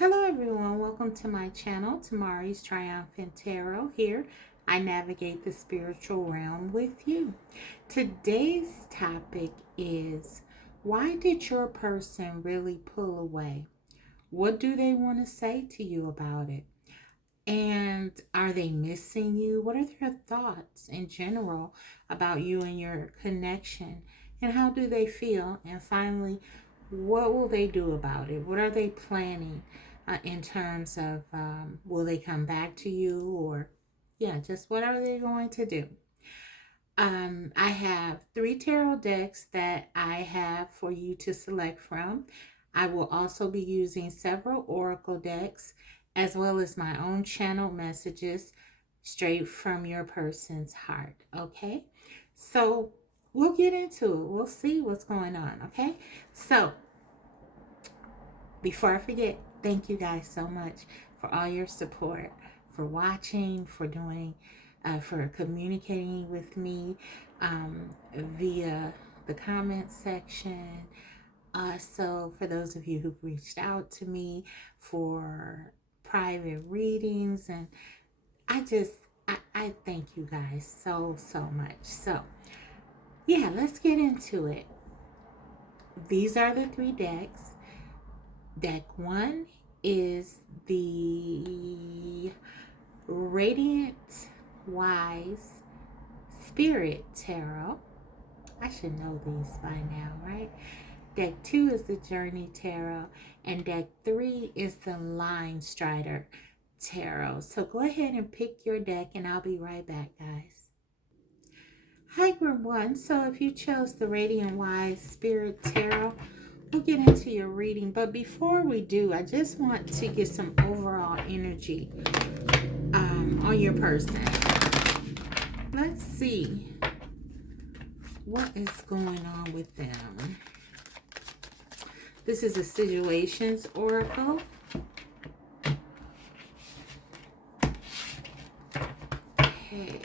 Hello everyone, welcome to my channel, Tamari's Triumphant Tarot. Here, I navigate the spiritual realm with you. Today's topic is, why did your person really pull away? What do they want to say to you about it? And are they missing you? What are their thoughts in general about you and your connection? And how do they feel? And finally, what will they do about it? What are they planning in terms of will they come back to you, or yeah, just what are they going to do? I have 3 tarot decks that I have for you to select from. I will also be using several oracle decks as well as my own channel messages straight from your person's heart. Okay, so we'll get into it. We'll see what's going on. Okay, so before I forget, thank you guys so much for all your support, for watching, for doing, for communicating with me via the comment section. So for those of you who've reached out to me for private readings, and I thank you guys so much. So yeah, let's get into it. These are the 3 decks. Deck 1 is the Radiant Wise Spirit Tarot. I should know these by now, right? Deck 2 is the Journey Tarot, and deck 3 is the Line Strider Tarot. So go ahead and pick your deck, and I'll be right back, guys. Hi, Group 1. So if you chose the Radiant Wise Spirit Tarot, we'll get into your reading. But before we do, I just want to get some overall energy on your person. Let's see what is going on with them. This is a Situations Oracle. Okay.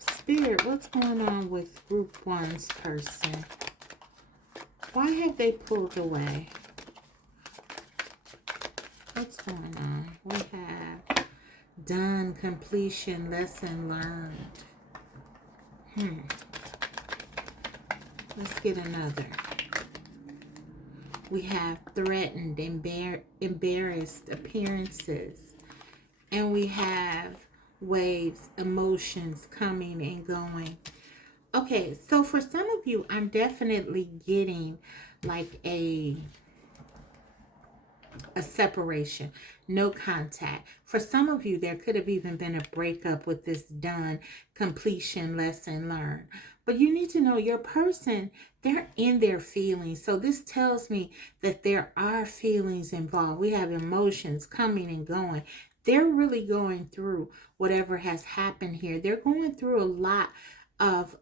Spirit, what's going on with Group 1's person? Why have they pulled away? What's going on? We have done, completion, lesson learned. Let's get another. We have threatened, embarrassed appearances. And we have waves, emotions coming and going. Okay, so for some of you, I'm definitely getting like a separation, no contact. For some of you, there could have even been a breakup with this done, completion, lesson learned. But you need to know your person, they're in their feelings. So this tells me that there are feelings involved. We have emotions coming and going. They're really going through whatever has happened here. They're going through a lot of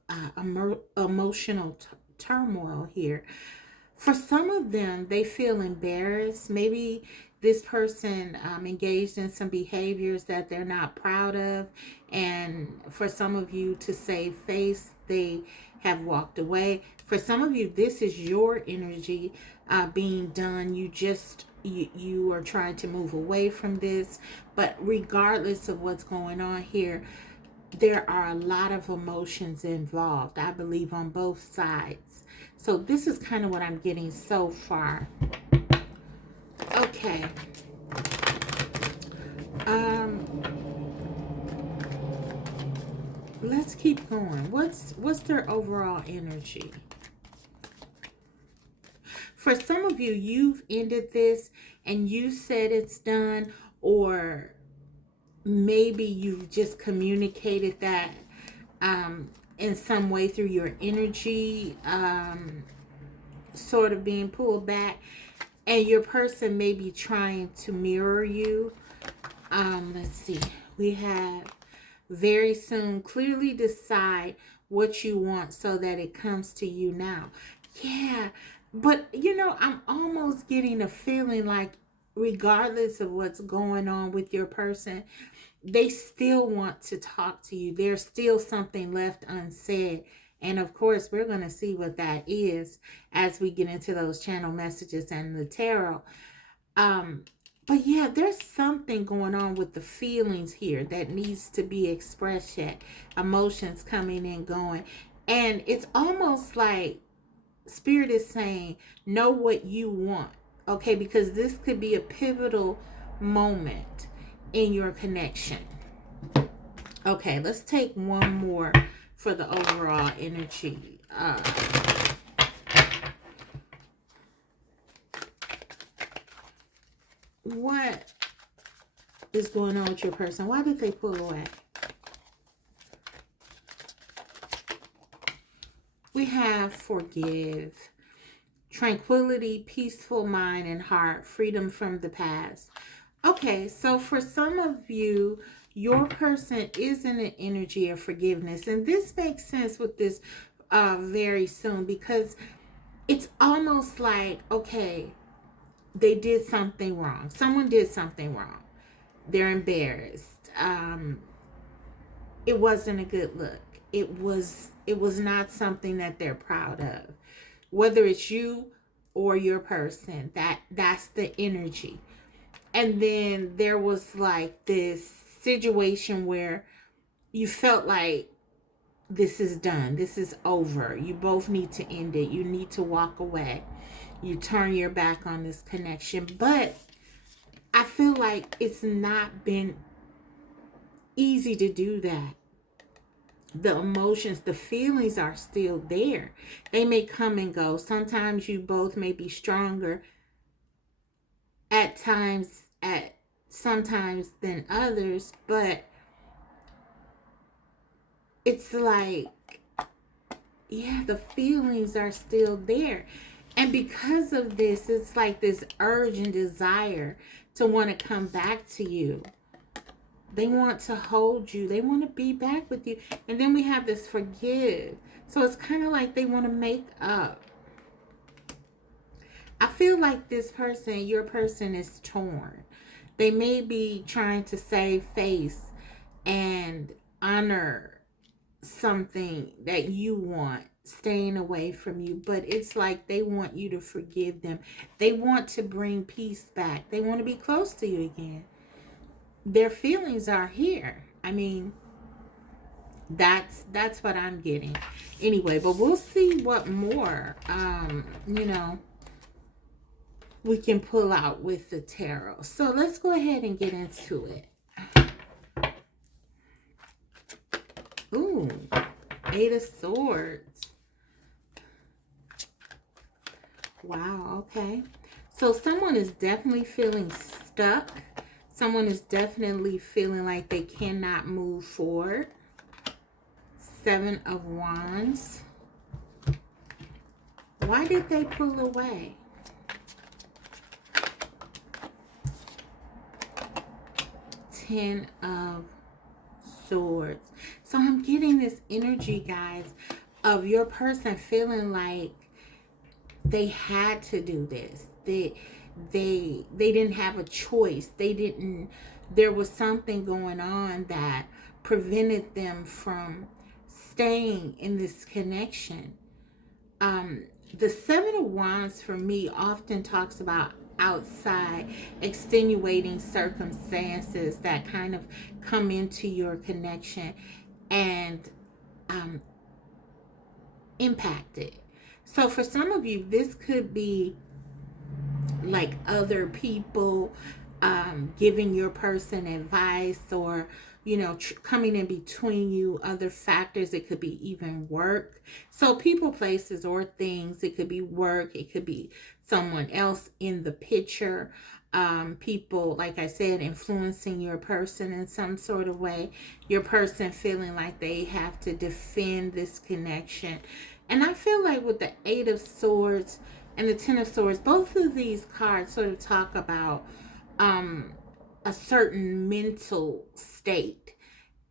emotional turmoil here. For some of them, they feel embarrassed. Maybe this person engaged in some behaviors that they're not proud of. And for some of you, to save face, they have walked away. For some of you, this is your energy being done. You are trying to move away from this. But regardless of what's going on here, there are a lot of emotions involved, I believe, on both sides. So this is kind of what I'm getting so far. Okay. Let's keep going. What's their overall energy? For some of you, you've ended this and you said it's done, or maybe you've just communicated that in some way through your energy sort of being pulled back, and your person may be trying to mirror you. Let's see. We have very soon. Clearly decide what you want so that it comes to you now. Yeah, but you know, I'm almost getting a feeling like regardless of what's going on with your person, they still want to talk to you. There's still something left unsaid. And of course, we're going to see what that is as we get into those channel messages and the tarot. Um, but yeah, there's something going on with the feelings here that needs to be expressed yet. Emotions coming and going. And it's almost like Spirit is saying, know what you want. Okay, because this could be a pivotal moment in your connection. Okay, let's take one more for the overall energy. What is going on with your person? Why did they pull away? We have forgive, tranquility, peaceful mind and heart, freedom from the past. Okay, so for some of you, your person is in an energy of forgiveness. And this makes sense with this very soon, because it's almost like, okay, they did something wrong. Someone did something wrong. They're embarrassed. It wasn't a good look. It was not something that they're proud of. Whether it's you or your person, that's the energy. And then there was like this situation where you felt like this is done, this is over, you both need to end it, you need to walk away, you turn your back on this connection. But I feel like it's not been easy to do that. The emotions, the feelings are still there. They may come and go. Sometimes you both may be stronger at times, at sometimes than others, but it's like, yeah, the feelings are still there. And because of this, it's like this urge and desire to want to come back to you. They want to hold you. They want to be back with you. And then we have this forgive. So it's kind of like they want to make up. I feel like this person, your person, is torn. They may be trying to save face and honor something that you want staying away from you, but it's like they want you to forgive them. They want to bring peace back. They want to be close to you again. Their feelings are here. I mean, that's what I'm getting. Anyway, but we'll see what more we can pull out with the tarot. So let's go ahead and get into it. Ooh, Eight of Swords. Wow, okay. So someone is definitely feeling stuck. Someone is definitely feeling like they cannot move forward. Seven of Wands. Why did they pull away? Ten of Swords. So I'm getting this energy, guys, of your person feeling like they had to do this. They didn't have a choice. There was something going on that prevented them from staying in this connection. The Seven of Wands for me often talks about outside extenuating circumstances that kind of come into your connection and impact it. So for some of you, this could be like other people giving your person advice, or coming in between you, other factors. It could be even work. So people, places, or things. It could be work. It could be someone else in the picture. People, like I said, influencing your person in some sort of way. Your person feeling like they have to defend this connection. And I feel like with the Eight of Swords and the Ten of Swords, both of these cards sort of talk about a certain mental state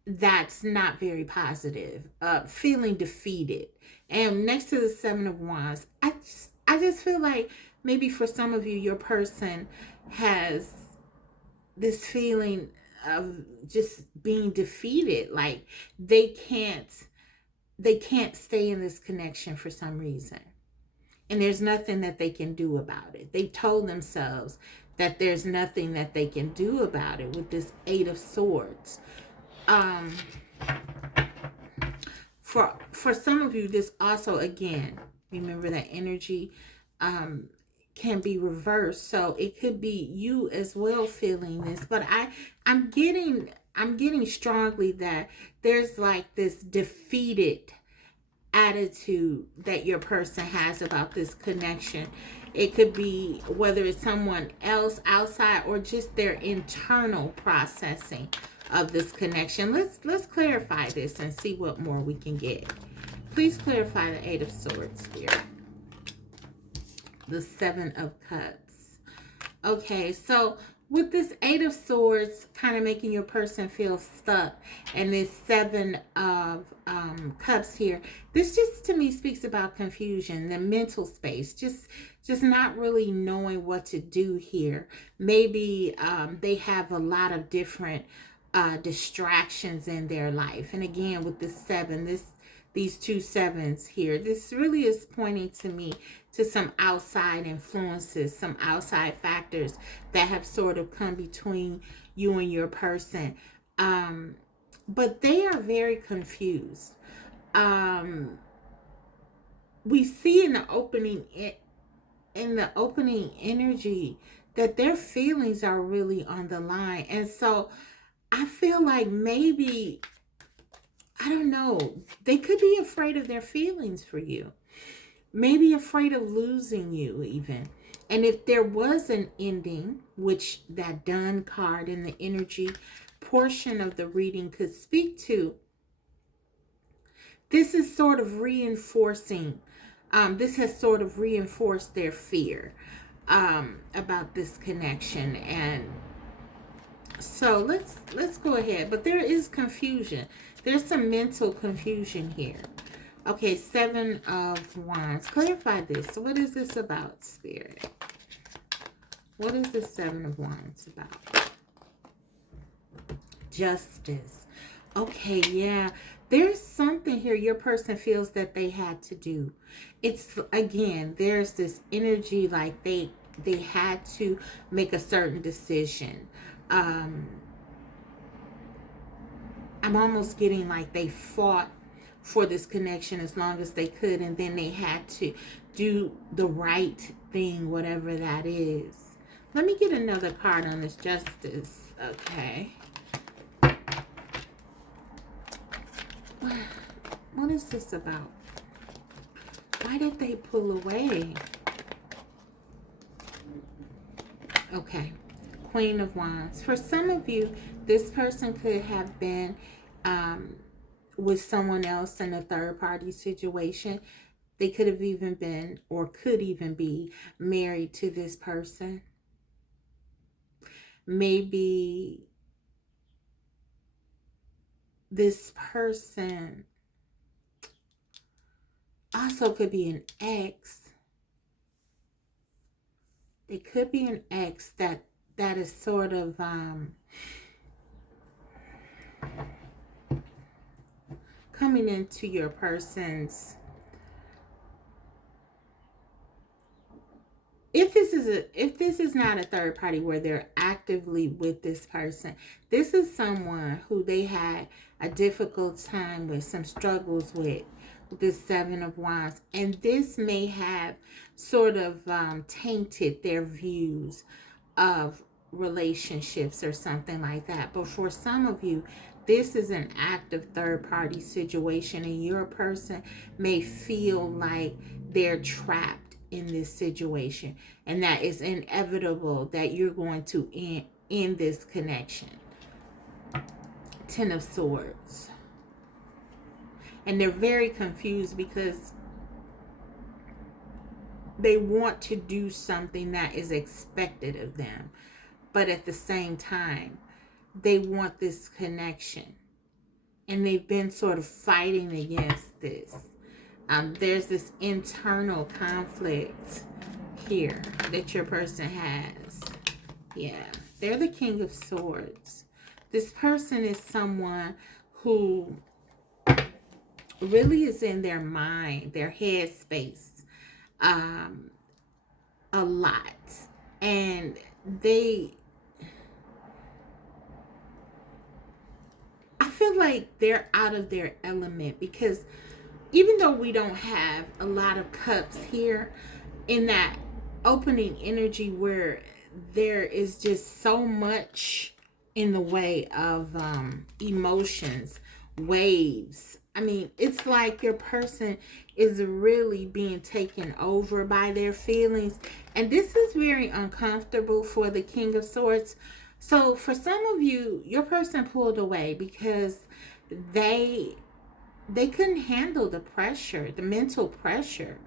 that's not very positive, feeling defeated. And next to the Seven of Wands, I just feel like maybe for some of you, your person has this feeling of just being defeated, like they can't stay in this connection for some reason. And there's nothing that they can do about it. They told themselves that there's nothing that they can do about it with this Eight of Swords. Um, for some of you, this also, again, remember that energy can be reversed, so it could be you as well feeling this. But I'm getting strongly that there's like this defeated attitude that your person has about this connection. It could be whether it's someone else outside or just their internal processing of this connection. Let's clarify this and see what more we can get. Please clarify the Eight of Swords here. The Seven of Cups. Okay, so with this Eight of Swords kind of making your person feel stuck, and this Seven of Cups here, this just to me speaks about confusion, the mental space, just not really knowing what to do here. Maybe they have a lot of different distractions in their life. And again, with the seven, these two sevens here, this really is pointing to me to some outside influences, some outside factors that have sort of come between you and your person. But they are very confused. We see in the opening energy that their feelings are really on the line. And so I feel like maybe, I don't know, they could be afraid of their feelings for you. Maybe afraid of losing you even. And if there was an ending, which that done card in the energy portion of the reading could speak to, this is sort of reinforcing, this has sort of reinforced their fear about this connection. And so let's go ahead. But there is confusion. There's some mental confusion here. Okay, Seven of Wands. Clarify this. So what is this about, Spirit? What is this Seven of Wands about? Justice. Okay, yeah. There's something here your person feels that they had to do. It's, again, there's this energy like they had to make a certain decision. I'm almost getting like they fought for this connection as long as they could, and then they had to do the right thing, whatever that is. Let me get another card on this Justice. Okay. What is this about? Why did they pull away? Okay. Queen of Wands. For some of you, this person could have been with someone else in a third party situation. They could have even been, or could even be, married to this person. Maybe this person also could be an ex. It could be an ex that is sort of coming into your person's, if this is not a third party where they're actively with this person, this is someone who they had a difficult time with, some struggles with this Seven of Wands, and this may have sort of tainted their views of relationships or something like that. But for some of you, this is an active third party situation, and your person may feel like they're trapped in this situation, and that is inevitable that you're going to end this connection. Ten of Swords. And they're very confused because they want to do something that is expected of them, but at the same time they want this connection, and they've been sort of fighting against this. There's this internal conflict here that your person has. Yeah, they're the King of Swords. This person is someone who really is in their mind, their head space, a lot. And I feel like they're out of their element, because even though we don't have a lot of cups here, in that opening energy where there is just so much in the way of emotions, waves. I mean, it's like your person is really being taken over by their feelings. And this is very uncomfortable for the King of Swords. So for some of you, your person pulled away because they they couldn't handle the pressure, the mental pressure.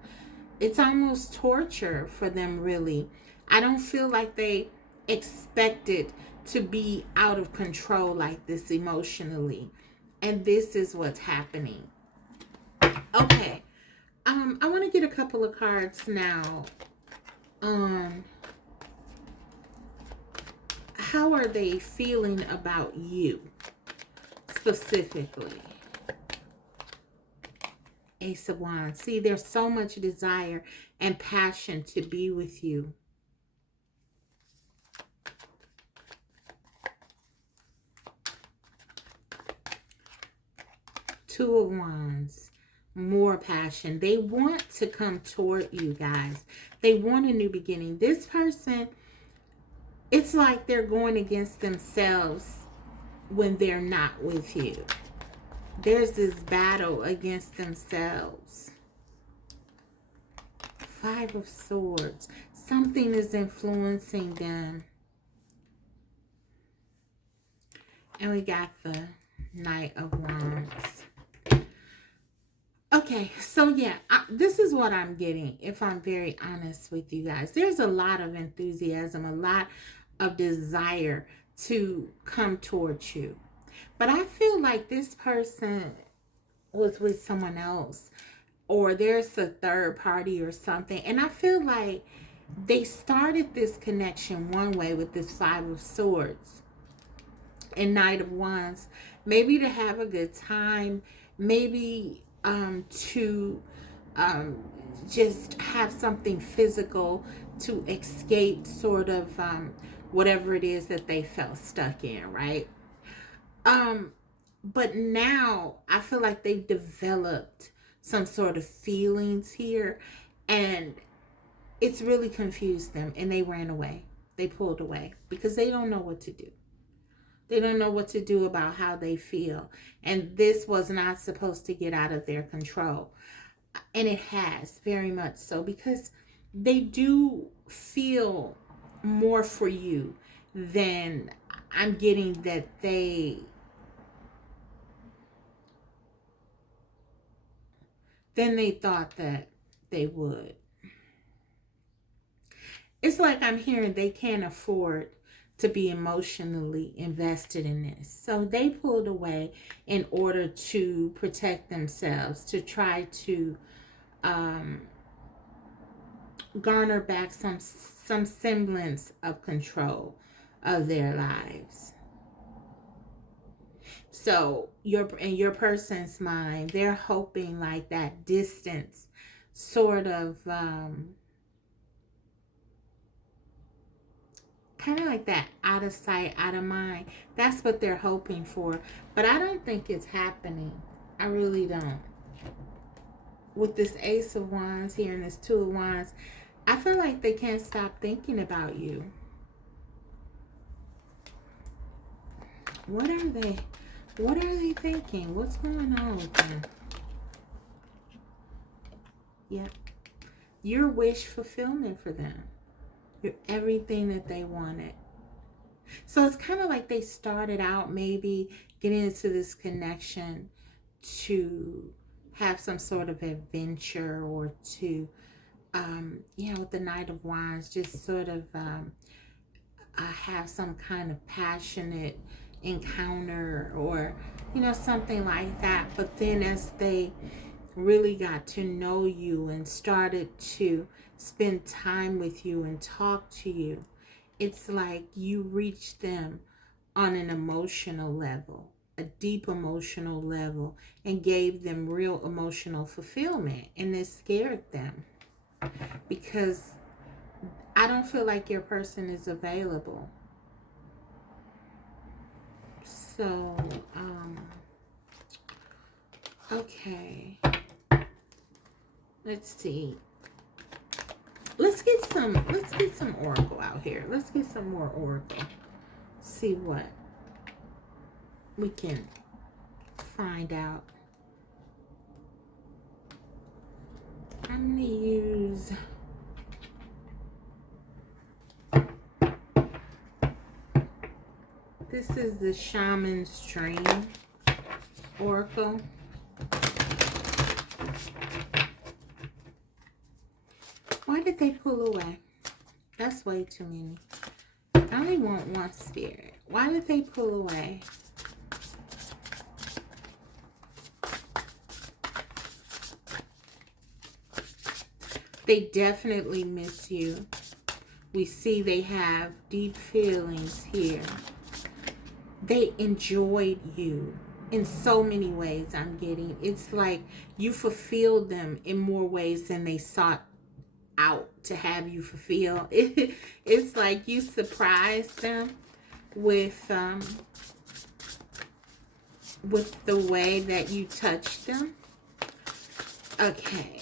It's almost torture for them, really. I don't feel like they expected to be out of control like this emotionally. And this is what's happening. Okay. I want to get a couple of cards now on how are they feeling about you specifically. Ace of Wands. See, there's so much desire and passion to be with you. Two of Wands. More passion. They want to come toward you, guys. They want a new beginning. This person, it's like they're going against themselves when they're not with you. There's this battle against themselves. Five of Swords. Something is influencing them. And we got the Knight of Wands. Okay, so yeah, this is what I'm getting, if I'm very honest with you guys. There's a lot of enthusiasm, a lot of desire to come towards you. But I feel like this person was with someone else, or there's a third party or something. And I feel like they started this connection one way with this Five of Swords and Knight of Wands, maybe to have a good time, maybe to just have something physical to escape sort of whatever it is that they felt stuck in, right? But now I feel like they've developed some sort of feelings here, and it's really confused them, and they ran away. They pulled away because they don't know what to do. They don't know what to do about how they feel. And this was not supposed to get out of their control. And it has, very much so, because they do feel more for you than I'm getting that they thought that they would. It's like I'm hearing they can't afford to be emotionally invested in this. So they pulled away in order to protect themselves, to try to garner back some semblance of control of their lives. So in your person's mind, they're hoping like that distance sort of kind of like that out of sight, out of mind. That's what they're hoping for. But I don't think it's happening. I really don't. With this Ace of Wands here and this Two of Wands, I feel like they can't stop thinking about you. What are they? What are they thinking? What's going on with them? Yep. You're wish fulfillment for them. You're everything that they wanted. So it's kind of like they started out maybe getting into this connection to have some sort of adventure, or to, with the Knight of Wands, just sort of have some kind of passionate encounter, or, something like that. But then as they really got to know you and started to spend time with you and talk to you, it's like you reached them on an emotional level, a deep emotional level, and gave them real emotional fulfillment. And it scared them because I don't feel like your person is available. So, okay. Let's see. Let's get some oracle out here. Let's get some more oracle. See what we can find out. I'm gonna use this is the Shaman's Dream Oracle. Why did they pull away? That's way too many. I only want one spirit. Why did they pull away? They definitely miss you. We see they have deep feelings here. They enjoyed you in so many ways. I'm getting it's like you fulfilled them in more ways than they sought out to have you fulfill. It's like you surprised them with the way that you touched them. Okay.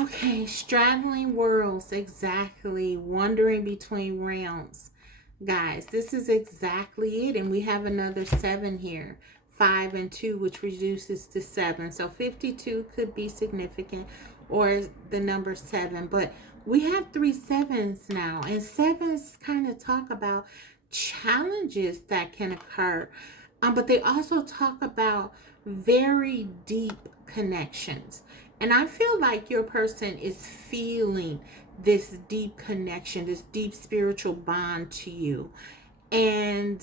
Okay, straddling worlds, exactly. Wandering between realms. Guys, this is exactly it. And we have another 7 here. 5 and 2, which reduces to 7. So 52 could be significant, or the number 7. But we have 3 sevens now. And 7s kind of talk about challenges that can occur. But they also talk about very deep connections. And I feel like your person is feeling this deep connection, this deep spiritual bond to you. And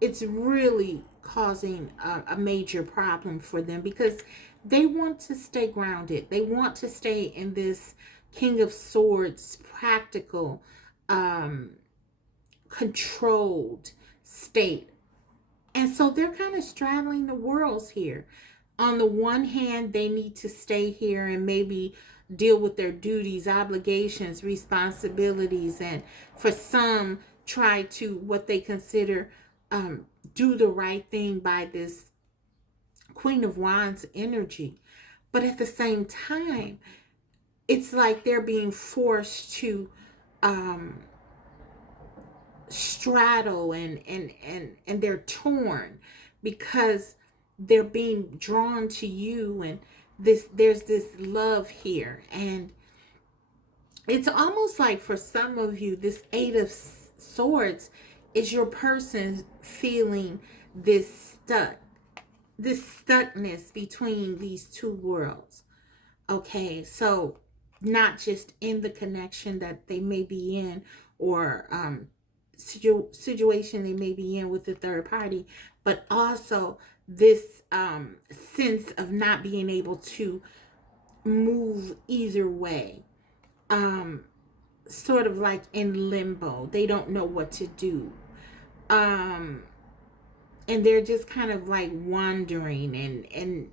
it's really causing a major problem for them because they want to stay grounded. They want to stay in this King of Swords, practical, controlled state. And so they're kind of straddling the worlds here. On the one hand, they need to stay here and maybe deal with their duties, obligations, responsibilities, and for some, try to what they consider do the right thing by this Queen of Wands energy. But at the same time, it's like they're being forced to um, straddle and they're torn because they're being drawn to you, and there's this love here. And it's almost like for some of you, this 8 of Swords is your person feeling this stuckness between these two worlds. Okay, so not just in the connection that they may be in, or situation they may be in with the third party, but also this sense of not being able to move either way. Sort of like in limbo. They don't know what to do. Um, and they're just kind of like wandering, and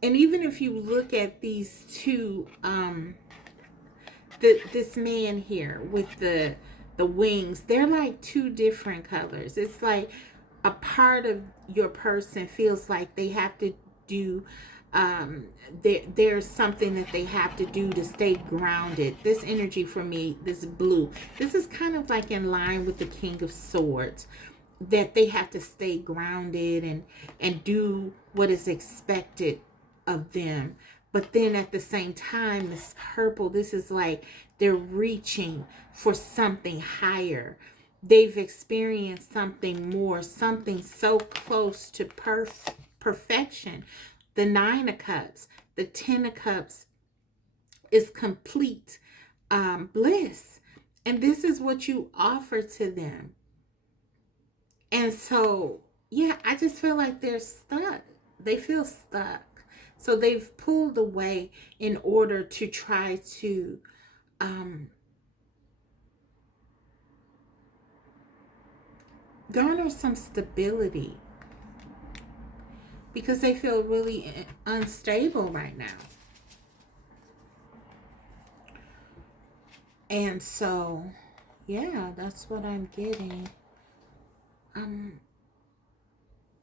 even if you look at these two this man here with the wings, they're like two different colors. It's like a part of your person feels like they have to do there's something that they have to do to stay grounded. This energy for me, this blue, this is kind of like in line with the King of Swords, that they have to stay grounded and do what is expected of them. But then at the same time, this purple, this is like they're reaching for something higher. They've experienced something more, something so close to perfection. The 9 of Cups, the 10 of Cups is complete bliss. And this is what you offer to them. And so, yeah, I just feel like they're stuck. They feel stuck. So they've pulled away in order to try to garner some stability. because they feel really unstable right now. And so, yeah, that's what I'm getting.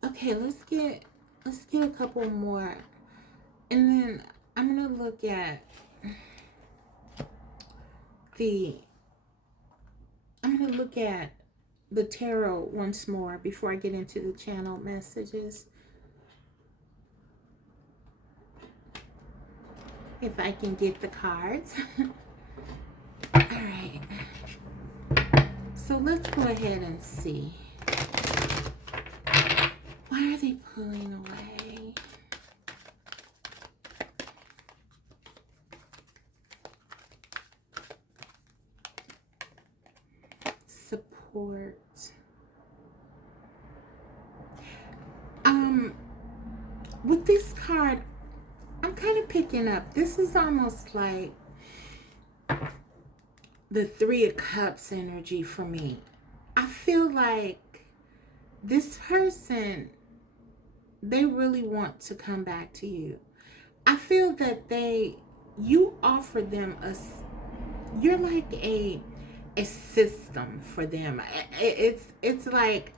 Okay, let's get a couple more, and then I'm gonna look at the tarot once more before I get into the channel messages. If I can get the cards. All right. So let's go ahead and see. Why are they pulling away? Support. With this card, I'm kind of picking up, this is almost like the Three of Cups energy for me. I feel like this person, they really want to come back to you. I feel that you offer them you're like a system for them. It's like,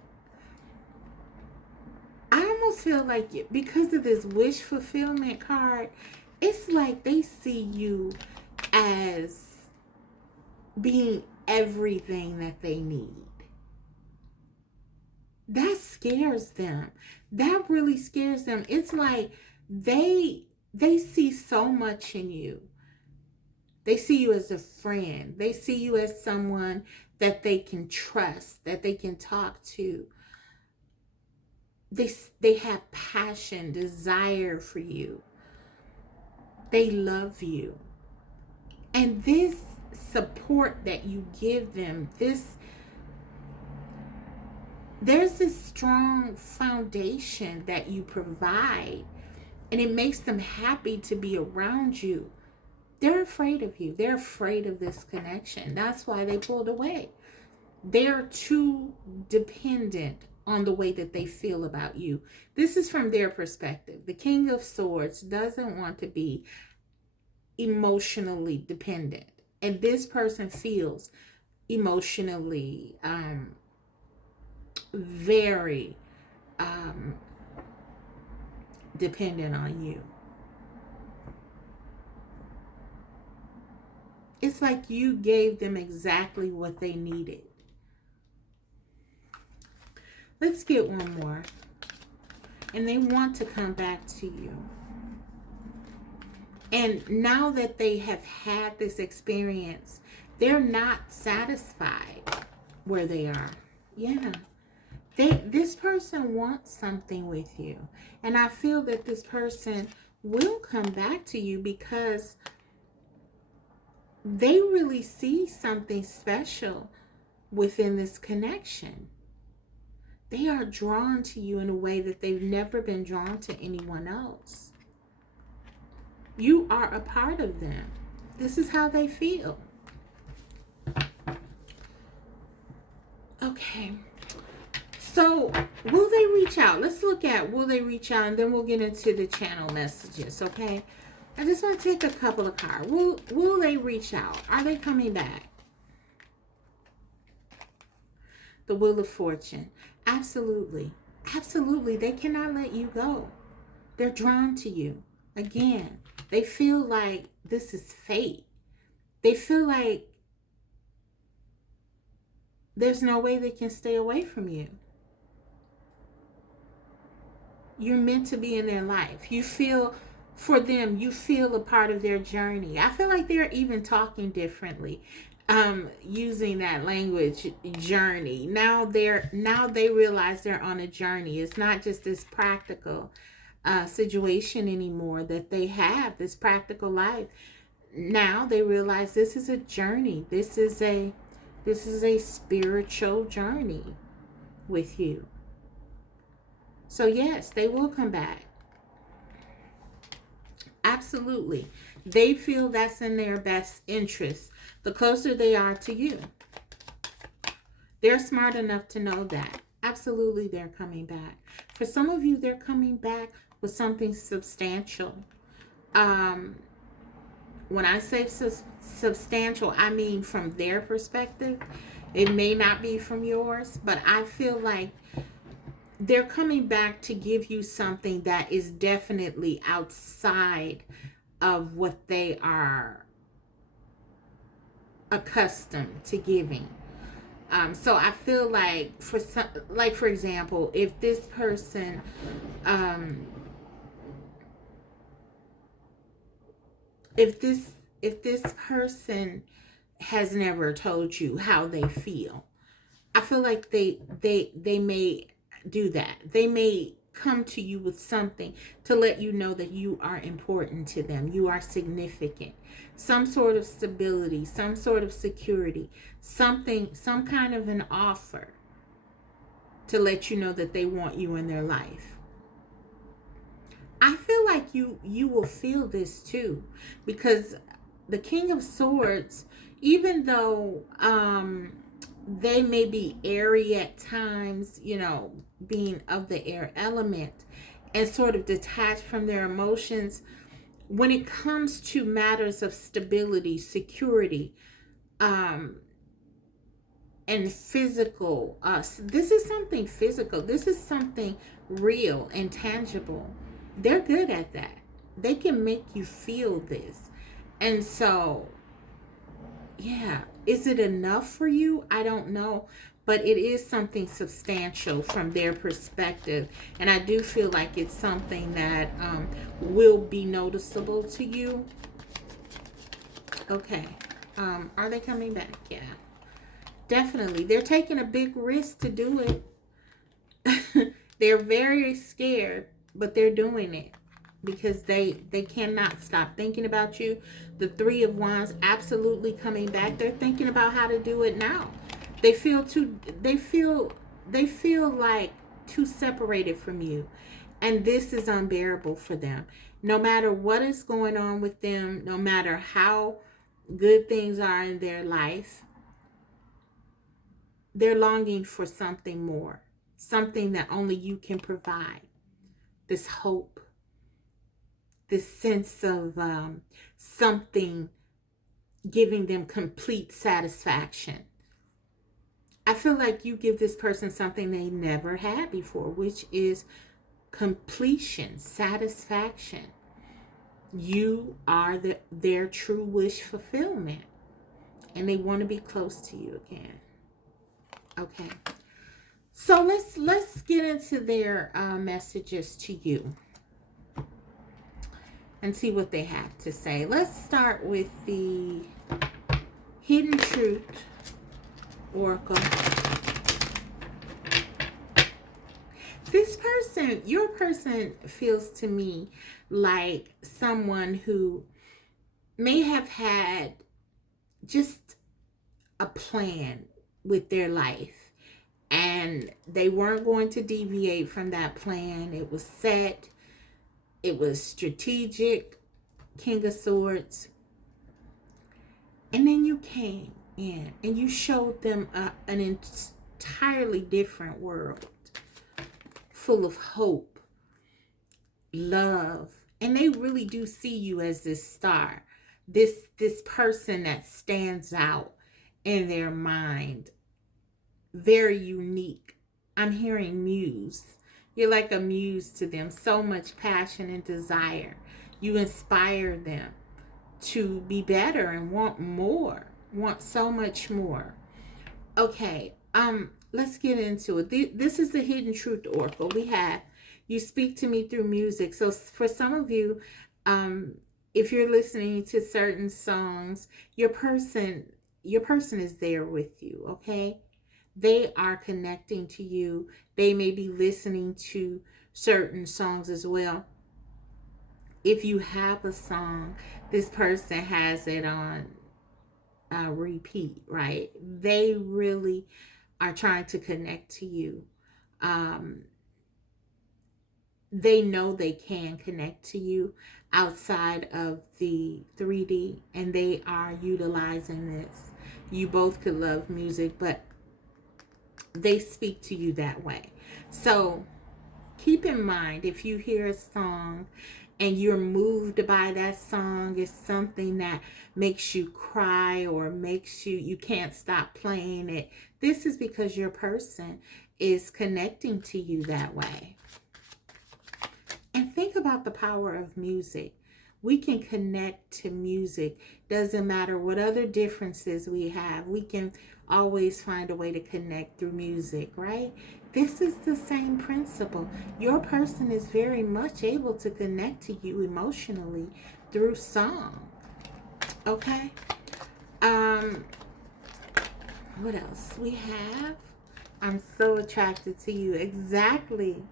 I almost feel like, because of this wish fulfillment card, it's like they see you as being everything that they need. That scares them. That really scares them. It's like they see so much in you. They see you as a friend. They see you as someone that they can trust, that they can talk to. They have passion, desire for you. They love you. And this support that you give them, there's this strong foundation that you provide, and it makes them happy to be around you. They're afraid of you. They're afraid of this connection. That's why they pulled away. They're too dependent on the way that they feel about you. This is from their perspective. The King of Swords doesn't want to be emotionally dependent. And this person feels emotionally very dependent on you. It's like you gave them exactly what they needed. Let's get one more. And they want to come back to you. And now that they have had this experience, they're not satisfied where they are. Yeah. This person wants something with you. And I feel that this person will come back to you because they really see something special within this connection. They are drawn to you in a way that they've never been drawn to anyone else. You are a part of them. This is how they feel. Okay. So, will they reach out? Let's look at, will they reach out? And then we'll get into the channel messages, okay? I just want to take a couple of cards. Will they reach out? Are they coming back? The Wheel of Fortune. Absolutely. Absolutely. They cannot let you go. They're drawn to you. Again, they feel like this is fate. They feel like there's no way they can stay away from you. You're meant to be in their life. You feel, for them, you feel a part of their journey. I feel like they're even talking differently, using that language, journey. Now they realize they're on a journey. It's not just this practical situation anymore that they have, this practical life. Now they realize this is a journey. This is a spiritual journey with you. So yes, they will come back. Absolutely. They feel that's in their best interest. The closer they are to you. They're smart enough to know that. Absolutely, they're coming back. For some of you, they're coming back with something substantial. Um, when I say substantial, I mean from their perspective. It may not be from yours, but I feel like they're coming back to give you something that is definitely outside of what they are accustomed to giving. So I feel like for some, like for example, if this person, um, if this if this person has never told you how they feel, I feel like they may do that. They may come to you with something to let you know that you are important to them. You are significant. Some sort of stability, some sort of security, something, some kind of an offer to let you know that they want you in their life. I feel like you will feel this too, because the King of Swords, even though they may be airy at times, you know, being of the air element and sort of detached from their emotions, when it comes to matters of stability, security, um, and physical, this is something physical. This is something real and tangible. They're good at that. They can make you feel this. And so, yeah, is it enough for you? I don't know, but it is something substantial from their perspective, and I do feel like it's something that will be noticeable to you. Okay, are they coming back? Yeah, definitely. They're taking a big risk to do it. They're very scared, but they're doing it because they cannot stop thinking about you. The Three of Wands absolutely coming back. They're thinking about how to do it now. They feel too they feel like too separated from you. And this is unbearable for them. No matter what is going on with them, no matter how good things are in their life, they're longing for something more, something that only you can provide. This hope, this sense of something giving them complete satisfaction. I feel like you give this person something they never had before, which is completion, satisfaction. You are their true wish fulfillment, and they want to be close to you again. Okay, so let's get into their messages to you and see what they have to say. Let's start with the Hidden Truth Oracle. This person, your person, feels to me like someone who may have had just a plan with their life, and they weren't going to deviate from that plan. It was set, it was strategic, King of Swords. And then you came in and you showed them an entirely different world full of hope, love, and they really do see you as this star, this person that stands out in their mind, very unique. I'm hearing muse. You're like a muse to them. So much passion and desire. You inspire them to be better and want more, want so much more. Okay, let's get into it. This is the Hidden Truth Oracle. We have you speak to me through music. So for some of you, if you're listening to certain songs, your person is there with you, okay? They are connecting to you. They may be listening to certain songs as well. If you have a song, this person has it on repeat, right? They really are trying to connect to you. They know they can connect to you outside of the 3D, and they are utilizing this. You both could love music, but They speak to you that way. So keep in mind, if you hear a song and you're moved by that song, it's something that makes you cry or makes you can't stop playing it, this is because your person is connecting to you that way. And think about the power of music. We can connect to music. Doesn't matter what other differences we have. We can always find a way to connect through music, right? This is the same principle. Your person is very much able to connect to you emotionally through song. Okay? What else we have? I'm so attracted to you. Exactly.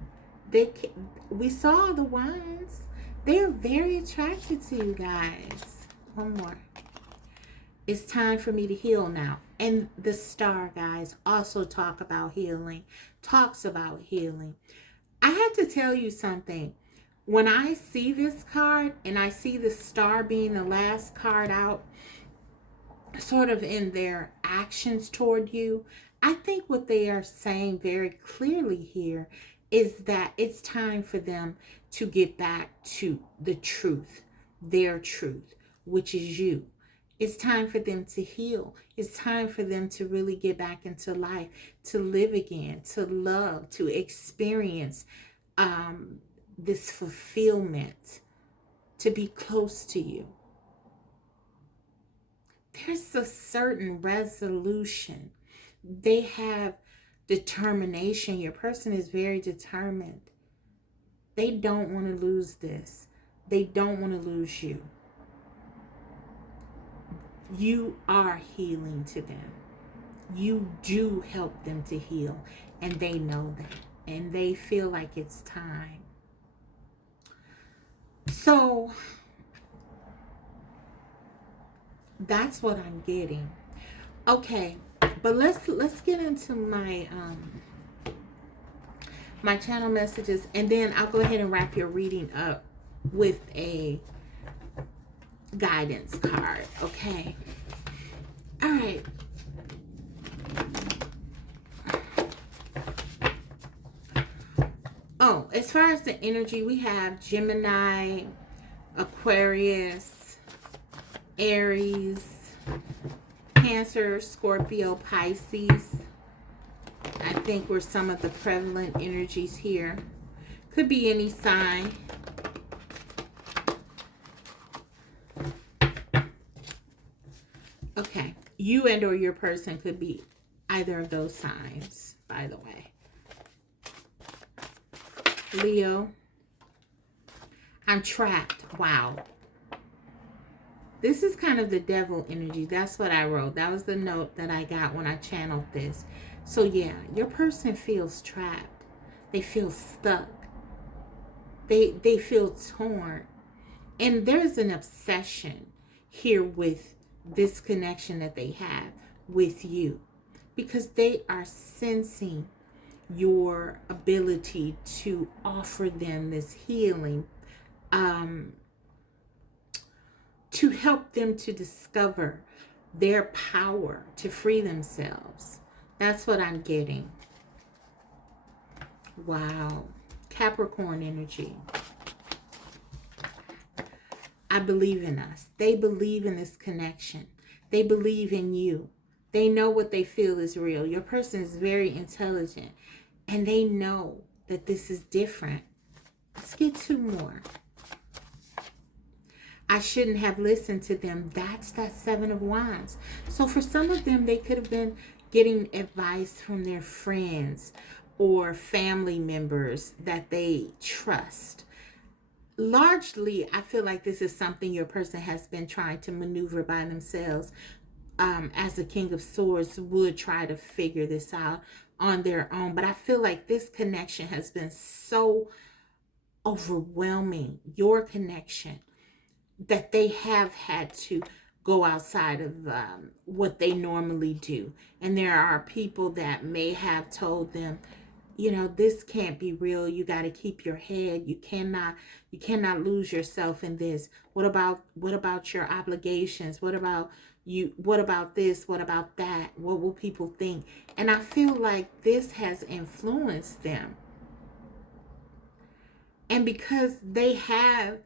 We saw the wands. They're very attracted to you guys. One more. It's time for me to heal now. And the star, guys, also talks about healing. I have to tell you something. When I see this card and I see the star being the last card out, sort of in their actions toward you, I think what they are saying very clearly here is that it's time for them to get back to the truth, their truth, which is you. It's time for them to heal. It's time for them to really get back into life, to live again, to love, to experience this fulfillment, to be close to you. There's a certain resolution. They have determination. Your person is very determined. They don't want to lose this. They don't want to lose you. You are healing to them. You do help them to heal, and they know that, and they feel like it's time. So that's what I'm getting. Okay, but let's get into my my channel messages, and then I'll go ahead and wrap your reading up with a guidance card. Okay. All right. Oh, as far as the energy, we have Gemini, Aquarius, Aries, Cancer, Scorpio, Pisces. I think were some of the prevalent energies here. Could be any sign. Okay. You and or your person could be either of those signs, by the way. Leo. I'm trapped. Wow. This is kind of the devil energy. That's what I wrote. That was the note that I got when I channeled this. So yeah, your person feels trapped. They feel stuck. They feel torn. And there's an obsession here with this connection that they have with you, because they are sensing your ability to offer them this healing, to help them to discover their power to free themselves. That's what I'm getting. Wow. Capricorn energy. I believe in us. They believe in this connection. They believe in you. They know what they feel is real. Your person is very intelligent, and they know that this is different. Let's get two more. I shouldn't have listened to them. That's that Seven of Wands. So for some of them, they could have been getting advice from their friends or family members that they trust. Largely, I feel like this is something your person has been trying to maneuver by themselves. As the King of Swords would try to figure this out on their own. But I feel like this connection has been so overwhelming, your connection, that they have had to go outside of what they normally do. And there are people that may have told them, this can't be real. You got to keep your head. You cannot lose yourself in this. What about your obligations? What about this? What about that? What will people think? And I feel like this has influenced them. And because they have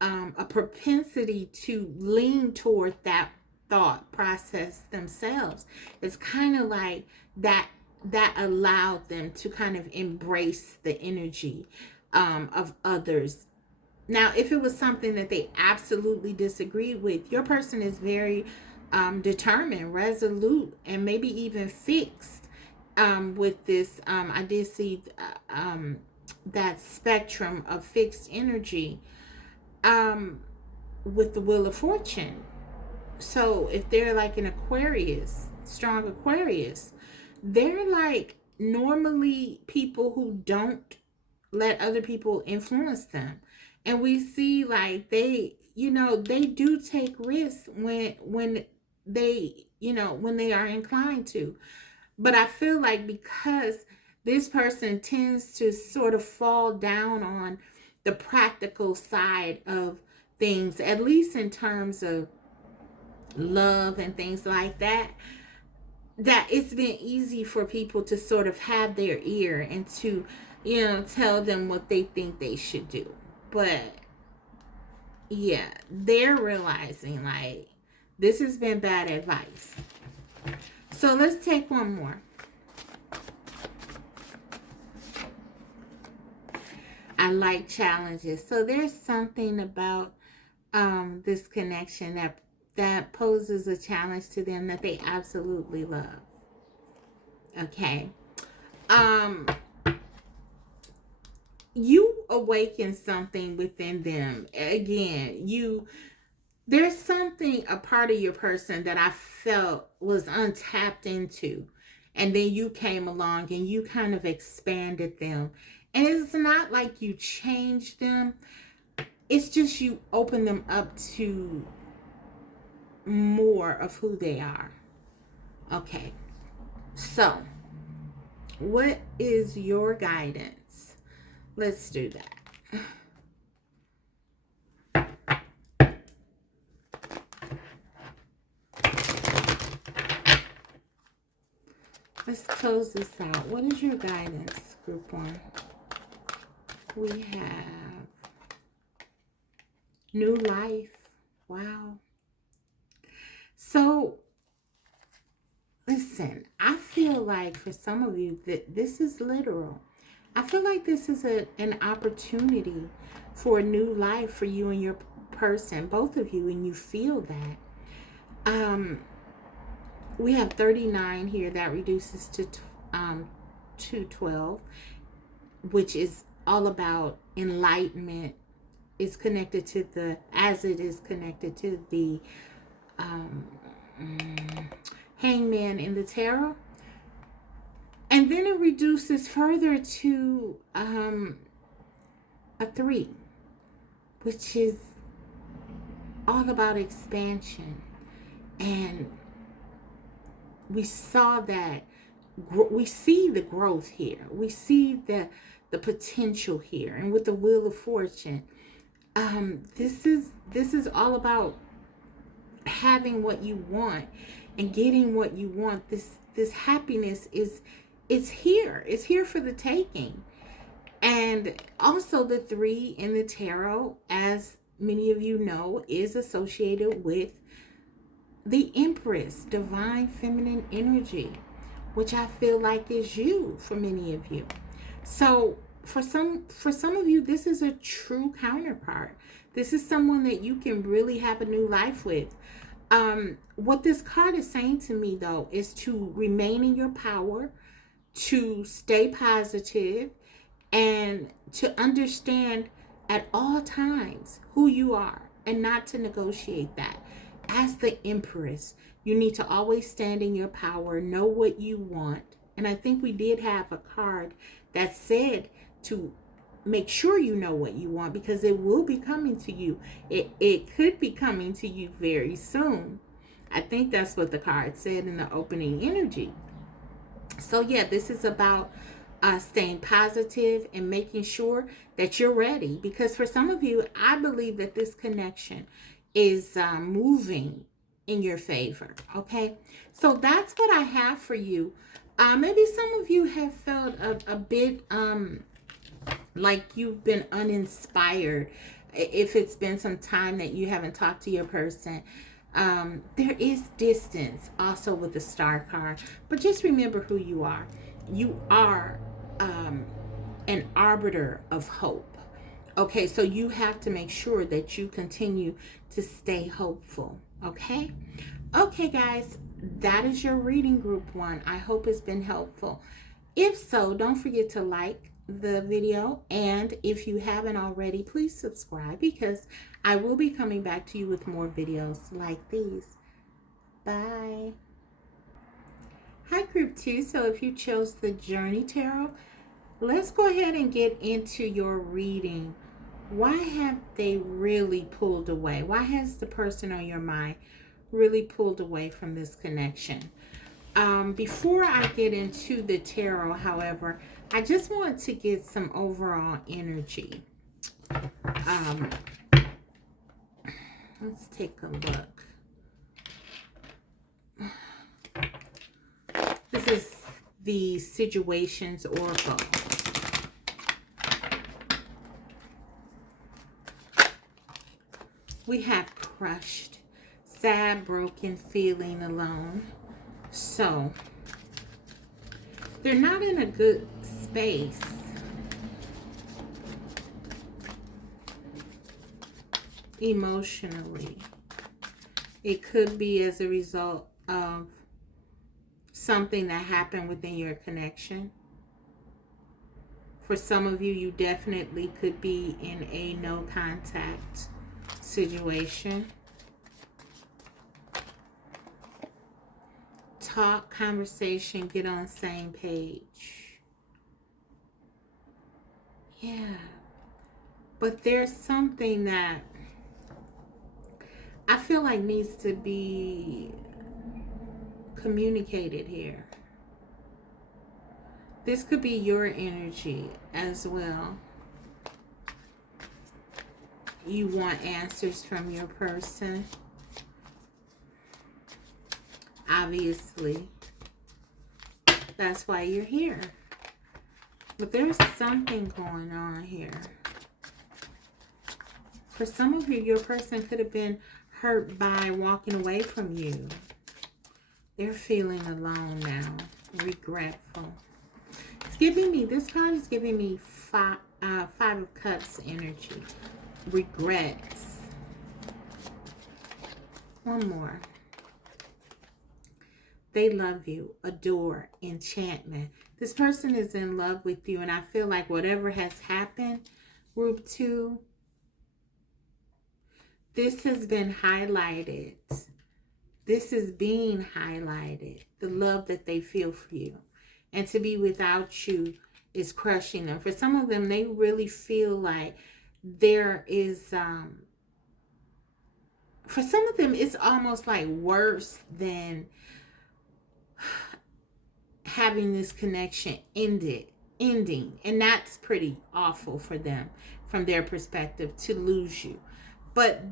a propensity to lean toward that thought process themselves, it's kind of like that allowed them to kind of embrace the energy of others. Now, if it was something that they absolutely disagreed with, your person is very determined, resolute, and maybe even fixed with this. I did see that spectrum of fixed energy with the Wheel of Fortune. So if they're like an Aquarius, strong Aquarius, they're like normally people who don't let other people influence them. And we see like they do take risks when they are inclined to. But I feel like because this person tends to sort of fall down on the practical side of things, at least in terms of love and things like that, that it's been easy for people to sort of have their ear and to, tell them what they think they should do. But yeah, they're realizing like this has been bad advice. So let's take one more. I like challenges. So there's something about this connection that poses a challenge to them that they absolutely love. Okay. You awaken something within them. Again, there's something, a part of your person that I felt was untapped into. And then you came along and you kind of expanded them. And it's not like you changed them. It's just you open them up to more of who they are. Okay. So, what is your guidance? Let's do that. Let's close this out. What is your guidance, group one? We have new life. Wow. So, listen, I feel like for some of you that this is literal. I feel like this is an opportunity for a new life for you and your person, both of you, and you feel that. We have 39 here. That reduces to 212, which is all about enlightenment. It's connected to it is connected to the hangman in the tarot. And then it reduces further to a 3, which is all about expansion. And we saw that, we see the growth here. We see the potential here. And with the Wheel of Fortune, this is all about having what you want and getting what you want. This happiness is here. It's here for the taking. And also the 3 in the tarot, as many of you know, is associated with the Empress, divine feminine energy, which I feel like is you for many of you. So for some of you, this is a true counterpart. This is someone that you can really have a new life with. What this card is saying to me, though, is to remain in your power, to stay positive, and to understand at all times who you are and not to negotiate that. As the Empress, you need to always stand in your power, know what you want. And I think we did have a card that said to make sure you know what you want, because it will be coming to you. It could be coming to you very soon. I think that's what the card said in the opening energy. So yeah, this is about staying positive and making sure that you're ready. Because for some of you, I believe that this connection is moving in your favor. Okay, so that's what I have for you. Maybe some of you have felt a bit like you've been uninspired. If it's been some time that you haven't talked to your person, there is distance also with the star card. But just remember who you are. You are an arbiter of hope. Okay, so you have to make sure that you continue to stay hopeful. Okay? Okay, guys, that is your reading, group 1. I hope it's been helpful. If so, don't forget to like the video, and if you haven't already, please subscribe, because I will be coming back to you with more videos like these. Bye. Hi, group 2. So if you chose the Journey Tarot, let's go ahead and get into your reading. Why have they really pulled away? Why has the person on your mind really pulled away from this connection? Before I get into the tarot, however, I just want to get some overall energy. Let's take a look. This is the Situations Oracle. We have crushed, sad, broken, feeling alone. So, they're not in a good space. Emotionally. It could be as a result of something that happened within your connection. For some of you, you definitely could be in a no contact situation. Talk, conversation, get on the same page. Yeah. But there's something that I feel like needs to be communicated here. This could be your energy as well. You want answers from your person. Obviously, that's why you're here. But there's something going on here. For some of you, your person could have been hurt by walking away from you. They're feeling alone now, regretful. It's giving me, this card is giving me Five of Cups energy. Regrets. One more. They love you, adore, enchantment. This person is in love with you, and I feel like whatever has happened, group 2, this has been highlighted. This is being highlighted. The love that they feel for you. And to be without you is crushing them. For some of them, they really feel like there is, for some of them, it's almost like worse than having this connection ending. And that's pretty awful for them from their perspective, to lose you. But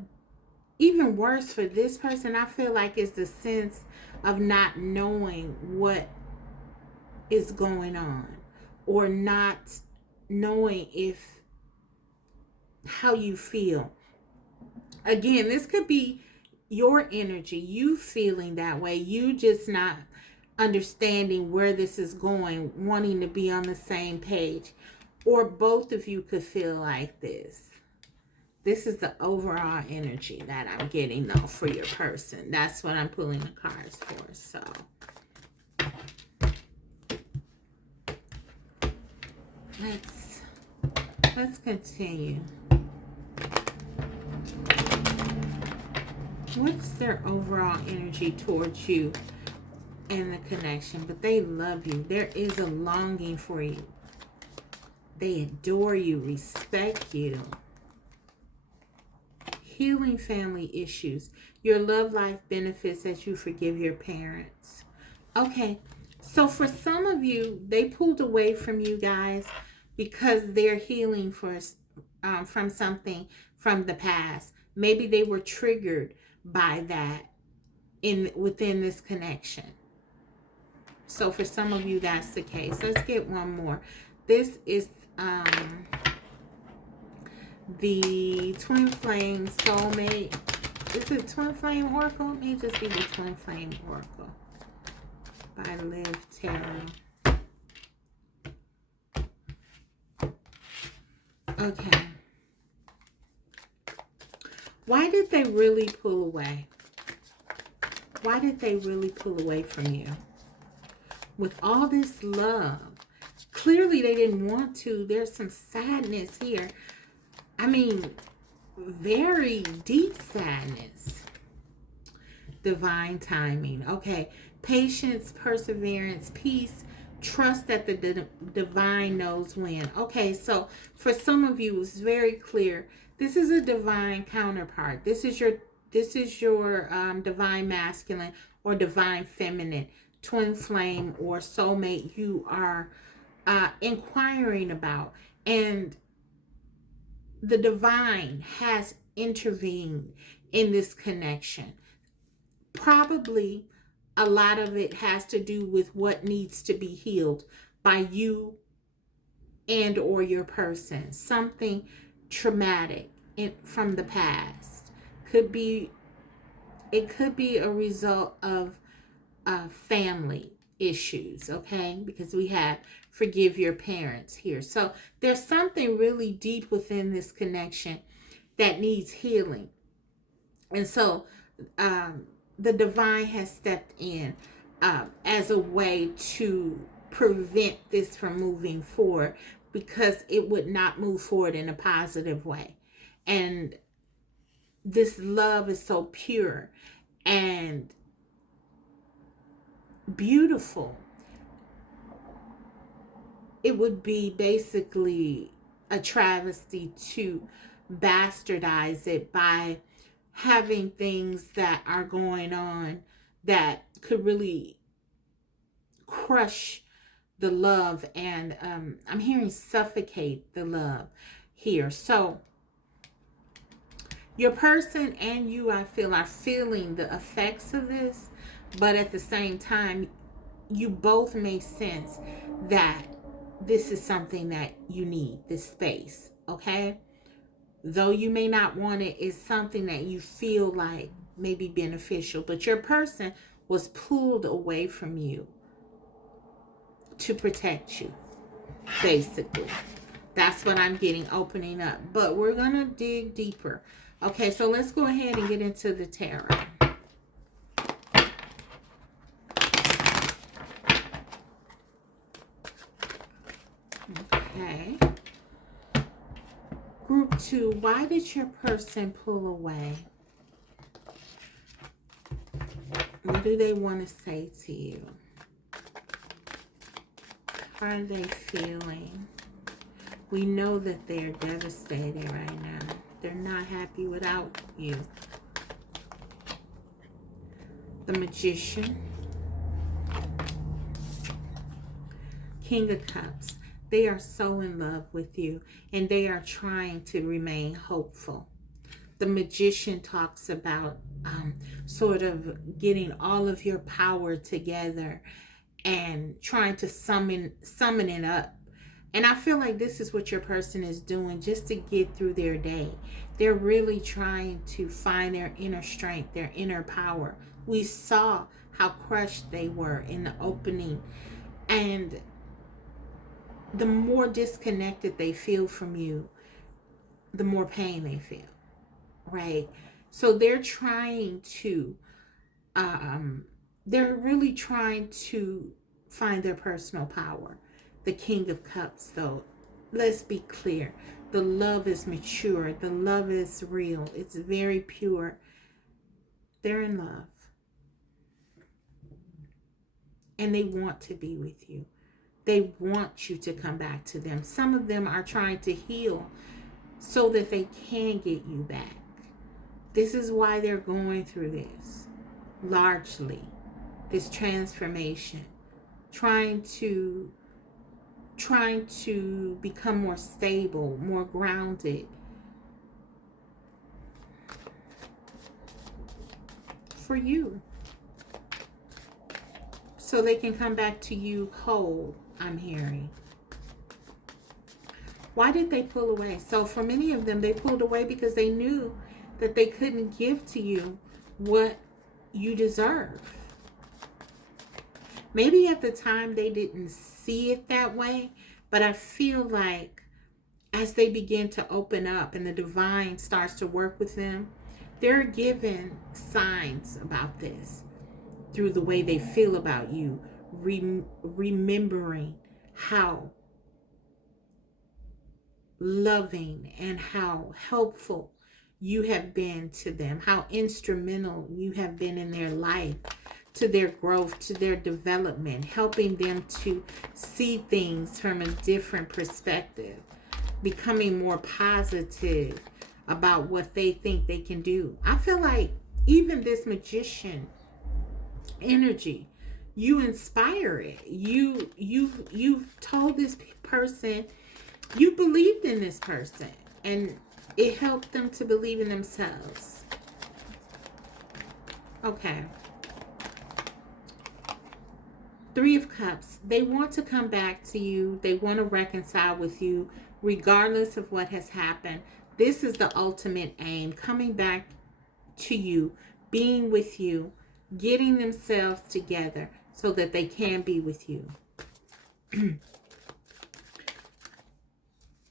even worse for this person, I feel like, is the sense of not knowing what is going on, or not knowing how you feel. Again, this could be your energy, you feeling that way, you just not understanding where this is going, wanting to be on the same page. Or both of you could feel like this. This is the overall energy that I'm getting, though, for your person. That's what I'm pulling the cards for. So, let's continue. What's their overall energy towards you and the connection? But they love you. There is a longing for you. They adore you, respect you. Healing family issues. Your love life benefits as you forgive your parents. Okay, So for some of you, they pulled away from you guys because they're healing from something from the past. Maybe they were triggered by that within this connection. So for some of you, that's the case. Let's get one more. This is the Twin Flame Soulmate. Is it Twin Flame Oracle? It may just be the Twin Flame Oracle by Liv Tarot. Okay. Why did they really pull away? Why did they really pull away from you? With all this love, clearly they didn't want to. There's some sadness here. I mean, very deep sadness. Divine timing. Okay. Patience, perseverance, peace, trust that the divine knows when. Okay, so for some of you, it's very clear. This is a divine counterpart. This is your divine masculine or divine feminine, twin flame or soulmate you are inquiring about. And the divine has intervened in this connection. Probably a lot of it has to do with what needs to be healed by you and or your person. Something traumatic from the past. It could be a result of family issues, okay? Because we have forgive your parents here. So there's something really deep within this connection that needs healing. And so the divine has stepped in as a way to prevent this from moving forward, because it would not move forward in a positive way. And this love is so pure and beautiful. It would be basically a travesty to bastardize it by having things that are going on that could really crush the love, and I'm hearing suffocate the love here. So your person and you, I feel, are feeling the effects of this, but at the same time, you both may sense that this is something that you need, this space, okay? Though you may not want it, it's something that you feel like may be beneficial, but your person was pulled away from you to protect you, basically. That's what I'm getting opening up. But we're going to dig deeper. Okay, so let's go ahead and get into the tarot. Okay. Group 2, why did your person pull away? What do they want to say to you? How are they feeling? We know that they're devastated right now. They're not happy without you. The Magician. King of Cups. They are so in love with you, and they are trying to remain hopeful. The Magician talks about sort of getting all of your power together and trying to summon it up. And I feel like this is what your person is doing just to get through their day. They're really trying to find their inner strength, their inner power. We saw how crushed they were in the opening. And the more disconnected they feel from you, the more pain they feel, right? So they're trying to, they're really trying to find their personal power. The King of Cups, though, let's be clear. The love is mature. The love is real. It's very pure. They're in love. And they want to be with you. They want you to come back to them. Some of them are trying to heal so that they can get you back. This is why they're going through this. Largely, this transformation. trying to become more stable, more grounded for you, so they can come back to you whole, I'm hearing. Why did they pull away? So for many of them, they pulled away because they knew that they couldn't give to you what you deserve. Maybe at the time they didn't see it that way, but I feel like as they begin to open up and the divine starts to work with them, they're given signs about this through the way they feel about you, remembering how loving and how helpful you have been to them, how instrumental you have been in their life, to their growth, to their development, helping them to see things from a different perspective, becoming more positive about what they think they can do. I feel like even this magician energy, you inspire it. You've told this person, you believed in this person, and it helped them to believe in themselves. Okay. Three of Cups. They want to come back to you. They want to reconcile with you regardless of what has happened. This is the ultimate aim, coming back to you, being with you, getting themselves together so that they can be with you.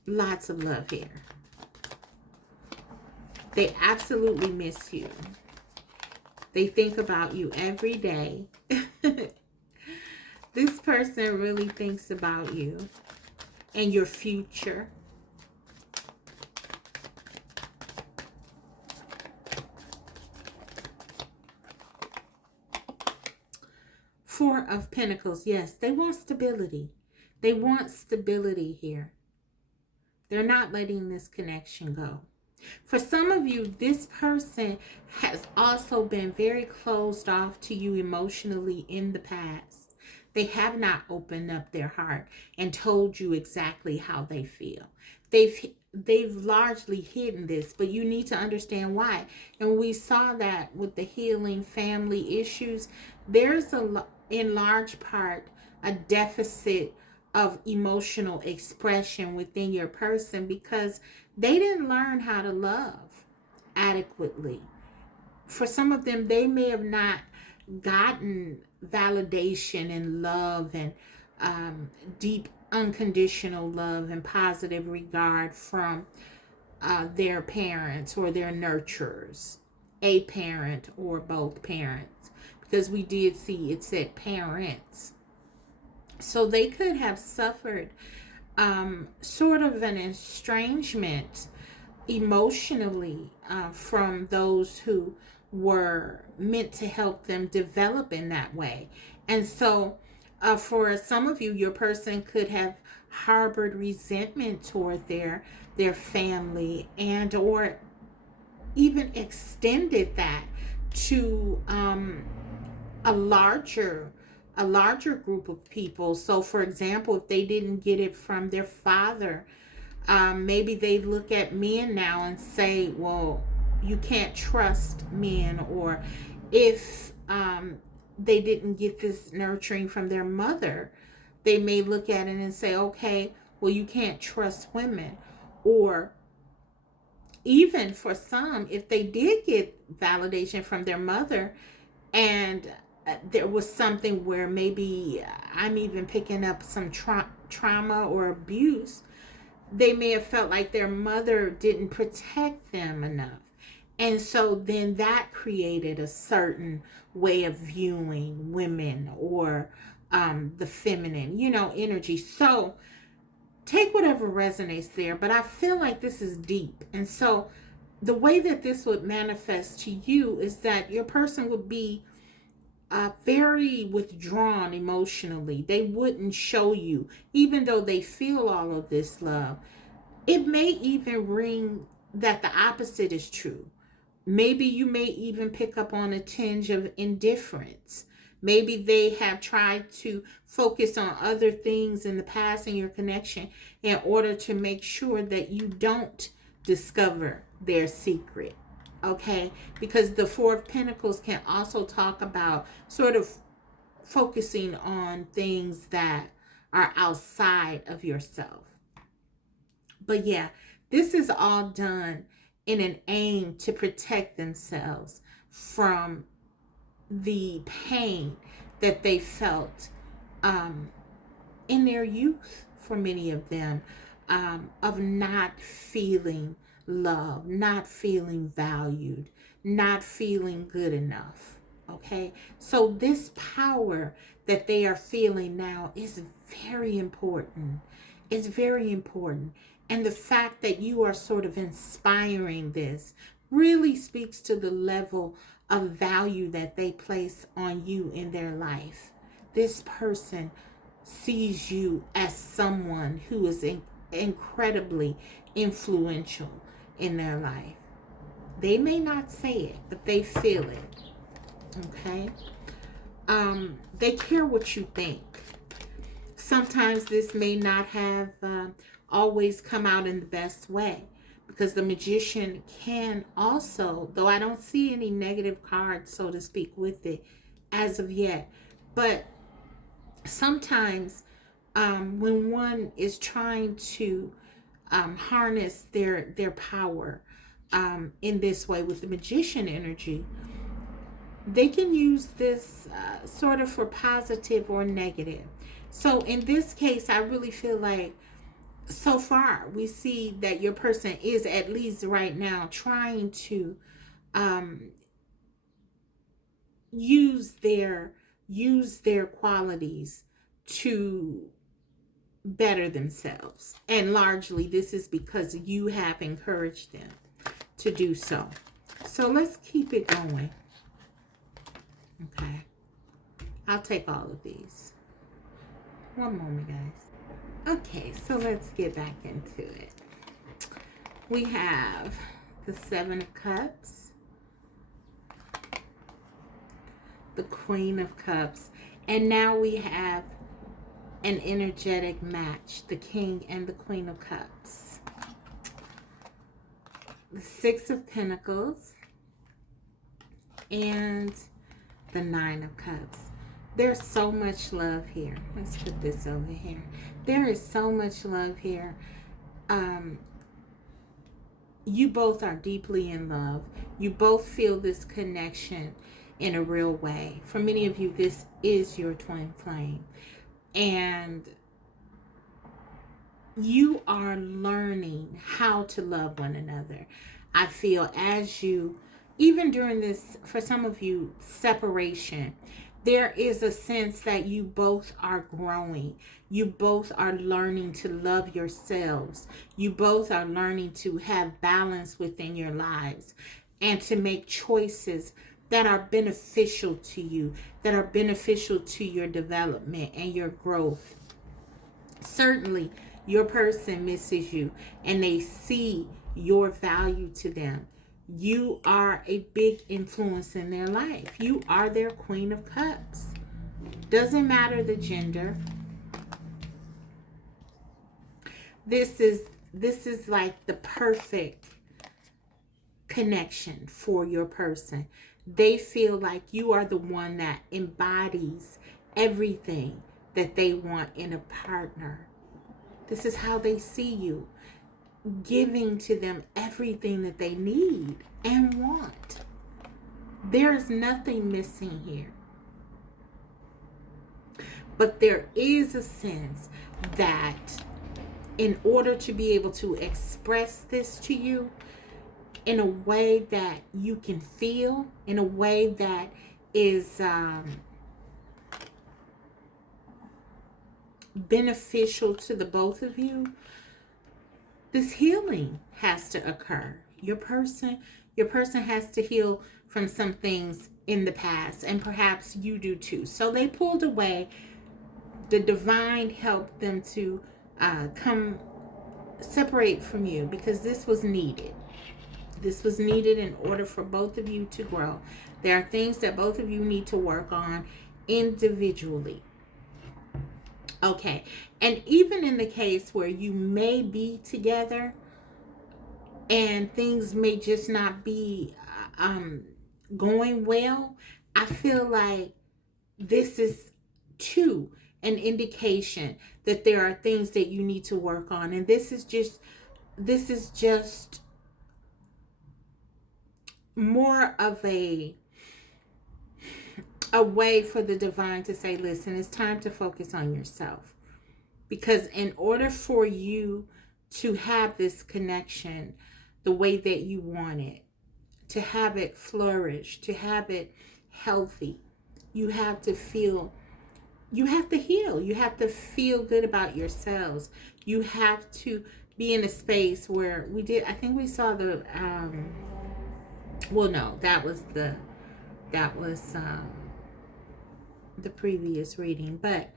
Lots of love here. They absolutely miss you. They think about you every day. This person really thinks about you and your future. Four of Pentacles. Yes, they want stability. They want stability here. They're not letting this connection go. For some of you, this person has also been very closed off to you emotionally in the past. They have not opened up their heart and told you exactly how they feel. They've largely hidden this, but you need to understand why. And we saw that with the healing family issues. There's in large part a deficit of emotional expression within your person because they didn't learn how to love adequately. For some of them, they may have not gotten validation and love and deep unconditional love and positive regard from their parents or their nurturers, a parent or both parents, because we did see it said parents. So they could have suffered sort of an estrangement emotionally from those who were meant to help them develop in that way. And so for some of you, your person could have harbored resentment toward their family, and or even extended that to a larger group of people. So for example, if they didn't get it from their father, maybe they look at men now and say, well, you can't trust men. Or if they didn't get this nurturing from their mother, they may look at it and say, okay, well, you can't trust women. Or even for some, if they did get validation from their mother and there was something where maybe I'm even picking up some trauma or abuse, they may have felt like their mother didn't protect them enough. And so then that created a certain way of viewing women or the feminine, energy. So take whatever resonates there, but I feel like this is deep. And so the way that this would manifest to you is that your person would be very withdrawn emotionally. They wouldn't show you, even though they feel all of this love. It may even ring that the opposite is true. Maybe you may even pick up on a tinge of indifference. Maybe they have tried to focus on other things in the past in your connection in order to make sure that you don't discover their secret. Okay? Because the Four of Pentacles can also talk about sort of focusing on things that are outside of yourself. But yeah, this is all done in an aim to protect themselves from the pain that they felt in their youth, for many of them, of not feeling love, not feeling valued, not feeling good enough. Okay, so this power that they are feeling now is very important. It's very important. And the fact that you are sort of inspiring this really speaks to the level of value that they place on you in their life. This person sees you as someone who is incredibly influential in their life. They may not say it, but they feel it. Okay? They care what you think. Sometimes this may not have always come out in the best way, because the Magician can also, though I don't see any negative cards, so to speak, with it as of yet, but sometimes when one is trying to harness their power in this way with the Magician energy, they can use this sort of for positive or negative. So in this case, I really feel like so far we see that your person is, at least right now, trying to use their qualities to better themselves. And largely this is because you have encouraged them to do so. So let's keep it going. Okay. I'll take all of these. One moment, guys. Okay, so let's get back into it. We have the Seven of Cups, the Queen of Cups, and now we have an energetic match, the King and the Queen of Cups. The Six of Pentacles and the Nine of Cups. There's so much love here. Let's put this over here. There is so much love here. You both are deeply in love. You both feel this connection in a real way. For many of you, this is your twin flame. And you are learning how to love one another. I feel as you, even during this, for some of you, separation, there is a sense that you both are growing. You both are learning to love yourselves. You both are learning to have balance within your lives and to make choices that are beneficial to you, that are beneficial to your development and your growth. Certainly, your person misses you and they see your value to them. You are a big influence in their life. You are their Queen of Cups. Doesn't matter the gender. This is like the perfect connection for your person. They feel like you are the one that embodies everything that they want in a partner. This is how they see you, giving to them everything that they need and want. There is nothing missing here. But there is a sense that in order to be able to express this to you in a way that you can feel, in a way that is beneficial to the both of you, this healing has to occur. Your person has to heal from some things in the past, and perhaps you do too. So they pulled away. The divine helped them to come separate from you because this was needed. This was needed in order for both of you to grow. There are things that both of you need to work on, individually. Okay. And even in the case where you may be together and things may just not be going well, I feel like this is too an indication that there are things that you need to work on. And this is just more of a way for the divine to say, listen, it's time to focus on yourself. Because in order for you to have this connection the way that you want it, to have it flourish, to have it healthy, you have to heal. You have to feel good about yourselves. You have to be in a space where I think we saw the, well, no, that was the previous reading, but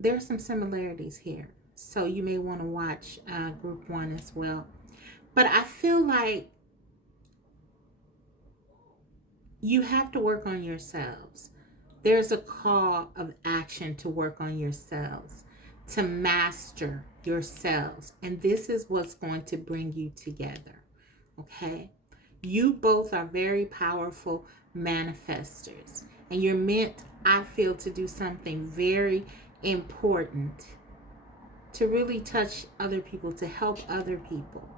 there are some similarities here. So you may want to watch group 1 as well. But I feel like you have to work on yourselves. There's a call of action to work on yourselves, to master yourselves. And this is what's going to bring you together. Okay? You both are very powerful manifestors. And you're meant, I feel, to do something very important, to really touch other people, to help other people.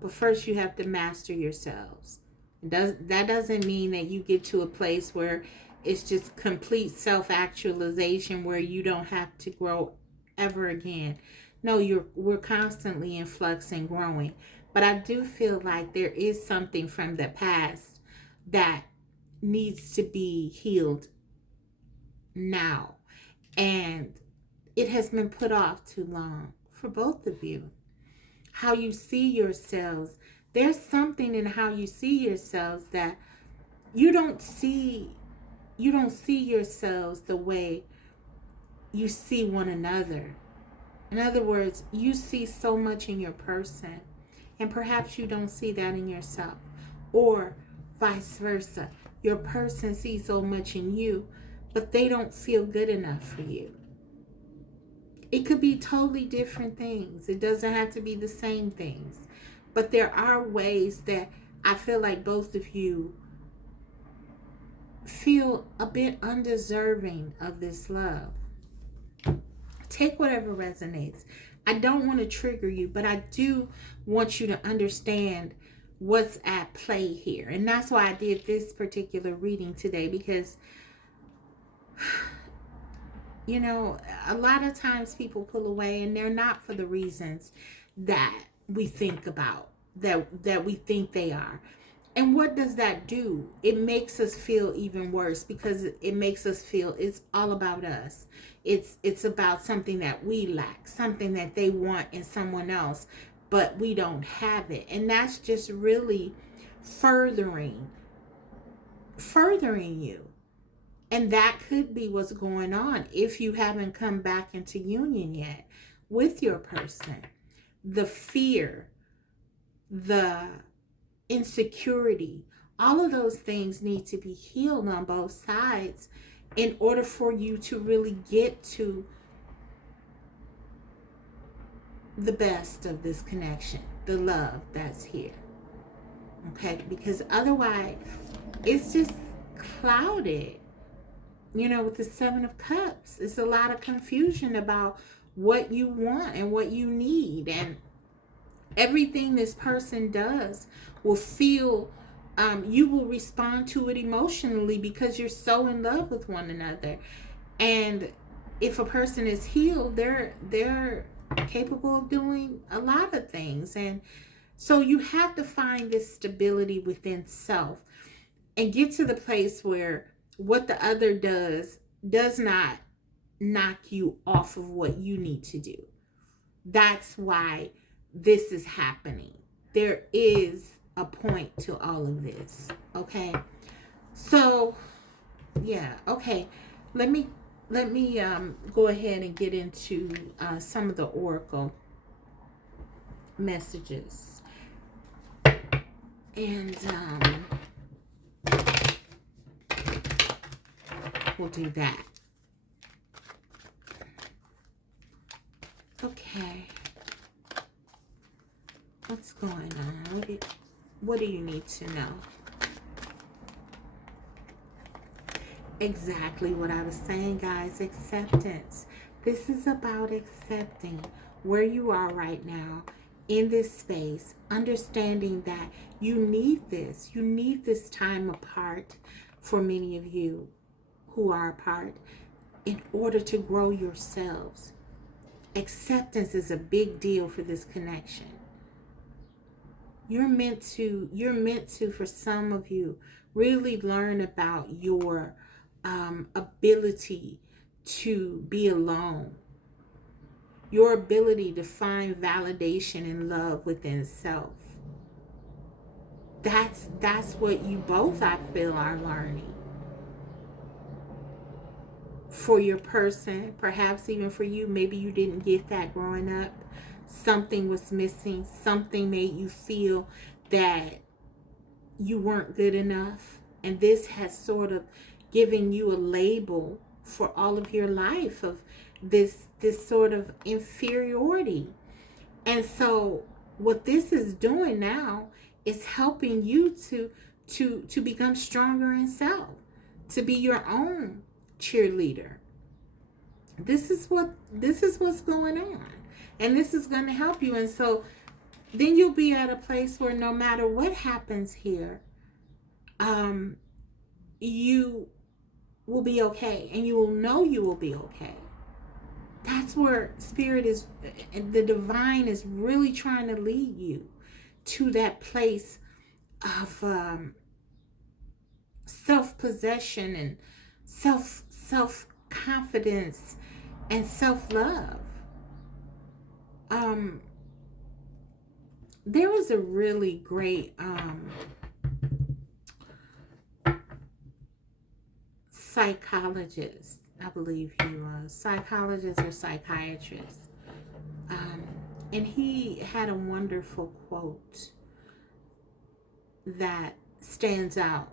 But first you have to master yourselves. That doesn't mean that you get to a place where it's just complete self-actualization where you don't have to grow ever again. No, we're constantly in flux and growing. But I do feel like there is something from the past that needs to be healed now. And it has been put off too long for both of you. How you see yourselves. There's something in how you see yourselves that you don't see yourselves the way you see one another. In other words, you see so much in your person, and perhaps you don't see that in yourself. Or vice versa. Your person sees so much in you, but they don't feel good enough for you. It could be totally different things. It doesn't have to be the same things. But there are ways that I feel like both of you feel a bit undeserving of this love. Take whatever resonates. I don't want to trigger you, but I do want you to understand what's at play here. And that's why I did this particular reading today, because you know, a lot of times people pull away and they're not for the reasons that we think about, that we think they are. And what does that do? It makes us feel even worse, because it makes us feel it's all about us. It's about something that we lack, something that they want in someone else, but we don't have it. And that's just really furthering you. And that could be what's going on if you haven't come back into union yet with your person. The fear, the insecurity, all of those things need to be healed on both sides in order for you to really get to the best of this connection, the love that's here. Okay? Because otherwise, it's just clouded. You know, with the 7 of Cups, it's a lot of confusion about what you want and what you need. And everything this person does will feel, you will respond to it emotionally because you're so in love with one another. And if a person is healed, they're capable of doing a lot of things. And so you have to find this stability within self and get to the place where what the other does not knock you off of what you need to do. That's why this is happening. There is a point to all of this. Okay. So yeah. Okay. Let me go ahead and get into some of the oracle messages. And we'll do that. Okay. What's going on? What do you need to know? Exactly what I was saying, guys. Acceptance. This is about accepting where you are right now in this space, understanding that you need this. You need this time apart for many of you who are apart in order to grow yourselves. Acceptance is a big deal for this connection. You're meant to, for some of you, really learn about your ability to be alone. Your ability to find validation and love within self. That's what you both, I feel, are learning. For your person, perhaps even for you, maybe you didn't get that growing up. Something was missing. Something made you feel that you weren't good enough. And this has sort of given you a label for all of your life of this sort of inferiority. And so what this is doing now is helping you to become stronger in self, to be your own cheerleader. This is what's going on. And this is going to help you. And so then you'll be at a place where no matter what happens here, you will be okay. And you will know you will be okay. That's where Spirit is, the divine is really trying to lead you to that place of self-possession and self-confidence and self-love. There was a really great psychologist, I believe he was, psychologist or psychiatrist, and he had a wonderful quote that stands out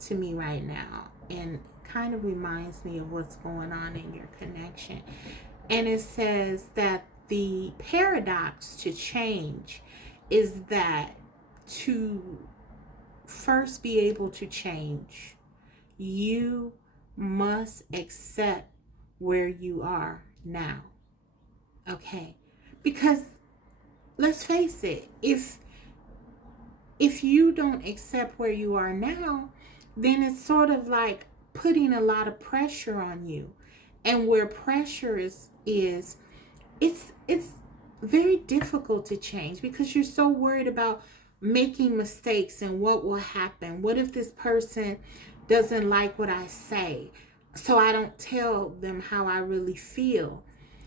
to me right now and kind of reminds me of what's going on in your connection. And it says that the paradox to change is that to first be able to change, you must accept where you are now. Okay? Because let's face it, if you don't accept where you are now, then it's sort of like putting a lot of pressure on you. And where pressure is it's very difficult to change because you're so worried about making mistakes and what will happen. What if this person doesn't like what I say, so I don't tell them how I really feel?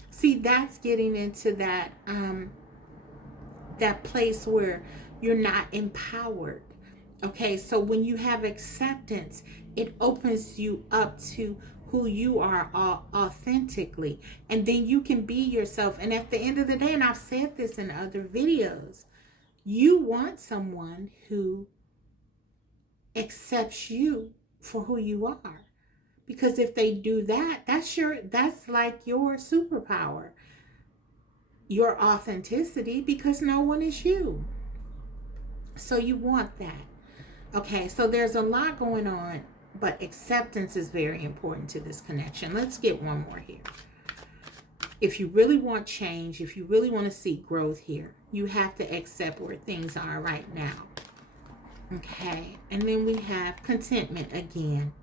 See, that's getting into that place where you're not empowered. Okay, so when you have acceptance, it opens you up to who you are authentically, and then you can be yourself. And at the end of the day, and I've said this in other videos, you want someone who accepts you for who you are, because if they do that, that's like your superpower, your authenticity, because no one is you. So you want that. Okay, so there's a lot going on, but acceptance is very important to this connection. Let's get one more here. If you really want change, if you really want to see growth here, you have to accept where things are right now. Okay, and then we have contentment again.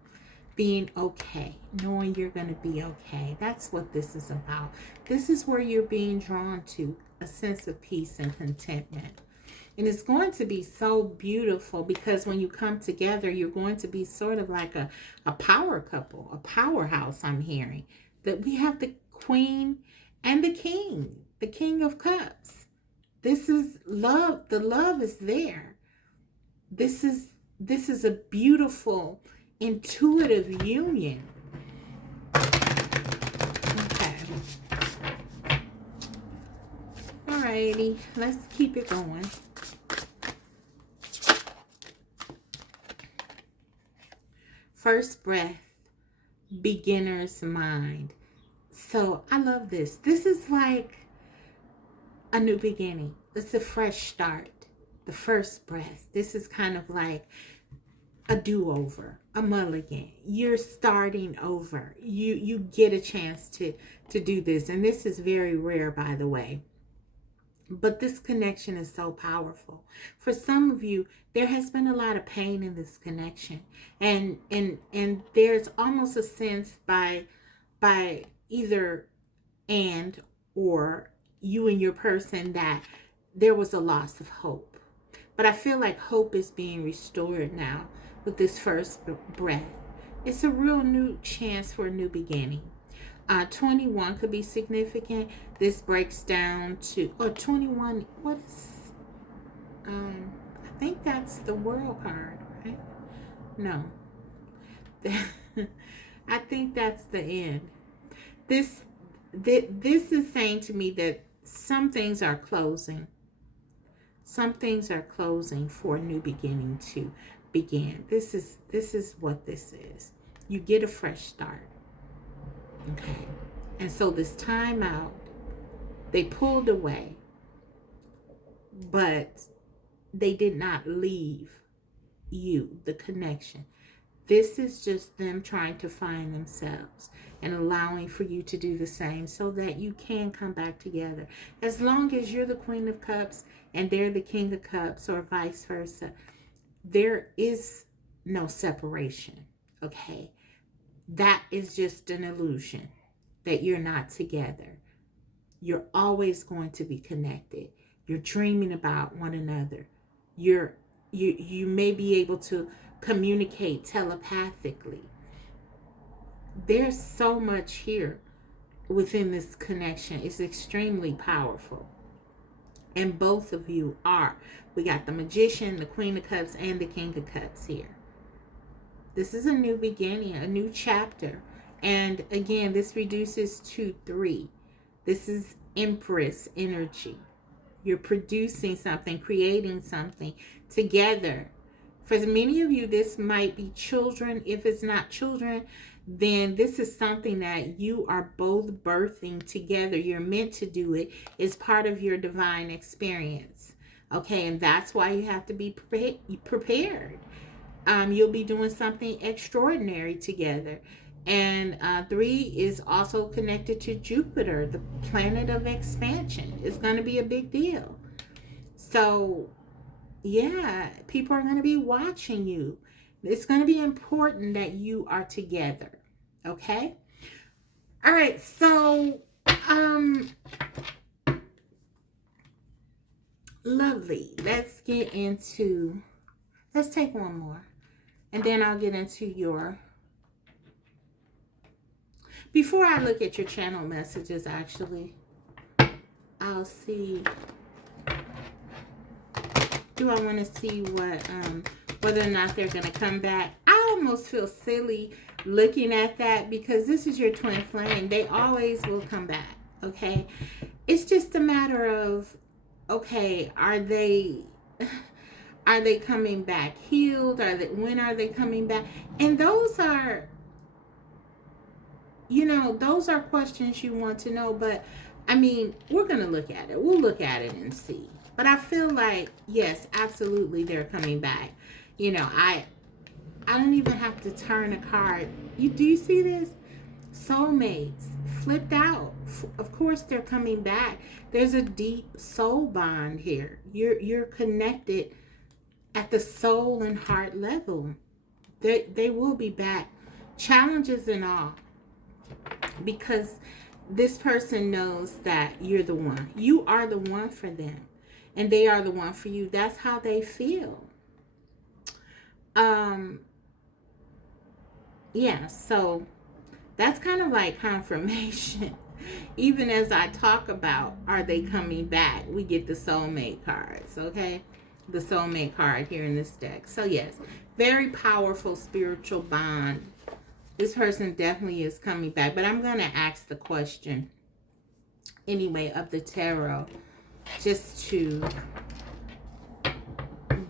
Being okay, knowing you're going to be okay. That's what this is about. This is where you're being drawn to, a sense of peace and contentment. And it's going to be so beautiful because when you come together, you're going to be sort of like a power couple, a powerhouse. I'm hearing that we have the Queen and the King of Cups. This is love. The love is there. This is a beautiful, intuitive union. Okay. Alrighty, let's keep it going. First breath, beginner's mind. So I love this. This is like a new beginning. It's a fresh start. The first breath. This is kind of like a do-over, a mulligan. You're starting over. You get a chance to do this. And this is very rare, by the way. But this connection is so powerful. For some of you, there has been a lot of pain in this connection. And there's almost a sense by either and or you and your person that there was a loss of hope. But I feel like hope is being restored now with this first breath. It's a real new chance for a new beginning. 21 could be significant. This breaks down to, 21, what is, I think that's the world card, right? No. I think that's the end. This is saying to me that some things are closing. Some things are closing for a new beginning to begin. This is what this is. You get a fresh start. Okay. And so this time out, they pulled away, but they did not leave you, the connection. This is just them trying to find themselves and allowing for you to do the same so that you can come back together. As long as you're the Queen of Cups and they're the King of Cups, or vice versa, there is no separation, okay? That is just an illusion that you're not together. You're always going to be connected. You're dreaming about one another. You may be able to communicate telepathically. There's so much here within this connection. It's extremely powerful. And both of you are. We got the Magician, the Queen of Cups, and the King of Cups here. This is a new beginning, a new chapter. And again, this reduces to 3. This is Empress energy. You're producing something, creating something together. For many of you, this might be children. If it's not children, then this is something that you are both birthing together. You're meant to do it. It's part of your divine experience. Okay, and that's why you have to be prepared. You'll be doing something extraordinary together. And 3 is also connected to Jupiter, the planet of expansion. It's going to be a big deal. So, yeah, people are going to be watching you. It's going to be important that you are together. Okay? All right, so, lovely. Let's take one more. And then I'll get into your... Before I look at your channel messages, actually, I'll see... Do I want to see what, whether or not they're going to come back? I almost feel silly looking at that because this is your twin flame. They always will come back, okay? It's just a matter of, okay, are they coming back healed? When are they coming back? And those are, those are questions you want to know. But, I mean, we're going to look at it. We'll look at it and see. But I feel like, yes, absolutely, they're coming back. I don't even have to turn a card. Do you see this? Soulmates flipped out. Of course, they're coming back. There's a deep soul bond here. You're connected at the soul and heart level. They will be back, challenges and all, because this person knows that you're the one. You are the one for them, and they are the one for you. That's how they feel. Yeah, so that's kind of like confirmation. Even as I talk about, are they coming back? We get the soulmate cards, okay? The soulmate card here in this deck. So yes, very powerful spiritual bond. This person definitely is coming back. But I'm going to ask the question anyway of the tarot, just to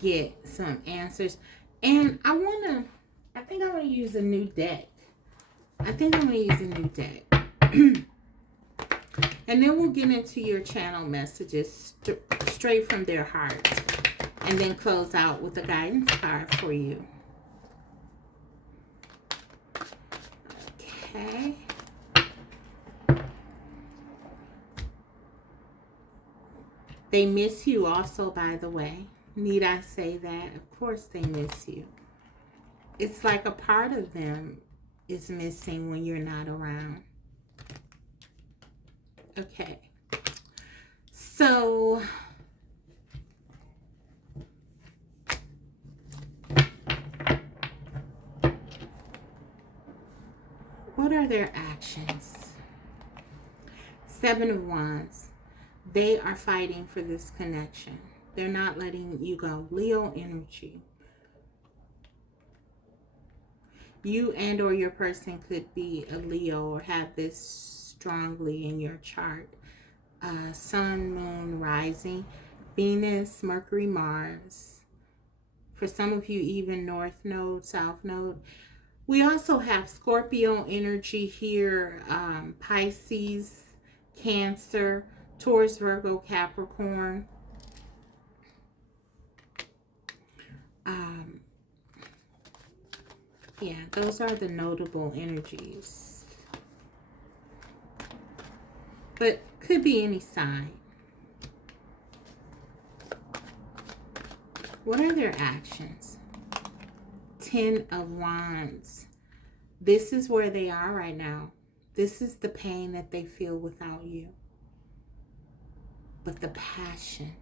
get some answers. And I think I want to use a new deck I think I'm going to use a new deck. And then we'll get into your channel messages straight from their heart. And then close out with a guidance card for you. Okay. They miss you also, by the way. Need I say that? Of course they miss you. It's like a part of them is missing when you're not around. Okay. So what are their actions? 7 of Wands. They are fighting for this connection. They're not letting you go. Leo energy. You and or your person could be a Leo or have this strongly in your chart. Sun, Moon, Rising, Venus, Mercury, Mars. For some of you, even North Node, South Node. We also have Scorpio energy here, Pisces, Cancer, Taurus, Virgo, Capricorn. Yeah, those are the notable energies. But could be any sign. What are their actions? 10 of Wands. This is where they are right now. This is the pain that they feel without you. But the passion,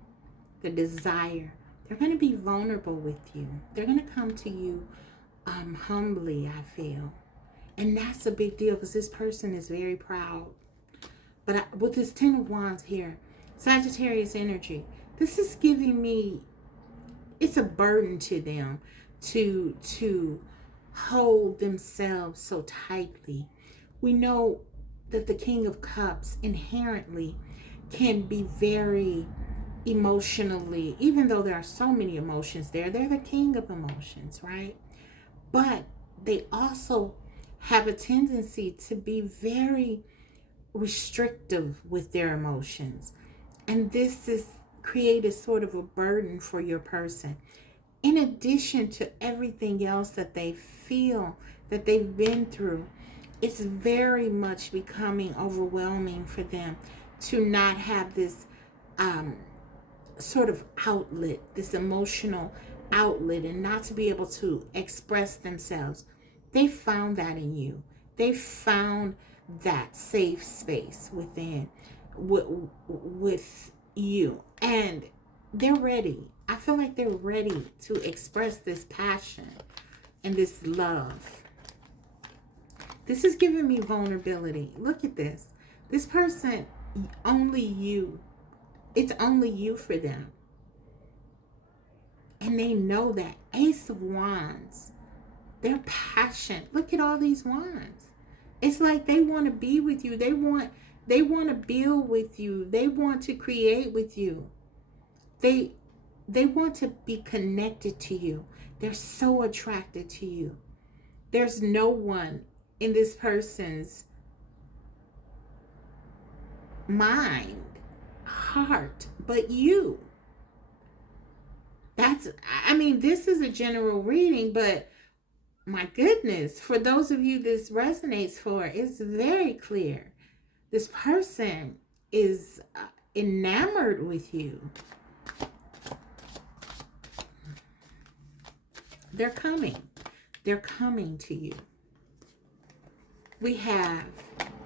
the desire, they're going to be vulnerable with you. They're going to come to you humbly, I feel. And that's a big deal because this person is very proud. But with this 10 of Wands here, Sagittarius energy, this is giving me, it's a burden to them to hold themselves so tightly. We know that the King of Cups inherently can be very emotionally, even though there are so many emotions there, they're the king of emotions, right? But they also have a tendency to be very restrictive with their emotions. And this is created sort of a burden for your person. In addition to everything else that they feel, that they've been through, it's very much becoming overwhelming for them to not have this sort of outlet, this emotional outlet, and not to be able to express themselves. They found that in you. They found that safe space within with you, and they're ready. I feel like they're ready to express this passion and this love. This is giving me vulnerability. Look at this. This person, only you. It's only you for them. And they know that. Ace of Wands. Their passion. Look at all these wands. It's like they want to be with you. They want to build with you. They want to create with you. They want to be connected to you. They're so attracted to you. There's no one in this person's mind, heart, but you. This is a general reading, but my goodness, for those of you this resonates for, it's very clear. This person is enamored with you. They're coming. They're coming to you. We have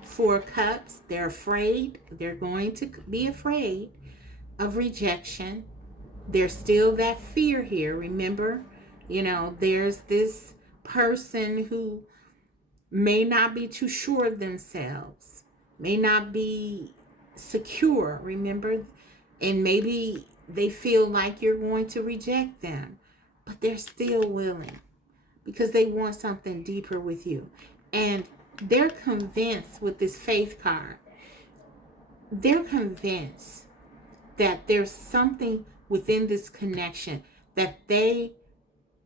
4 cups. They're afraid. They're going to be afraid of rejection. There's still that fear here. Remember, there's this person who may not be too sure of themselves, may not be secure, remember, and maybe they feel like you're going to reject them, but they're still willing because they want something deeper with you. And they're convinced with this faith card, they're convinced that there's something within this connection that they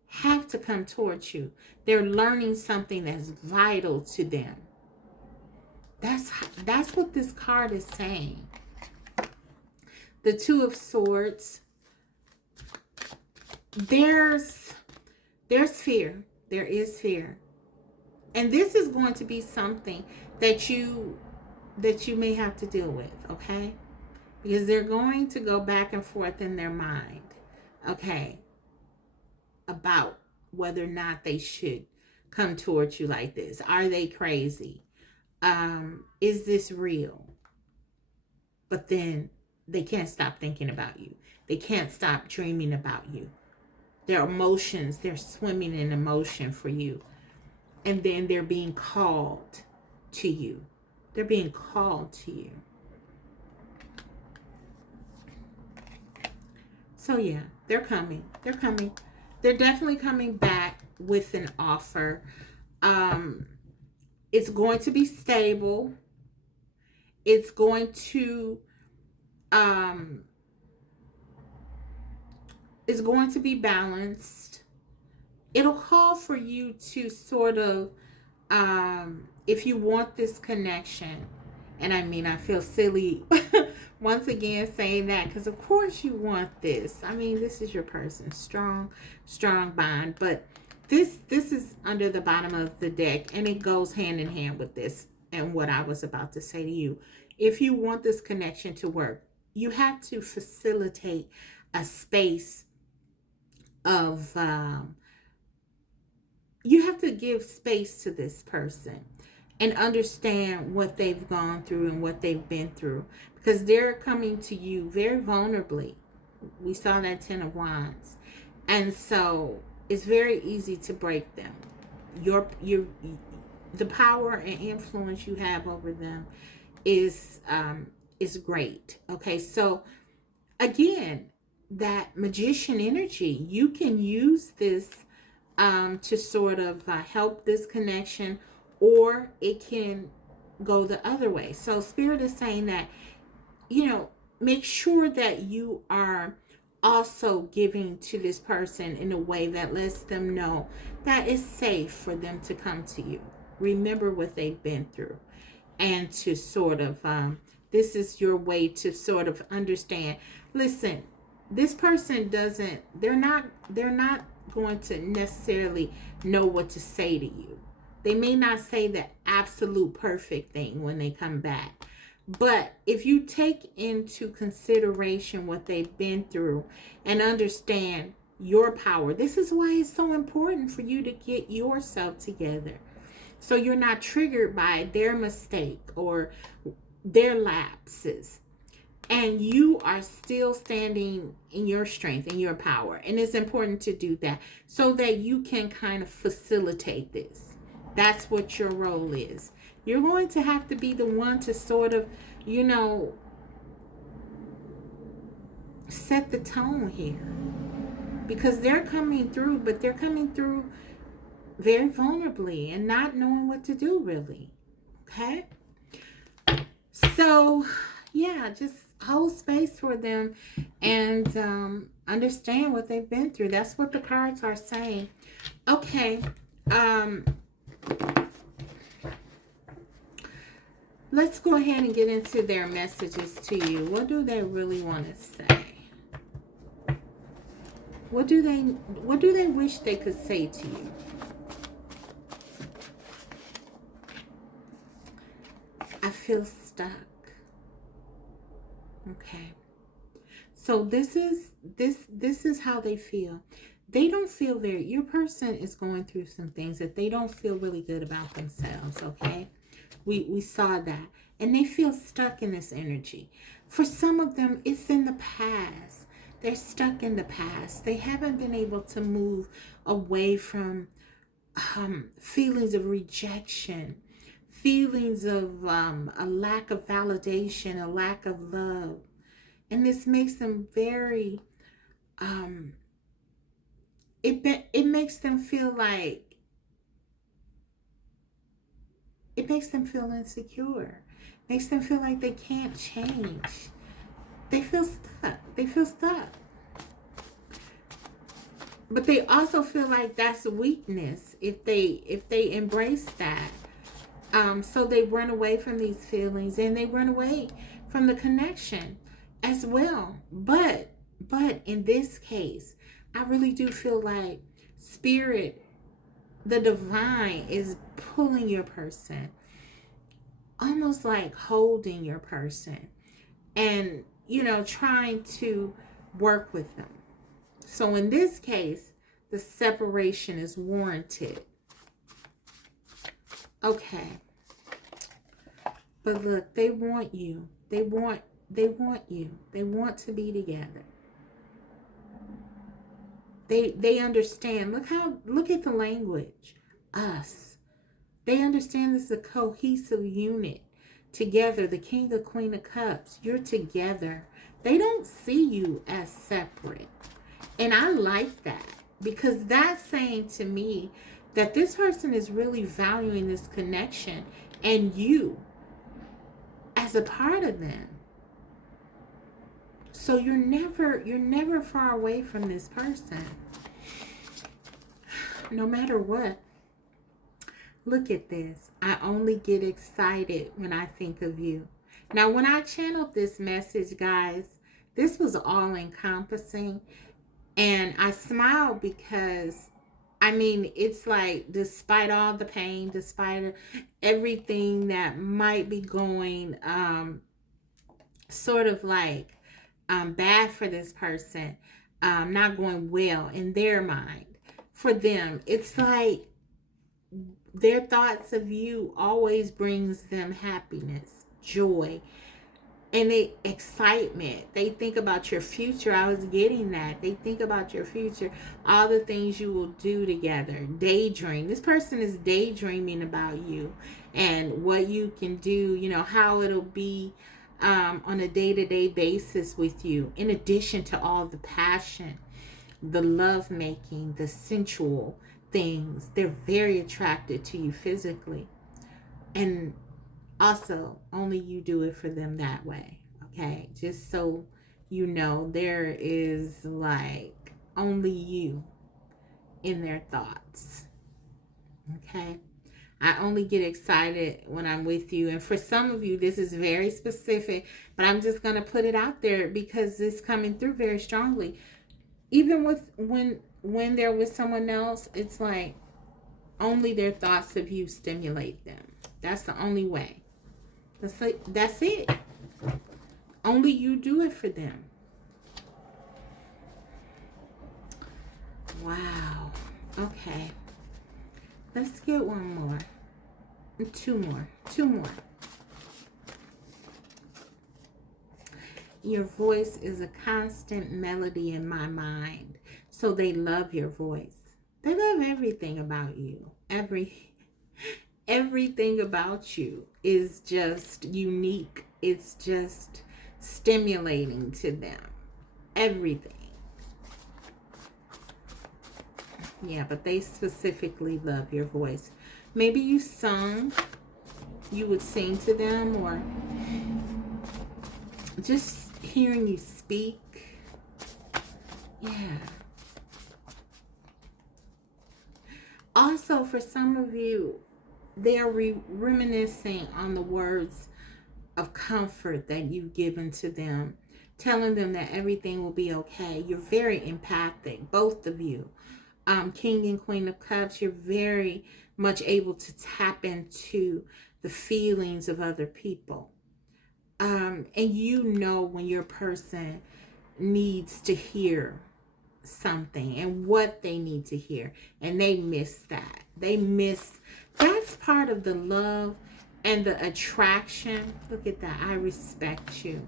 have to come towards you. They're learning something that's vital to them. That's what this card is saying. The Two of Swords. There's fear. There is fear. And this is going to be something that you may have to deal with, okay? Because they're going to go back and forth in their mind, okay, about whether or not they should come towards you like this. Are they crazy? Is this real? But then they can't stop thinking about you. They can't stop dreaming about you. Their emotions, they're swimming in emotion for you. And then they're being called to you. They're being called to you. So yeah, they're coming. They're coming. They're definitely coming back with an offer. It's going to be stable. It's going to be balanced. It'll call for you to sort of, if you want this connection, and I mean, I feel silly once again saying that, because of course you want this. I mean, this is your person, strong bond. But this is under the bottom of the deck, and it goes hand in hand with this and what I was about to say to you. If you want this connection to work, you have to facilitate a space of you have to give space to this person and understand what they've gone through and what they've been through, because they're coming to you very vulnerably. We saw that 10 of Wands, and so it's very easy to break them. The power and influence you have over them is great. Okay, so again, that magician energy, you can use this to sort of help this connection, or it can go the other way. So Spirit is saying that, make sure that you are also giving to this person in a way that lets them know that it's safe for them to come to you. Remember what they've been through, and to sort of, this is your way to sort of understand. Listen, this person they're not going to necessarily know what to say to you. They may not say the absolute perfect thing when they come back. But if you take into consideration what they've been through and understand your power, this is why it's so important for you to get yourself together, so you're not triggered by their mistake or their lapses, and you are still standing in your strength and your power. And it's important to do that so that you can kind of facilitate this. That's what your role is. You're going to have to be the one to sort of, set the tone here, because they're coming through, but they're coming through very vulnerably and not knowing what to do, really. Okay? So, yeah, just hold space for them and understand what they've been through. That's what the cards are saying. Okay. Let's go ahead and get into their messages to you. What do they really want to say? What do they wish they could say to you? I feel stuck. Okay. So this is how they feel. They don't feel your person is going through some things that they don't feel really good about themselves, okay? We saw that. And they feel stuck in this energy. For some of them, it's in the past. They're stuck in the past. They haven't been able to move away from feelings of rejection, feelings of a lack of validation, a lack of love. And this makes them very, it makes them feel like, it makes them feel insecure. Makes them feel like they can't change. They feel stuck. They feel stuck. But they also feel like that's weakness if they embrace that. So they run away from these feelings, and they run away from the connection as well. But in this case, I really do feel like spirit, the divine, is pulling your person, almost like holding your person, and trying to work with them. So in this case, the separation is warranted. Okay. But look, they want you. They want you. They want to be together. They understand. Look at the language. Us. They understand this is a cohesive unit. Together, the King, the Queen of Cups, you're together. They don't see you as separate. And I like that, because that's saying to me that this person is really valuing this connection and you as a part of them. So you're never far away from this person. No matter what. Look at this. I only get excited when I think of you. Now, when I channeled this message, guys, this was all encompassing. And I smiled because, it's like, despite all the pain, despite everything that might be going sort of like bad for this person, not going well in their mind, for them, it's like their thoughts of you always brings them happiness, joy, and excitement. They think about your future. I was getting that. They think about your future, all the things you will do together. Daydream. This person is daydreaming about you and what you can do, how it'll be on a day-to-day basis with you, in addition to all the passion, the love making, the sensual things. They're very attracted to you physically. And also, only you do it for them that way. Okay? Just so you know, there is like only you in their thoughts. Okay? I only get excited when I'm with you. And for some of you, this is very specific, but I'm just going to put it out there because it's coming through very strongly. Even with when they're with someone else, it's like only their thoughts of you stimulate them. That's the only way. That's it. Only you do it for them. Wow. Okay. Let's get one more. Two more. Your voice is a constant melody in my mind. So they love your voice. They love everything about you. Everything about you is just unique. It's just stimulating to them. Everything. Yeah, but they specifically love your voice. Maybe you would sing to them, or just hearing you speak. Yeah. Also, for some of you, they are reminiscing on the words of comfort that you've given to them, telling them that everything will be okay. You're very empathic, both of you. King and Queen of Cups, you're very much able to tap into the feelings of other people. And when your person needs to hear something and what they need to hear, and they miss that. That's part of the love and the attraction. Look at that. I respect you.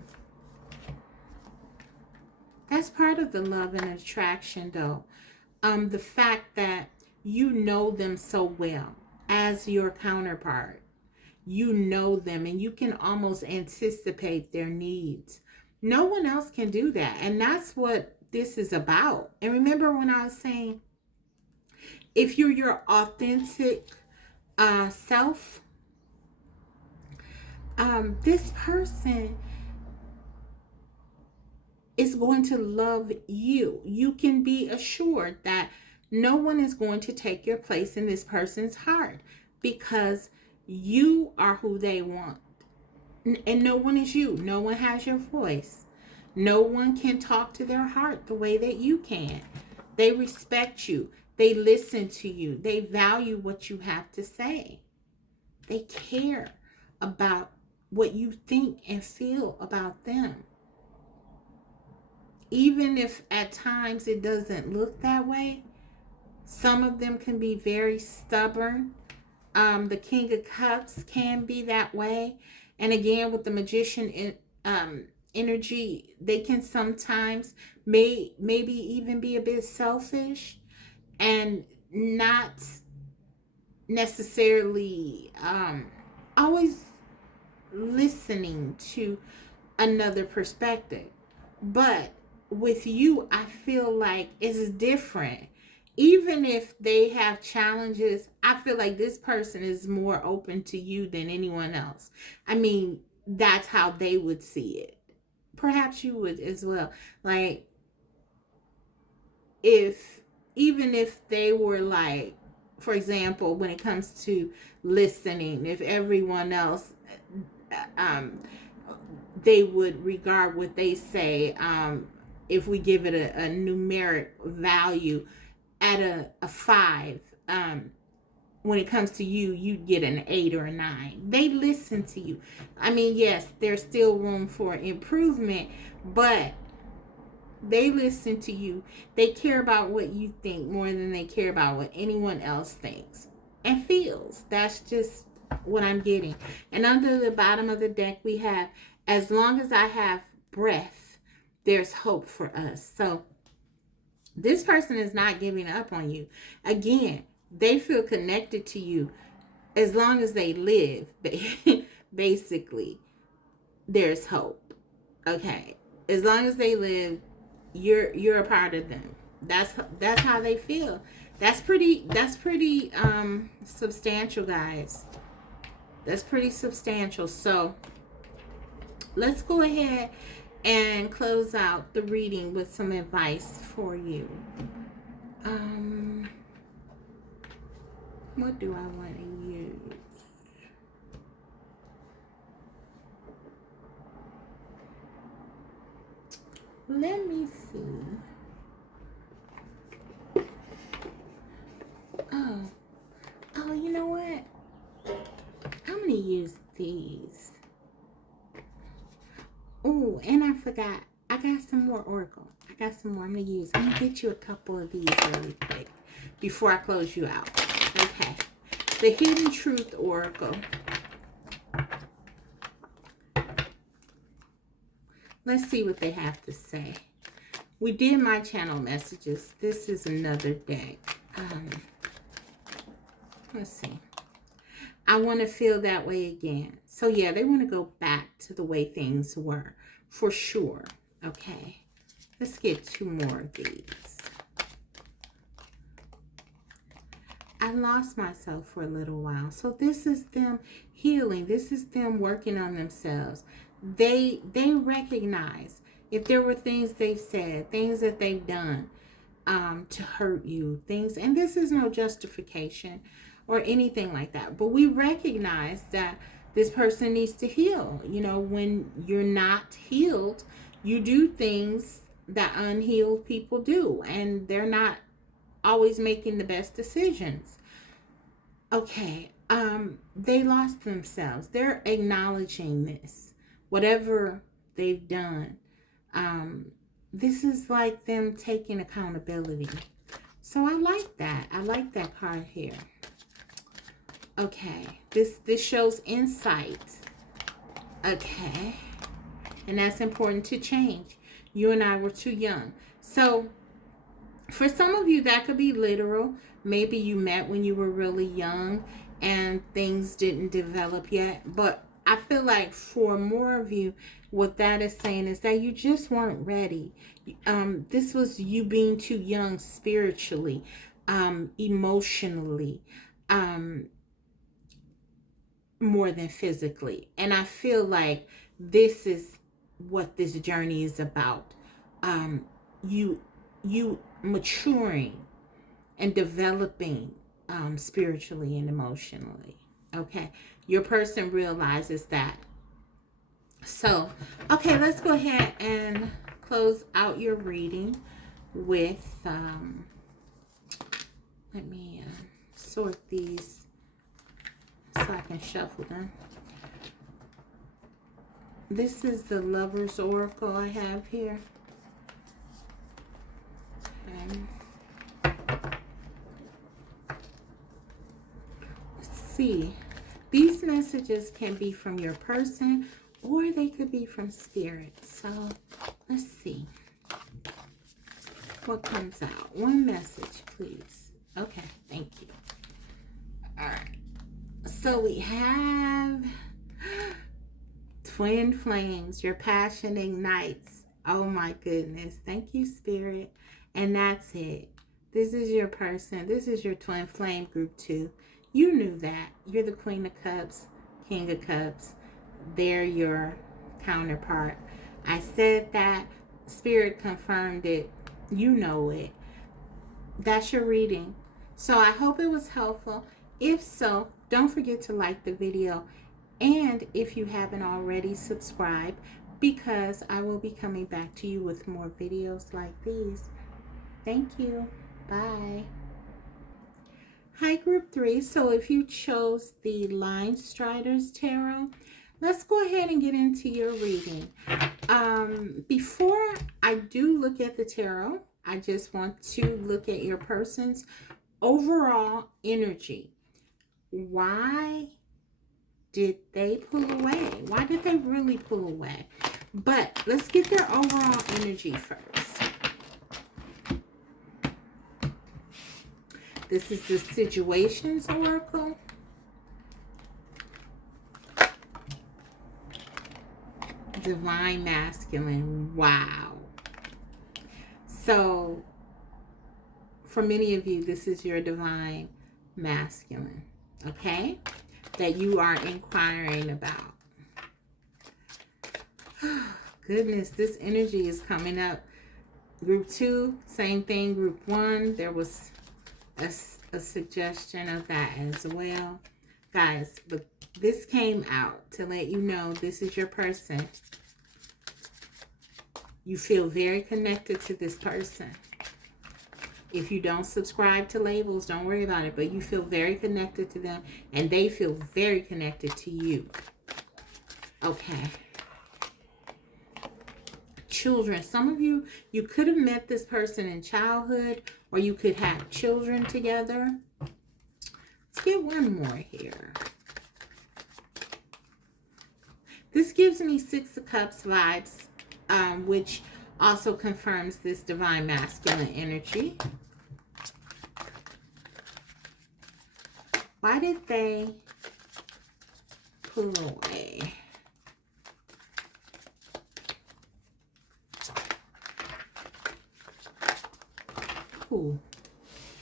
That's part of the love and attraction, though. The fact that you know them so well as your counterpart. You know them and you can almost anticipate their needs. No one else can do that. And that's what this is about. And remember when I was saying, if you're your authentic self, this person is going to love you. You can be assured that no one is going to take your place in this person's heart, because you are who they want. And no one is you. No one has your voice. No one can talk to their heart the way that you can. They respect you. They listen to you. They value what you have to say. They care about what you think and feel about them. Even if at times it doesn't look that way, some of them can be very stubborn. The King of Cups can be that way. And again, with the Magician energy, they can sometimes maybe even be a bit selfish and not necessarily always listening to another perspective. But with you, I feel like it's different. Even if they have challenges, I feel like this person is more open to you than anyone else. I mean, that's how they would see it. Perhaps you would as well. Like, if even if they were like, for example, when it comes to listening, if everyone else um they would regard what they say, if we give it a numeric value at a 5, when it comes to you, you'd get an 8 or a 9. They listen to you. I mean, yes, there's still room for improvement, but they listen to you. They care about what you think more than they care about what anyone else thinks and feels. That's just what I'm getting. And under the bottom of the deck, we have, as long as I have breath, there's hope for us. So this person is not giving up on you. Again, they feel connected to you as long as they live. Basically, there's hope. Okay, as long as they live, you're a part of them. That's how they feel. That's pretty substantial, guys. That's pretty substantial. So let's go ahead and close out the reading with some advice for you. What do I want to use? Let me see. Oh, you know what? I'm going to use these. Oh, and I forgot. I got some more Oracle. I got some more I'm going to use. I'm going to get you a couple of these really quick before I close you out. Okay. The Hidden Truth Oracle. Let's see what they have to say. We did my channel messages. This is another deck. Let's see. I want to feel that way again. So yeah, they want to go back to the way things were, for sure. Okay. Let's get 2 more of these. I lost myself for a little while. So this is them healing. This is them working on themselves. They recognize if there were things they've said, things that they've done to hurt you, things, and this is no justification or anything like that, but we recognize that this person needs to heal. You know, when you're not healed, you do things that unhealed people do, and they're not always making the best decisions. Okay, they lost themselves. They're acknowledging this, whatever they've done. This is like them taking accountability. So I like that. I like that card here. Okay, this shows insight. Okay, and that's important to change. You and I were too young. So for some of you, that could be literal. Maybe you met when you were really young and things didn't develop yet. But I feel like for more of you, what that is saying is that you just weren't ready. This was you being too young spiritually, emotionally, more than physically. And I feel like this is what this journey is about. you maturing and developing spiritually and emotionally. Okay, your person realizes that. So, okay, let's go ahead and close out your reading with let me sort these so I can shuffle them. This is the Lover's Oracle I have here. Let's see. These messages can be from your person or they could be from spirit. So let's see what comes out. One message, please. Okay, thank you. All right. So we have twin flames. Your passion ignites. Oh my goodness. Thank you, Spirit. And that's it. This is your person. This is your twin flame group 2. You knew that. You're the Queen of Cups, King of Cups. They're your counterpart. I said that. Spirit confirmed it. You know it. That's your reading. So I hope it was helpful. If so, don't forget to like the video. And if you haven't already, subscribe, because I will be coming back to you with more videos like these. Thank you. Bye. Hi, Group 3. So if you chose the Line Striders Tarot, let's go ahead and get into your reading. Before I do look at the tarot, I just want to look at your person's overall energy. Why did they pull away? Why did they really pull away? But let's get their overall energy first. This is the Situations Oracle. Divine Masculine. Wow. So, for many of you, this is your Divine Masculine. Okay? That you are inquiring about. Goodness, this energy is coming up. Group 2, same thing. Group 1, there was a suggestion of that as well. Guys, but this came out to let you know this is your person. You feel very connected to this person. If you don't subscribe to labels, don't worry about it. But you feel very connected to them. And they feel very connected to you. Okay. Children. Some of you, you could have met this person in childhood. Or you could have children together. Let's get one more here. This gives me 6 of Cups vibes. Which also confirms this Divine Masculine energy. Why did they pull away? Ooh,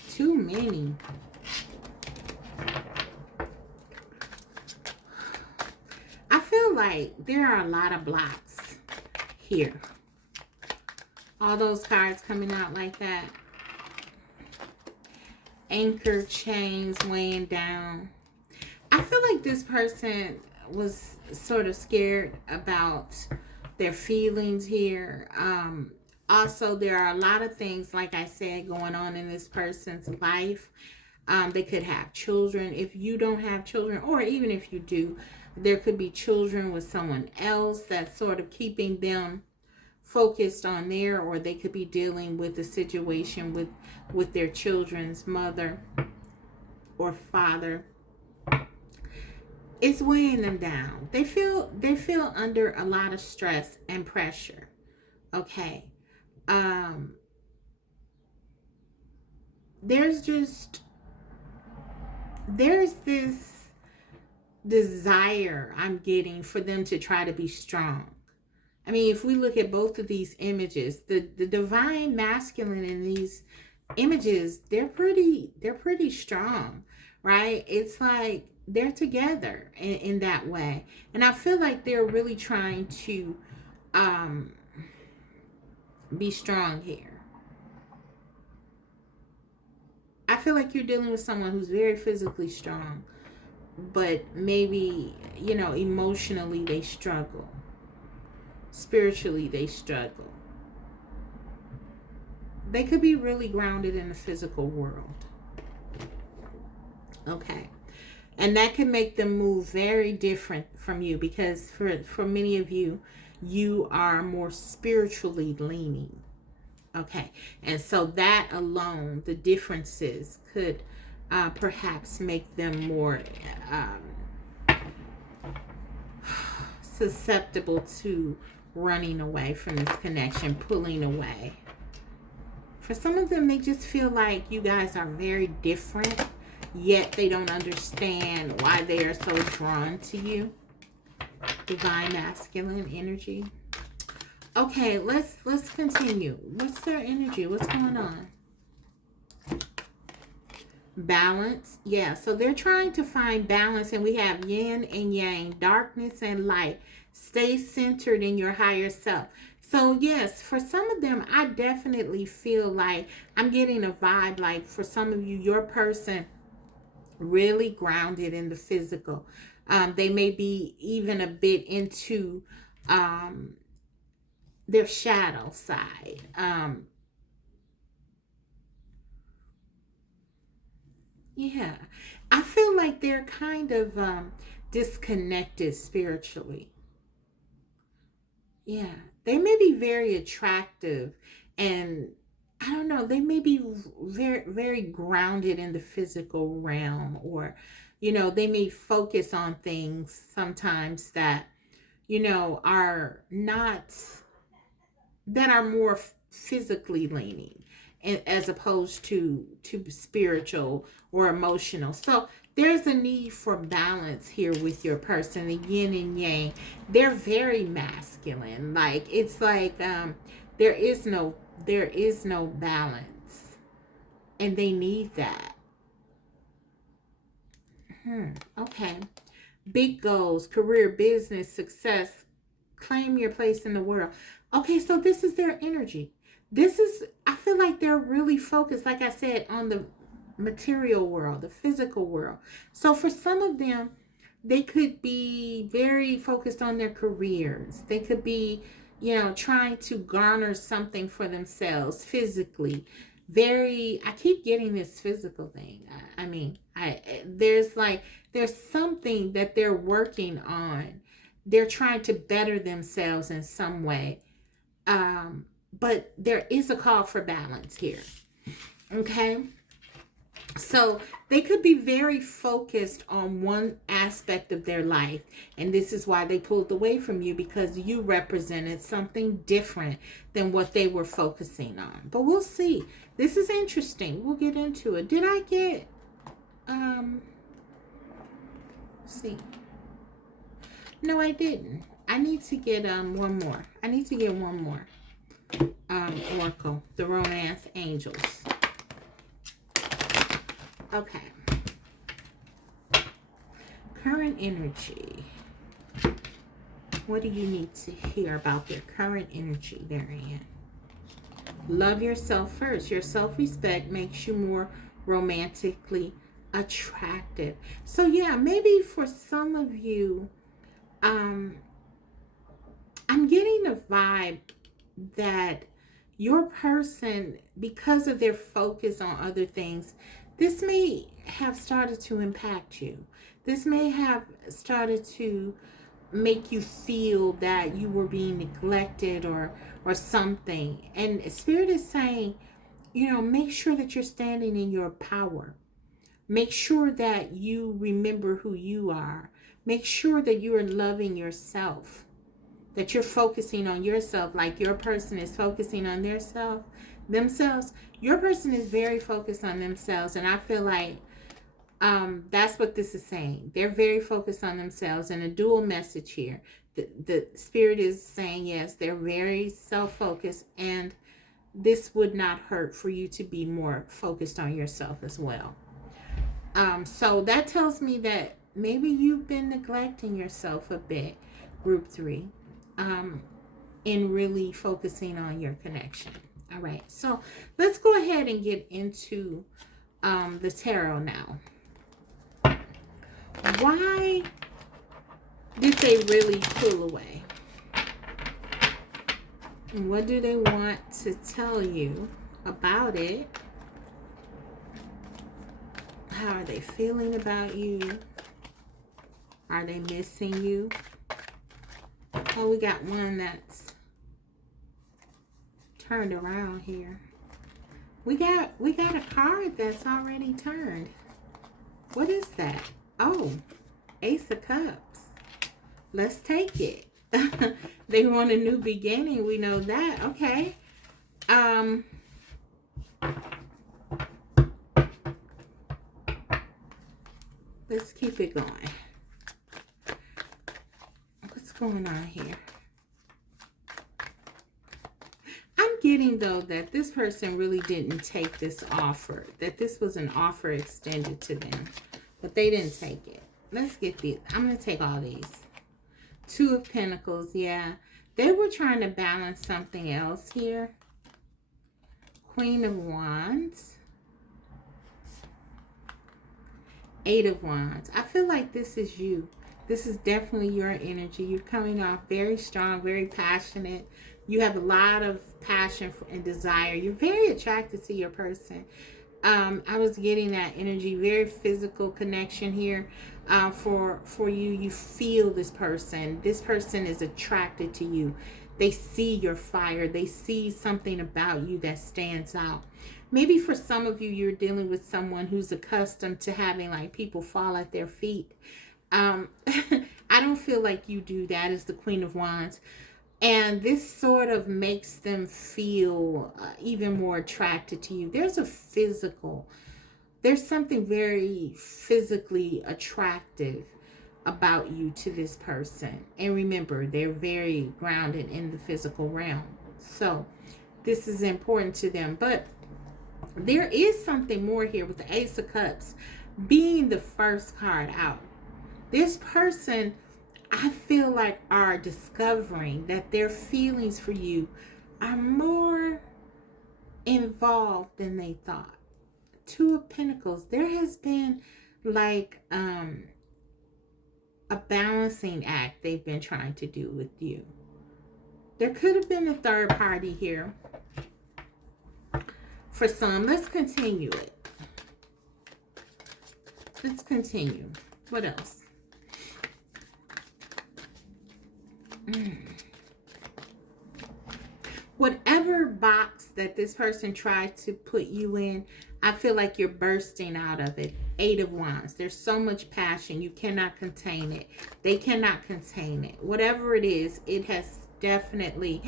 too many. I feel like there are a lot of blocks here. All those cards coming out like that. Anchor chains weighing down. I feel like this person was sort of scared about their feelings here. Also, there are a lot of things, like I said, going on in this person's life. They could have children. If you don't have children, or even if you do, there could be children with someone else that's sort of keeping them focused on there, or they could be dealing with a situation with their children's mother or father. It's weighing them down. They feel under a lot of stress and pressure. Okay. There's this desire I'm getting for them to try to be strong. I mean, if we look at both of these images, the Divine Masculine in these images, they're pretty strong, right? It's like they're together in that way. And I feel like they're really trying to Be strong here. I feel like you're dealing with someone who's very physically strong, but maybe, emotionally they struggle. Spiritually they struggle. They could be really grounded in the physical world. Okay. And that can make them move very different from you, because for many of you, you are more spiritually leaning. Okay. And so that alone, the differences could perhaps make them more susceptible to running away from this connection, pulling away. For some of them, they just feel like you guys are very different, yet they don't understand why they are so drawn to you. Divine masculine energy. Okay, let's continue. What's their energy? What's going on? Balance. Yeah, so they're trying to find balance, and we have yin and yang, darkness and light. Stay centered in your higher self. So yes, for some of them, I definitely feel like I'm getting a vibe like for some of you, your person really grounded in the physical. They may be even a bit into their shadow side. Yeah, I feel like they're kind of disconnected spiritually. Yeah, they may be very attractive, and I don't know, they may be very, very grounded in the physical realm, or, they may focus on things sometimes that, are not, that are more physically leaning, as opposed to spiritual or emotional. So there's a need for balance here with your person. The yin and yang, they're very masculine. Like it's like there is no balance, and they need that. Okay. Big goals, career, business, success. Claim your place in the world. Okay, so this is their energy. I feel like they're really focused, like I said, on the material world, the physical world. So for some of them, they could be very focused on their careers. They could be, trying to garner something for themselves physically. I keep getting this physical thing. I mean, there's something that they're working on. They're trying to better themselves in some way. But there is a call for balance here. Okay. So they could be very focused on one aspect of their life. And this is why they pulled away from you, because you represented something different than what they were focusing on. But we'll see. This is interesting. We'll get into it. Did I get, see. No, I didn't. I need to get one more. I need to get one more. Oracle, the Romance Angels. Okay. Current energy. What do you need to hear about their current energy they're in? Love yourself first. Your self-respect makes you more romantically attractive. So yeah, maybe for some of you, I'm getting a vibe that your person, because of their focus on other things, this may have started to impact you. This may have started to make you feel that you were being neglected or something. And Spirit is saying, make sure that you're standing in your power. Make sure that you remember who you are. Make sure that you are loving yourself, that you're focusing on yourself, like your person is focusing on themselves. Your person is very focused on themselves, and I feel like that's what this is saying. They're very focused on themselves, and a dual message here. The Spirit is saying, yes, they're very self-focused, and this would not hurt for you to be more focused on yourself as well. So that tells me that maybe you've been neglecting yourself a bit, group 3. in really focusing on your connection. All right, so let's go ahead and get into the tarot now. Why did they really pull away? And what do they want to tell you about it? How are they feeling about you? Are they missing you? Oh, we got one that's turned around here. We got a card that's already turned. What is that? Oh, Ace of Cups. Let's take it. They want a new beginning. We know that. Okay. Let's keep it going. What's going on here? I'm getting, though, that this person really didn't take this offer. That this was an offer extended to them. But they didn't take it. Let's get these. I'm going to take all these. Two of Pentacles, yeah. They were trying to balance something else here. Queen of Wands. Eight of Wands. I feel like this is you. This is definitely your energy. You're coming off very strong, very passionate. You have a lot of passion and desire. You're very attracted to your person. I was getting that energy, very physical connection here. For you, you feel this person. This person is attracted to you. They see your fire. They see something about you that stands out. Maybe for some of you, you're dealing with someone who's accustomed to having like people fall at their feet. I don't feel like you do that as the Queen of Wands. And this sort of makes them feel even more attracted to you. There's something very physically attractive about you to this person. And remember, they're very grounded in the physical realm. So this is important to them. But there is something more here with the Ace of Cups being the first card out. This person, I feel like, are discovering that their feelings for you are more involved than they thought. Two of Pentacles. There has been like a balancing act they've been trying to do with you. There could have been a third party here for some. Let's continue it. Let's continue. What else? Whatever box that this person tried to put you in, I feel like you're bursting out of it. Eight of Wands. There's so much passion. You cannot contain it. They cannot contain it. Whatever it is, it has definitely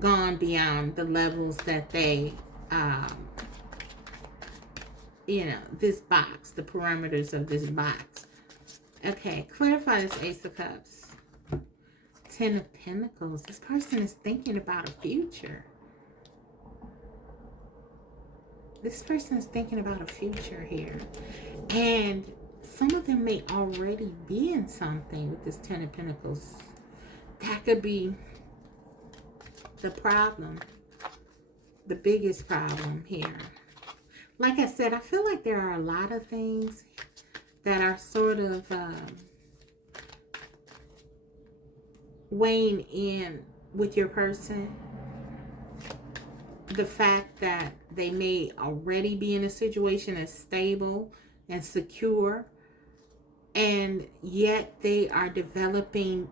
gone beyond the levels that they, this box, the parameters of this box. Okay, clarify this Ace of Cups. Ten of Pentacles. This person is thinking about a future. This person is thinking about a future here. And some of them may already be in something with this Ten of Pentacles. That could be the problem. The biggest problem here. Like I said, I feel like there are a lot of things that are sort of weighing in with your person. The fact that they may already be in a situation that's stable and secure, and yet they are developing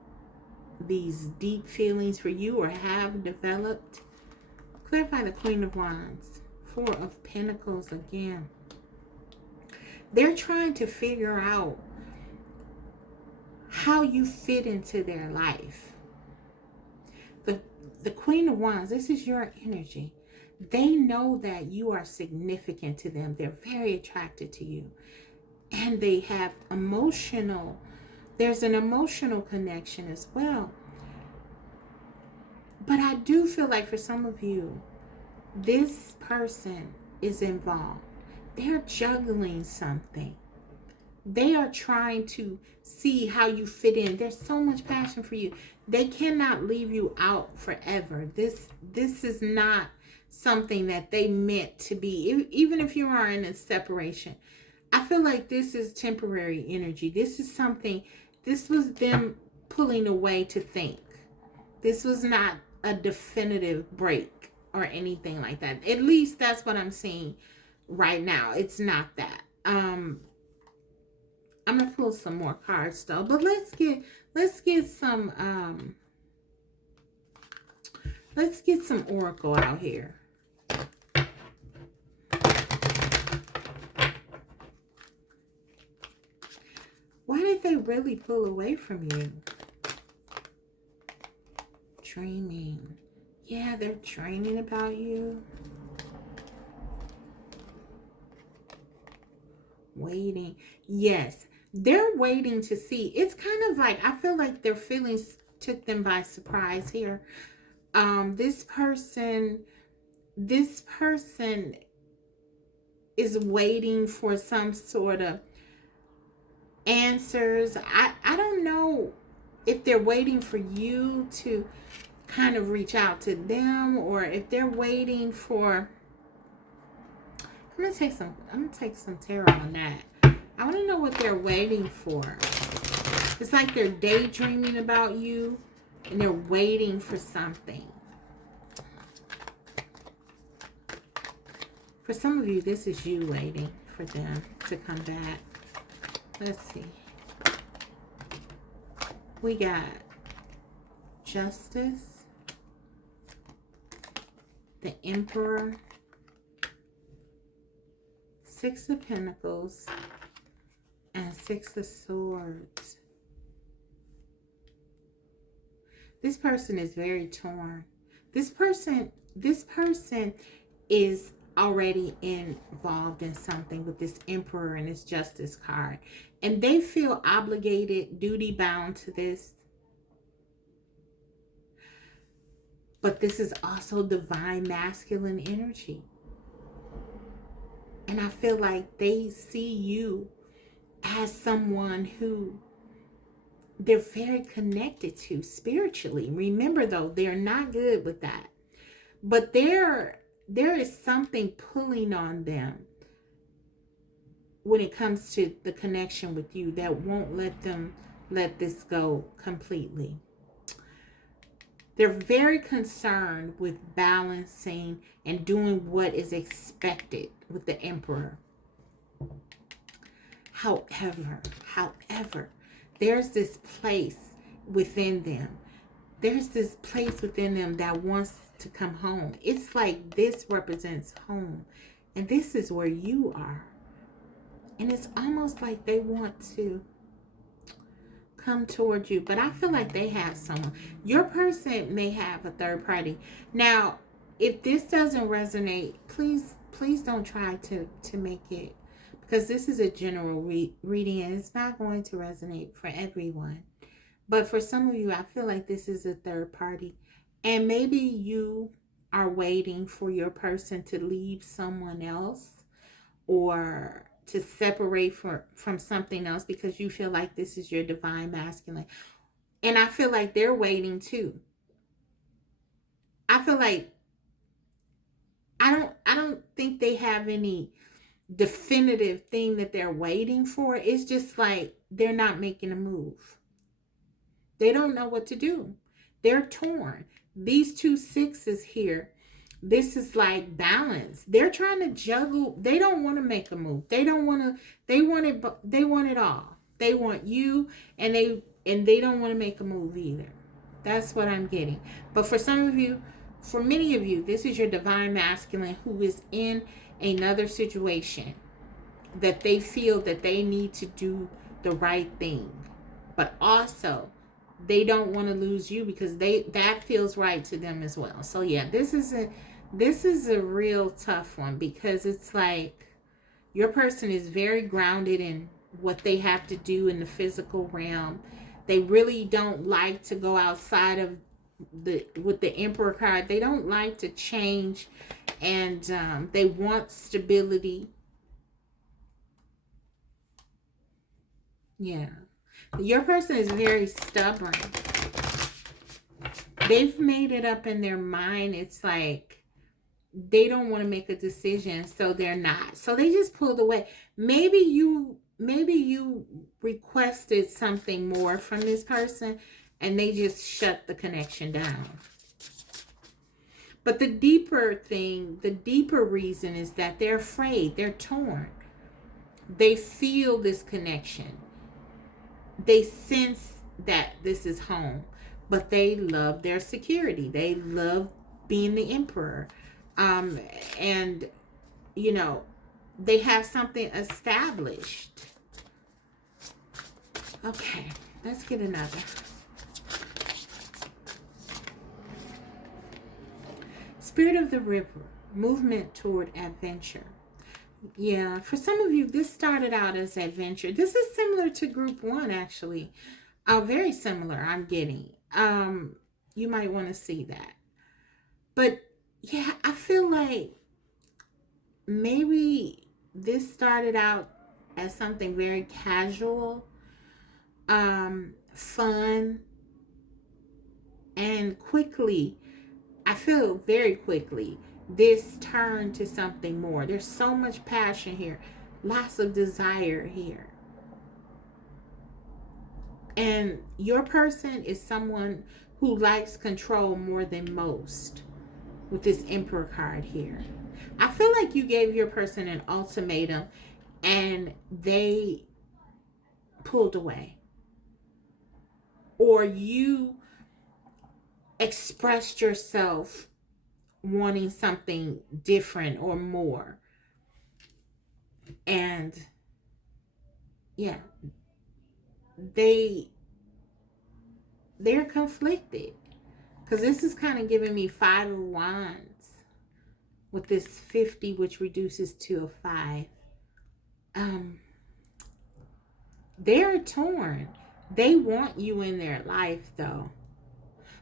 these deep feelings for you, or have developed. Clarify the Queen of Wands. Four of Pentacles again. They're trying to figure out how you fit into their life. The Queen of Wands, this is your energy. They know that you are significant to them. They're very attracted to you. And they have there's an emotional connection as well. But I do feel like for some of you, this person is involved. They're juggling something. They are trying to see how you fit in. There's so much passion for you. They cannot leave you out forever. This is not something that they meant to be. Even if you are in a separation, I feel like this is temporary energy. This is something, this was them pulling away to think. This was not a definitive break or anything like that. At least that's what I'm seeing right now. It's not that. I'm gonna pull some more cards though, but let's get some oracle out here. Why did they really pull away from you? Dreaming. Yeah, they're dreaming about you. Waiting. Yes, they're waiting to see. It's kind of like, I feel like their feelings took them by surprise here. This person is waiting for some sort of answers. I don't know if they're waiting for you to kind of reach out to them, or if they're waiting for, I'm gonna take some tarot on that. I want to know what they're waiting for. It's like they're daydreaming about you and they're waiting for something. For some of you, this is you waiting for them to come back. Let's see. We got Justice, the Emperor, Six of Pentacles, and Six of Swords. This person is very torn. This person is already involved in something with this Emperor and this Justice card. And they feel obligated, duty bound to this. But this is also divine masculine energy. And I feel like they see you as someone who they're very connected to spiritually. Remember though, they're not good with that. But there is something pulling on them when it comes to the connection with you that won't let them let this go completely. They're very concerned with balancing and doing what is expected with the Emperor. However, there's this place within them. There's this place within them that wants to come home. It's like this represents home. And this is where you are. And it's almost like they want to come towards you. But I feel like they have someone. Your person may have a third party. Now, if this doesn't resonate, please don't try to make it. Because this is a general reading and it's not going to resonate for everyone. But for some of you, I feel like this is a third party. And maybe you are waiting for your person to leave someone else or to separate from something else because you feel like this is your divine masculine. And I feel like they're waiting too. I feel like I don't think they have any definitive thing that they're waiting for. It's just like they're not making a move. They don't know what to do. They're torn. These two sixes here, this is like balance. They're trying to juggle. They don't want to make a move. They want it all. They want you, and they don't want to make a move either. That's what I'm getting. But for some of you, for many of you, this is your divine masculine who is in another situation that they feel that they need to do the right thing. But also, they don't want to lose you because that feels right to them as well. So yeah, this is a real tough one because it's like your person is very grounded in what they have to do in the physical realm. They really don't like to go outside of with the Emperor card. They don't like to change, and they want stability. Yeah. Your person is very stubborn. They've made it up in their mind. It's like they don't want to make a decision, so they're not. So they just pulled away. Maybe you requested something more from this person and they just shut the connection down. But the deeper thing, the deeper reason is that they're afraid, they're torn. They feel this connection. They sense that this is home, but they love their security. They love being the emperor. Um, and, you know, they have something established. Okay, let's get another. Spirit of the river, movement toward adventure. Yeah, for some of you, this started out as adventure. This is similar to group one, actually. Very similar, I'm getting. You might want to see that. But yeah, I feel like maybe this started out as something very casual, fun, and quickly, I feel very quickly, this turned to something more. There's so much passion here, lots of desire here. And your person is someone who likes control more than most with this Emperor card here. I feel like you gave your person an ultimatum and they pulled away. Or you expressed yourself wanting something different or more. And yeah, they they're conflicted. Because this is kind of giving me 5 of Wands with this 50, which reduces to a 5. Um, they're torn. They want you in their life, though.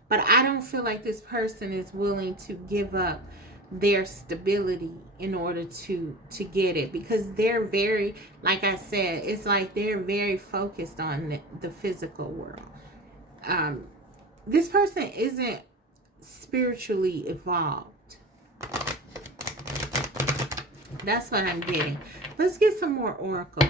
But I don't feel like this person is willing to give up their stability in order to get it, because they're very, like I said, it's like they're very focused on the physical world. Um, this person isn't spiritually evolved. That's what I'm getting. Let's get some more oracle.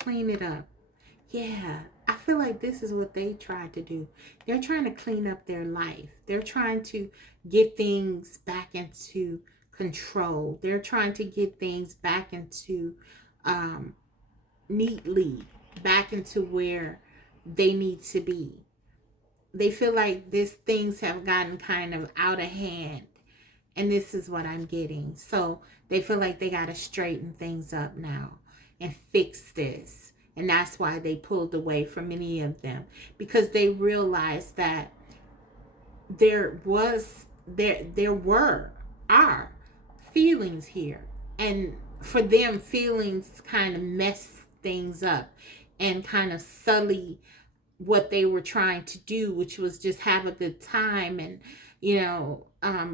Clean it up. Yeah, I feel like this is what they tried to do. They're trying to clean up their life. They're trying to get things back into control. They're trying to get things back into um, neatly, back into where they need to be. They feel like these things have gotten kind of out of hand. And this is what I'm getting. So they feel like they got to straighten things up now and fix this. And that's why they pulled away from many of them, because they realized that there are feelings here. And for them, feelings kind of mess things up and kind of sully what they were trying to do, which was just have a good time and,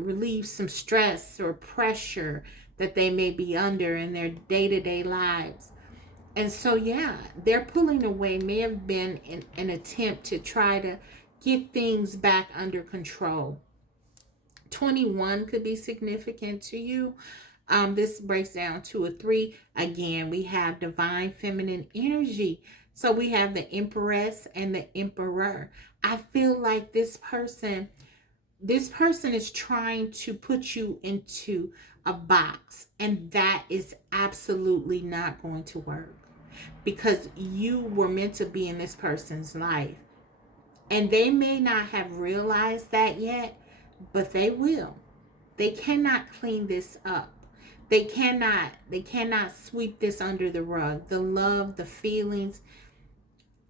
relieve some stress or pressure that they may be under in their day-to-day lives. And so, yeah, their pulling away may have been an attempt to try to get things back under control. 21 could be significant to you. This breaks down to a 3. Again, we have divine feminine energy. So we have the Empress and the Emperor. I feel like this person is trying to put you into a box, and that is absolutely not going to work, because you were meant to be in this person's life. And they may not have realized that yet, but they will. They cannot clean this up. They cannot sweep this under the rug. The love, the feelings.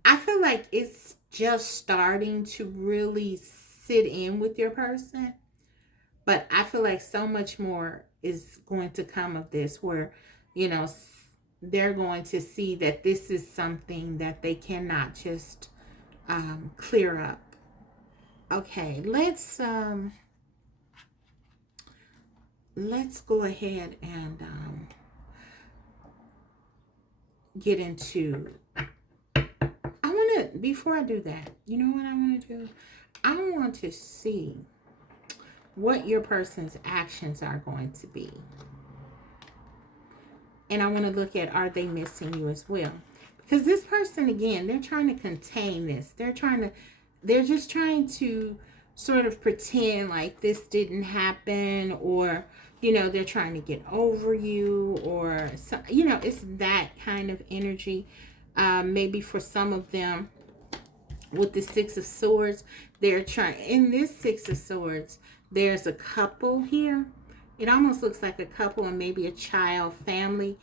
I feel like it's just starting to really sit in with your person. But I feel like so much more is going to come of this, where, you know, they're going to see that this is something that they cannot just clear up. Okay, let's let's go ahead and get into, I want to, before I do that, you know what I want to do? I want to see what your person's actions are going to be. And I want to look at, are they missing you as well? Because this person, again, they're trying to contain this. They're just trying to sort of pretend like this didn't happen, or, you know, they're trying to get over you, or, you know, it's that kind of energy. Maybe for some of them, with the Six of Swords, they're trying, in this Six of Swords, there's a couple here. It almost looks like a couple and maybe a child, family.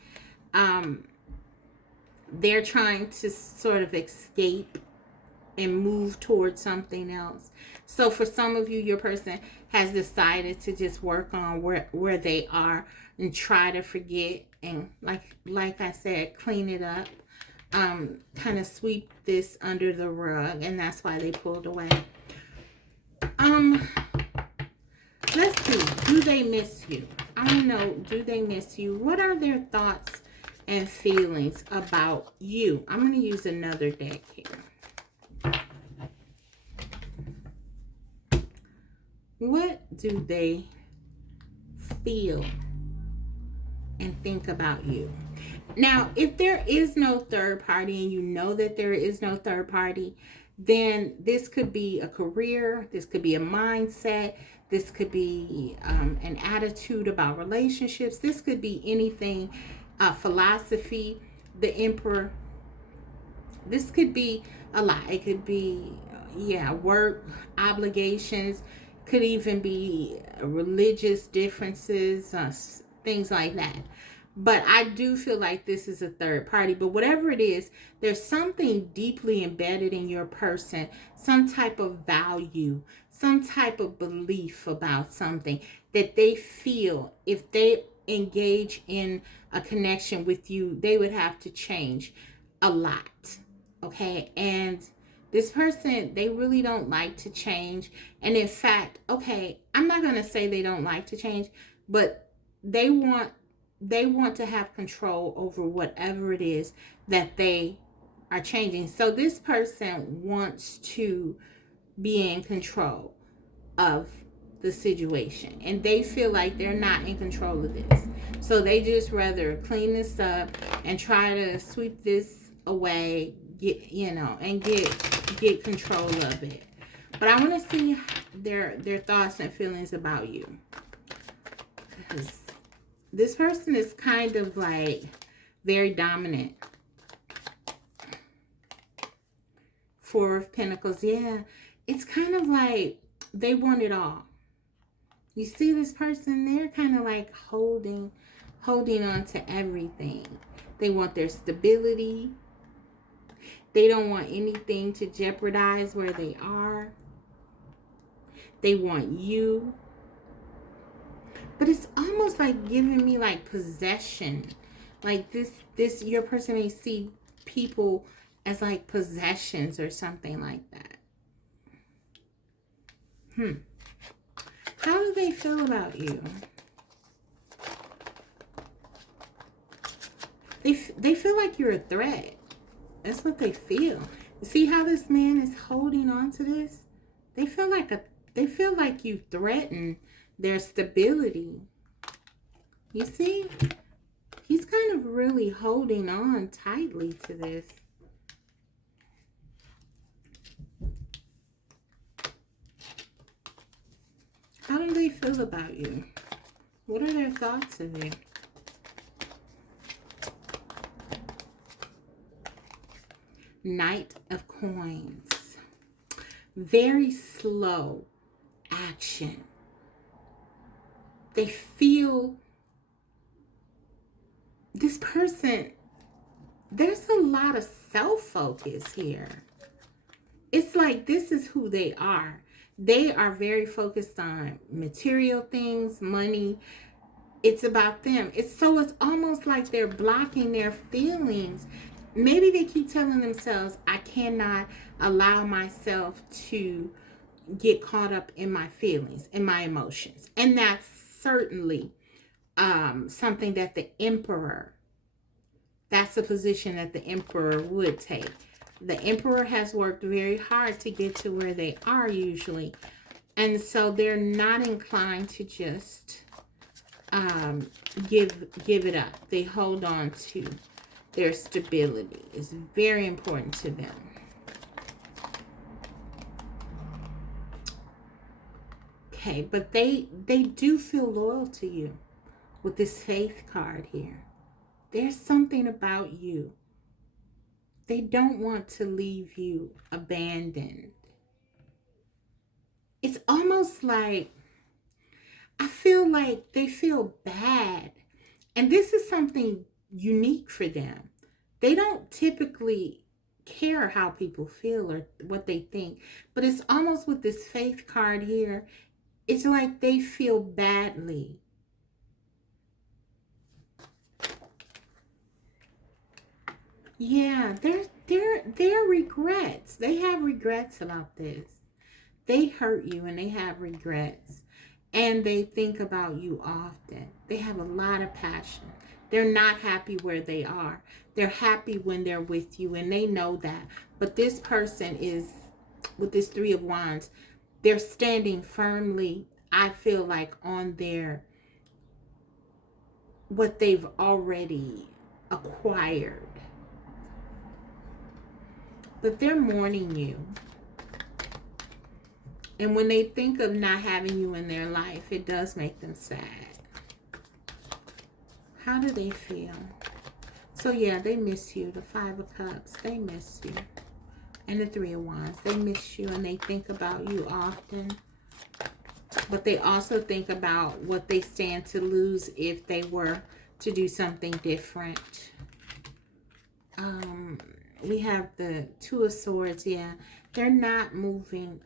They're trying to sort of escape and move towards something else. So for some of you, your person has decided to just work on where they are and try to forget, and like I said, clean it up. Kind of sweep this under the rug, and that's why they pulled away. Let's see, do they miss you? I want to know, do they miss you? What are their thoughts and feelings about you? I'm going to use another deck here. What do they feel and think about you? Now, if there is no third party, and you know that there is no third party, then this could be a career, this could be a mindset, this could be an attitude about relationships, this could be anything, philosophy, the Emperor. This could be a lot. It could be, work, obligations, could even be religious differences, things like that. But I do feel like this is a third party. But whatever it is, there's something deeply embedded in your person, some type of value, some type of belief about something that they feel if they engage in a connection with you, they would have to change a lot. Okay. And this person, they really don't like to change. And in fact, okay, I'm not going to say they don't like to change, but they want to have control over whatever it is that they are changing. So this person wants to be in control of the situation, and they feel like they're not in control of this. So they just rather clean this up and try to sweep this away, and get control of it. But I want to see their thoughts and feelings about you, because this person is kind of like very dominant. Four of Pentacles. Yeah, it's kind of like they want it all. You see this person, they're kind of like holding on to everything. They want their stability. They don't want anything to jeopardize where they are. They want you. But it's almost like giving me like possession. Like this your person may see people as like possessions or something like that. How do they feel about you? They feel like you're a threat. That's what they feel. You see how this man is holding on to this? They feel like you threaten their stability. You see? He's kind of really holding on tightly to this. How do they feel about you? What are their thoughts of you? Knight of Coins. Very slow action. They feel, this person, there's a lot of self-focus here. It's like this is who they are. They are very focused on material things, money. It's about them. It's almost like they're blocking their feelings. Maybe they keep telling themselves, I cannot allow myself to get caught up in my feelings and my emotions. And that's certainly something that the emperor, that's the position that the emperor would take. The emperor has worked very hard to get to where they are usually. And so they're not inclined to just give it up. They hold on to their stability. It's very important to them. Okay, but they do feel loyal to you with this faith card here. There's something about you. They don't want to leave you abandoned. It's almost like, I feel like they feel bad. And this is something unique for them. They don't typically care how people feel or what they think. But it's almost with this faith card here, it's like they feel badly. Yeah, they're regrets. They have regrets about this. They hurt you and they have regrets. And they think about you often. They have a lot of passion. They're not happy where they are. They're happy when they're with you, and they know that. But this person is, with this Three of Wands, they're standing firmly, I feel like, on their, what they've already acquired. But they're mourning you. And when they think of not having you in their life, it does make them sad. How do they feel? So yeah, they miss you. The Five of Cups, they miss you. And the Three of Wands, they miss you and they think about you often. But they also think about what they stand to lose if they were to do something different. We have the Two of Swords. Yeah, they're not moving.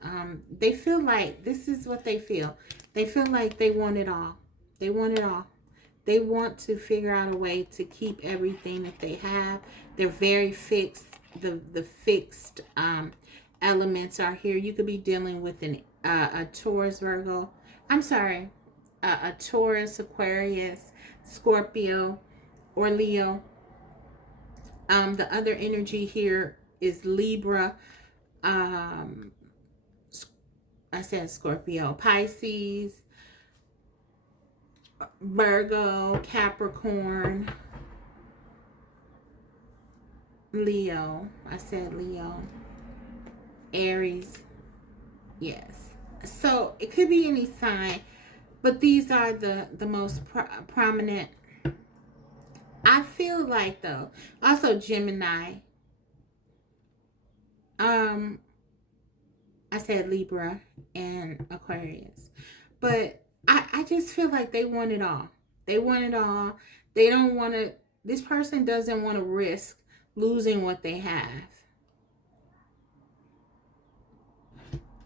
They feel like, this is what they feel. They feel like they want it all. They want it all. They want to figure out a way to keep everything that they have. They're very fixed. The fixed elements are here. You could be dealing with a Taurus, Virgo. I'm sorry, a Taurus, Aquarius, Scorpio, or Leo. The other energy here is Libra. I said Scorpio, Pisces, Virgo, Capricorn, Leo. I said Leo. Aries. Yes. So it could be any sign, but these are the most prominent. I feel like, though, also Gemini. I said Libra and Aquarius. But I just feel like they want it all. They want it all. They don't want to, this person doesn't want to risk losing what they have.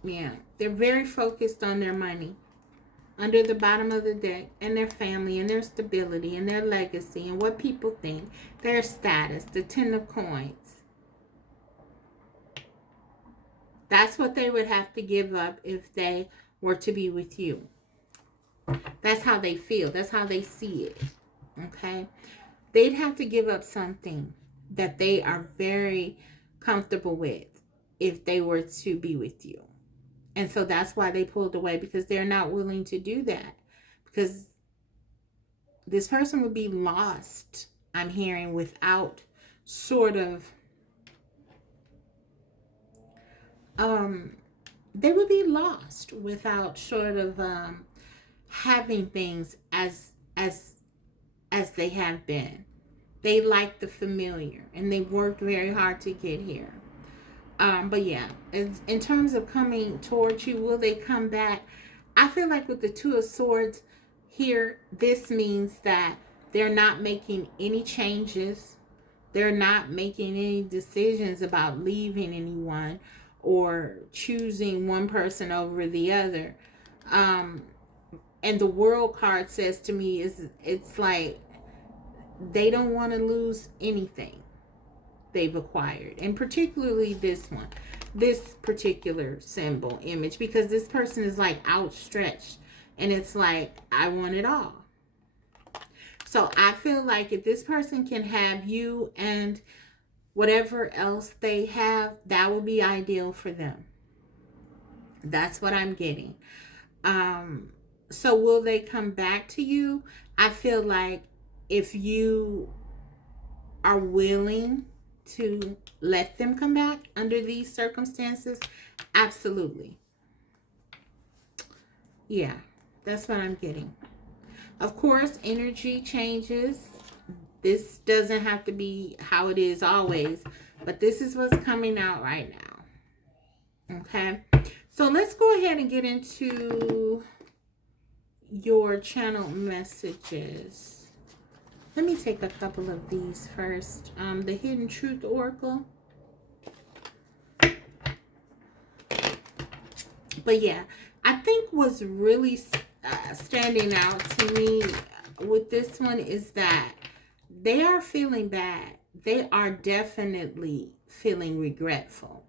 Yeah, they're very focused on their money. Under the bottom of the deck, and their family, and their stability, and their legacy, and what people think, their status, the Ten of Coins. That's what they would have to give up if they were to be with you. That's how they feel. That's how they see it. Okay? They'd have to give up something that they are very comfortable with if they were to be with you. And so that's why they pulled away, because they're not willing to do that. Because this person would be lost, I'm hearing, without sort of, they would be lost without sort of having things as they have been. They like the familiar, and they worked very hard to get here. But yeah, in terms of coming towards you, will they come back? I feel like with the Two of Swords here, this means that they're not making any changes. They're not making any decisions about leaving anyone or choosing one person over the other. And the World card says to me, it's like they don't want to lose anything they've acquired, and particularly this one, this particular symbol image, because this person is like outstretched, and it's like, I want it all. So I feel like if this person can have you and whatever else they have, that would be ideal for them. That's what I'm getting. Um, so will they come back to you? I feel like if you are willing to let them come back under these circumstances, absolutely. Yeah, that's what I'm getting. Of course, energy changes. This doesn't have to be how it is always, but this is what's coming out right now. Okay, so let's go ahead and get into your channel messages. Let me take a couple of these first. The Hidden Truth Oracle. But yeah, I think what's really standing out to me with this one is that they are feeling bad. They are definitely feeling regretful.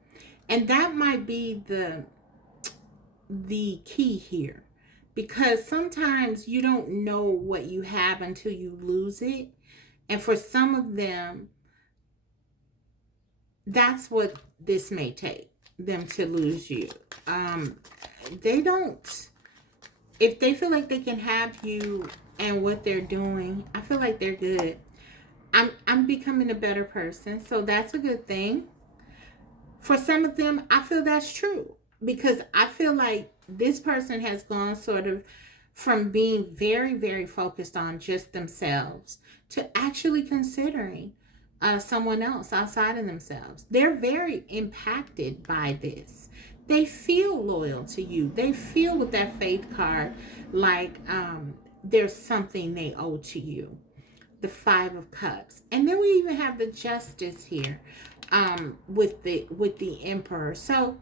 And that might be the key here. Because sometimes you don't know what you have until you lose it. And for some of them, that's what this may take them to lose you. They don't, if they feel like they can have you and what they're doing, I feel like they're good. I'm becoming a better person, so that's a good thing. For some of them, I feel that's true because I feel like this person has gone sort of from being very, very focused on just themselves to actually considering someone else outside of themselves. They're very impacted by this. They feel loyal to you. They feel with that faith card like there's something they owe to you. The Five of Cups. And then we even have the Justice here with the Emperor. So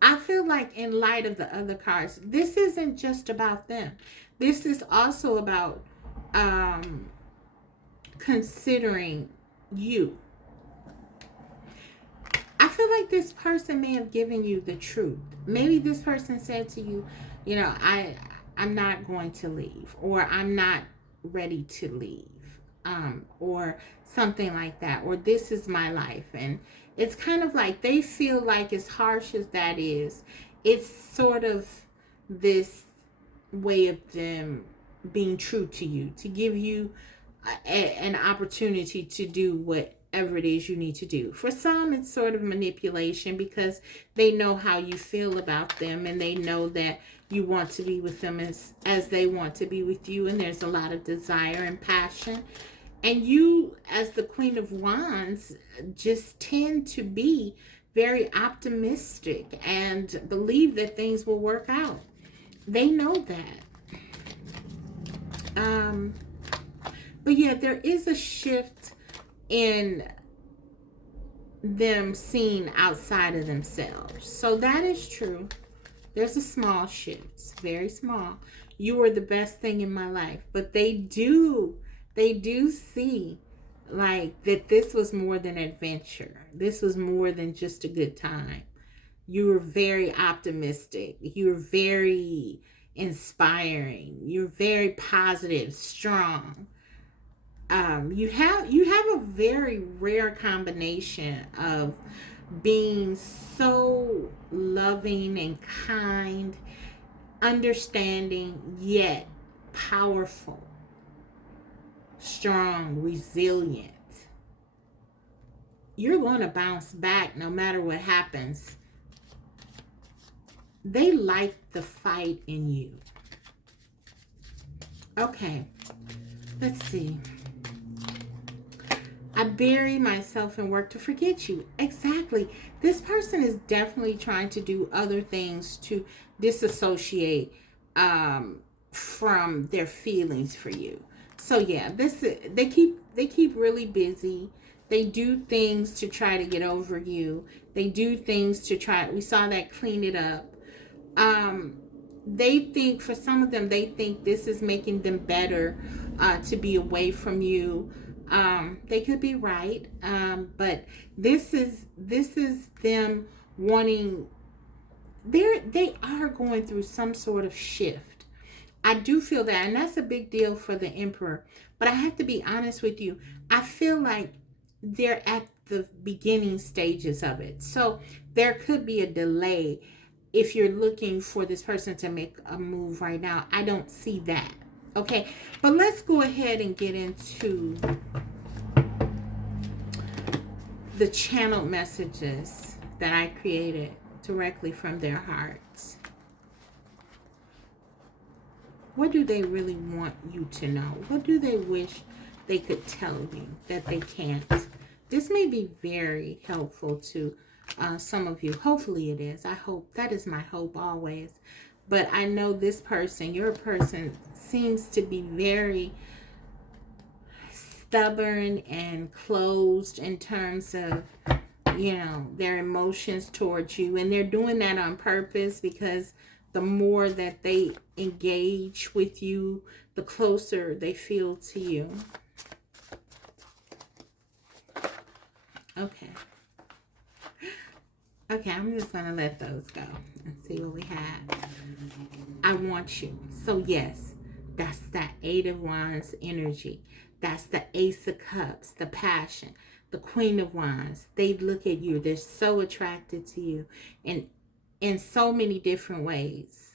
I feel like in light of the other cards, this isn't just about them. This is also about considering you. I feel like this person may have given you the truth. Maybe this person said to you, you know, I'm not going to leave, or I'm not ready to leave, or something like that, or this is my life. And it's kind of like they feel like, as harsh as that is, it's sort of this way of them being true to you, to give you an opportunity to do whatever it is you need to do. For some, it's sort of manipulation because they know how you feel about them, and they know that you want to be with them as they want to be with you, and there's a lot of desire and passion. And you, as the Queen of Wands, just tend to be very optimistic and believe that things will work out. They know that. But yeah, there is a shift in them seeing outside of themselves. So that is true. There's a small shift. It's very small. You were the best thing in my life. But they do see like that this was more than adventure. This was more than just a good time. You were very optimistic. You were very inspiring. You're very positive, strong. You have a very rare combination of being so loving and kind, understanding, yet powerful, strong, resilient. You're going to bounce back no matter what happens. They like the fight in you. Okay, let's see. I bury myself in work to forget you. Exactly. This person is definitely trying to do other things to disassociate from their feelings for you. So yeah, they keep really busy. They do things to try to get over you. They do things to try. We saw that clean it up. They think, for some of them, they think this is making them better to be away from you. They could be right, but this is them wanting. They are going through some sort of shift. I do feel that, and that's a big deal for the Emperor. But I have to be honest with you. I feel like they're at the beginning stages of it. So there could be a delay if you're looking for this person to make a move right now. I don't see that. Okay, but let's go ahead and get into the channeled messages that I created directly from their hearts. What do they really want you to know? What do they wish they could tell you that they can't? This may be very helpful to some of you. Hopefully it is. I hope. That is my hope always. But I know this person, your person, seems to be very stubborn and closed in terms of, you know, their emotions towards you. And they're doing that on purpose, because the more that they engage with you, the closer they feel to you. Okay. Okay, I'm just going to let those go and see what we have. I want you. So yes, that's that Eight of Wands energy. That's the Ace of Cups, the passion, the Queen of Wands. They look at you. They're so attracted to you in so many different ways.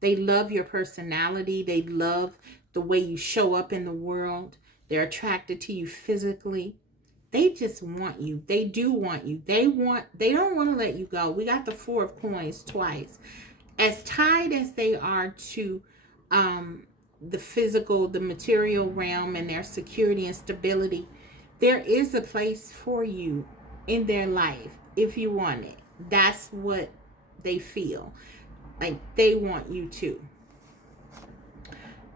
They love your personality. They love the way you show up in the world. They're attracted to you physically. They just want you. They do want you. They don't want to let you go. We got the Four of Coins twice. As tied as they are to the physical, the material realm, and their security and stability, there is a place for you in their life if you want it. That's what they feel. Like they want you to.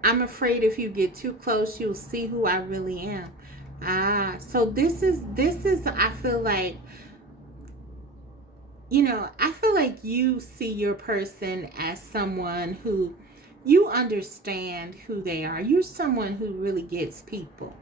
I'm afraid if you get too close, you'll see who I really am. So this is I feel like, you know, I feel like you see your person as someone who you understand who they are. You're someone who really gets people.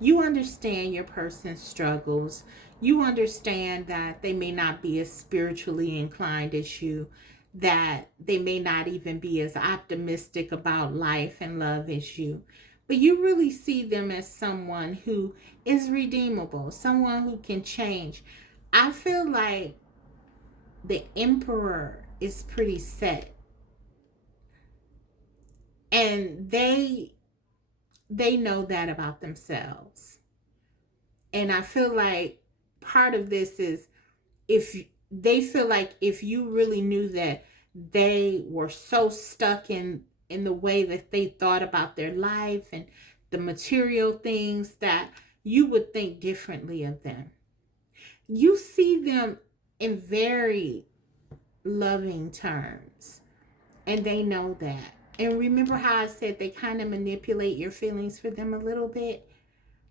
You understand your person's struggles. You understand that they may not be as spiritually inclined as you, that they may not even be as optimistic about life and love as you. But you really see them as someone who is redeemable, someone who can change. I feel like the Emperor is pretty set. And they know that about themselves. And I feel like part of this is, if they feel like if you really knew that they were so stuck in the way that they thought about their life and the material things, that you would think differently of them. You see them in very loving terms, and they know that. And remember how I said they kind of manipulate your feelings for them a little bit?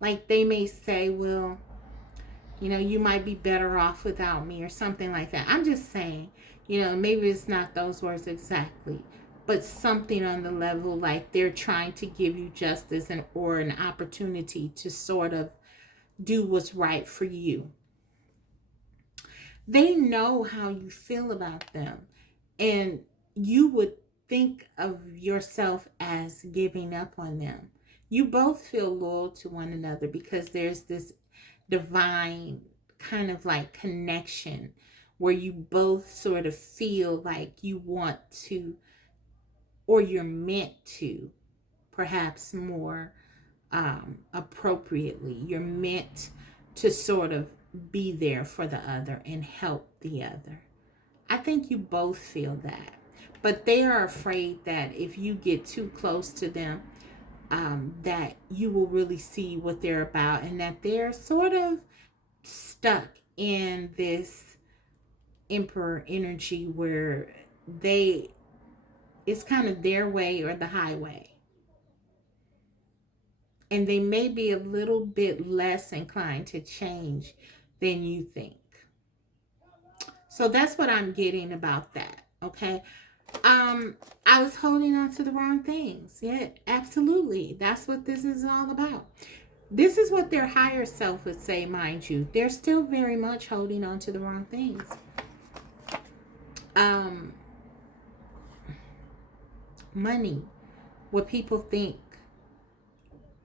Like they may say, well, you know, you might be better off without me, or something like that. I'm just saying, you know, maybe it's not those words exactly, but something on the level like they're trying to give you justice or an opportunity to sort of do what's right for you. They know how you feel about them, and you would think of yourself as giving up on them. You both feel loyal to one another because there's this divine kind of like connection where you both sort of feel like you want to, or you're meant to, perhaps more appropriately, you're meant to sort of be there for the other and help the other. I think you both feel that. But they are afraid that if you get too close to them, that you will really see what they're about, and that they're sort of stuck in this Emperor energy where it's kind of their way or the highway. And they may be a little bit less inclined to change than you think. So that's what I'm getting about that. Okay. I was holding on to the wrong things. Yeah, absolutely. That's what this is all about. This is what their higher self would say, mind you. They're still very much holding on to the wrong things. Money, what people think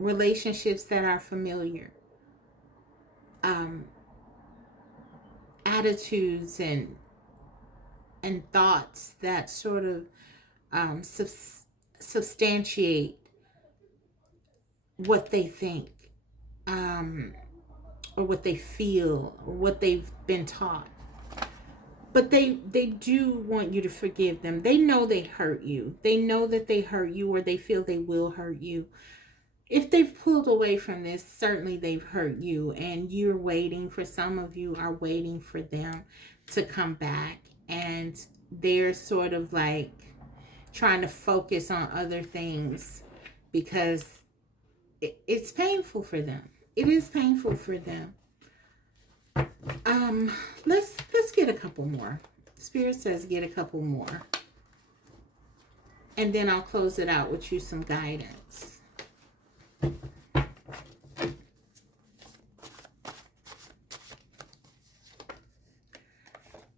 relationships that are familiar, um, attitudes and thoughts that sort of um, substantiate what they think, um, or what they feel, or what they've been taught. But they do want you to forgive them. They know they hurt you. They know that they hurt you, or they feel they will hurt you. If they've pulled away from this, certainly they've hurt you, and you're waiting. For some of you are waiting for them to come back, and they're sort of like trying to focus on other things because it's painful for them. It is painful for them. Let's get a couple more. Spirit says get a couple more, and then I'll close it out with you some guidance.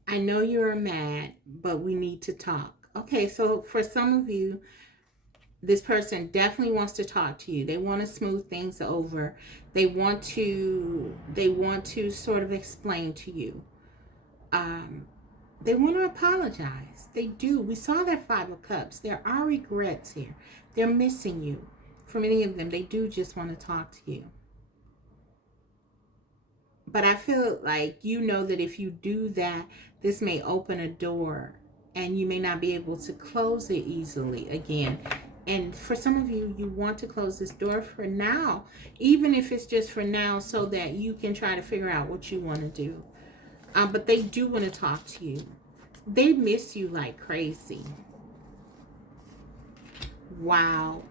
I know you're mad, but we need to talk. Okay, so for some of you, this person definitely wants to talk to you. They want to smooth things over. They want to sort of explain to you. They want to apologize. They do. We saw that Five of Cups. There are regrets here. They're missing you. For many of them, they do just want to talk to you. But I feel like you know that if you do that, this may open a door and you may not be able to close it easily again. And for some of you, you want to close this door for now, even if it's just for now, so that you can try to figure out what you want to do. But they do want to talk to you. They miss you like crazy. Wow.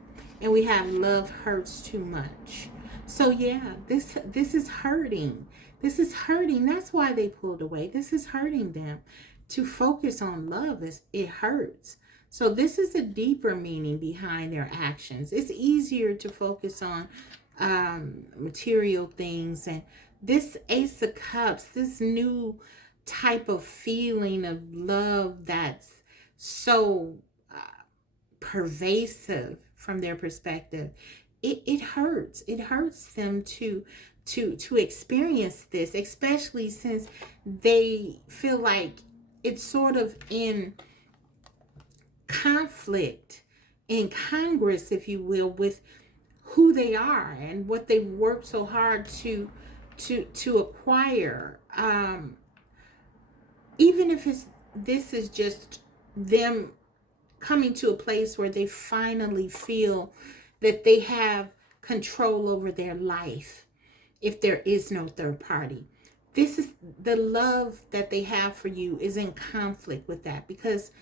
And we have love hurts too much. So yeah, this is hurting. This is hurting. That's why they pulled away. This is hurting them. To focus on love, it hurts. So this is a deeper meaning behind their actions. It's easier to focus on material things. And this Ace of Cups, this new type of feeling of love that's so pervasive from their perspective, it hurts. It hurts them to experience this, especially since they feel like it's sort of in conflict, in Congress, if you will, with who they are and what they've worked so hard to acquire. Even if this is just them coming to a place where they finally feel that they have control over their life, if there is no third party. This is the love that they have for you is in conflict with that, because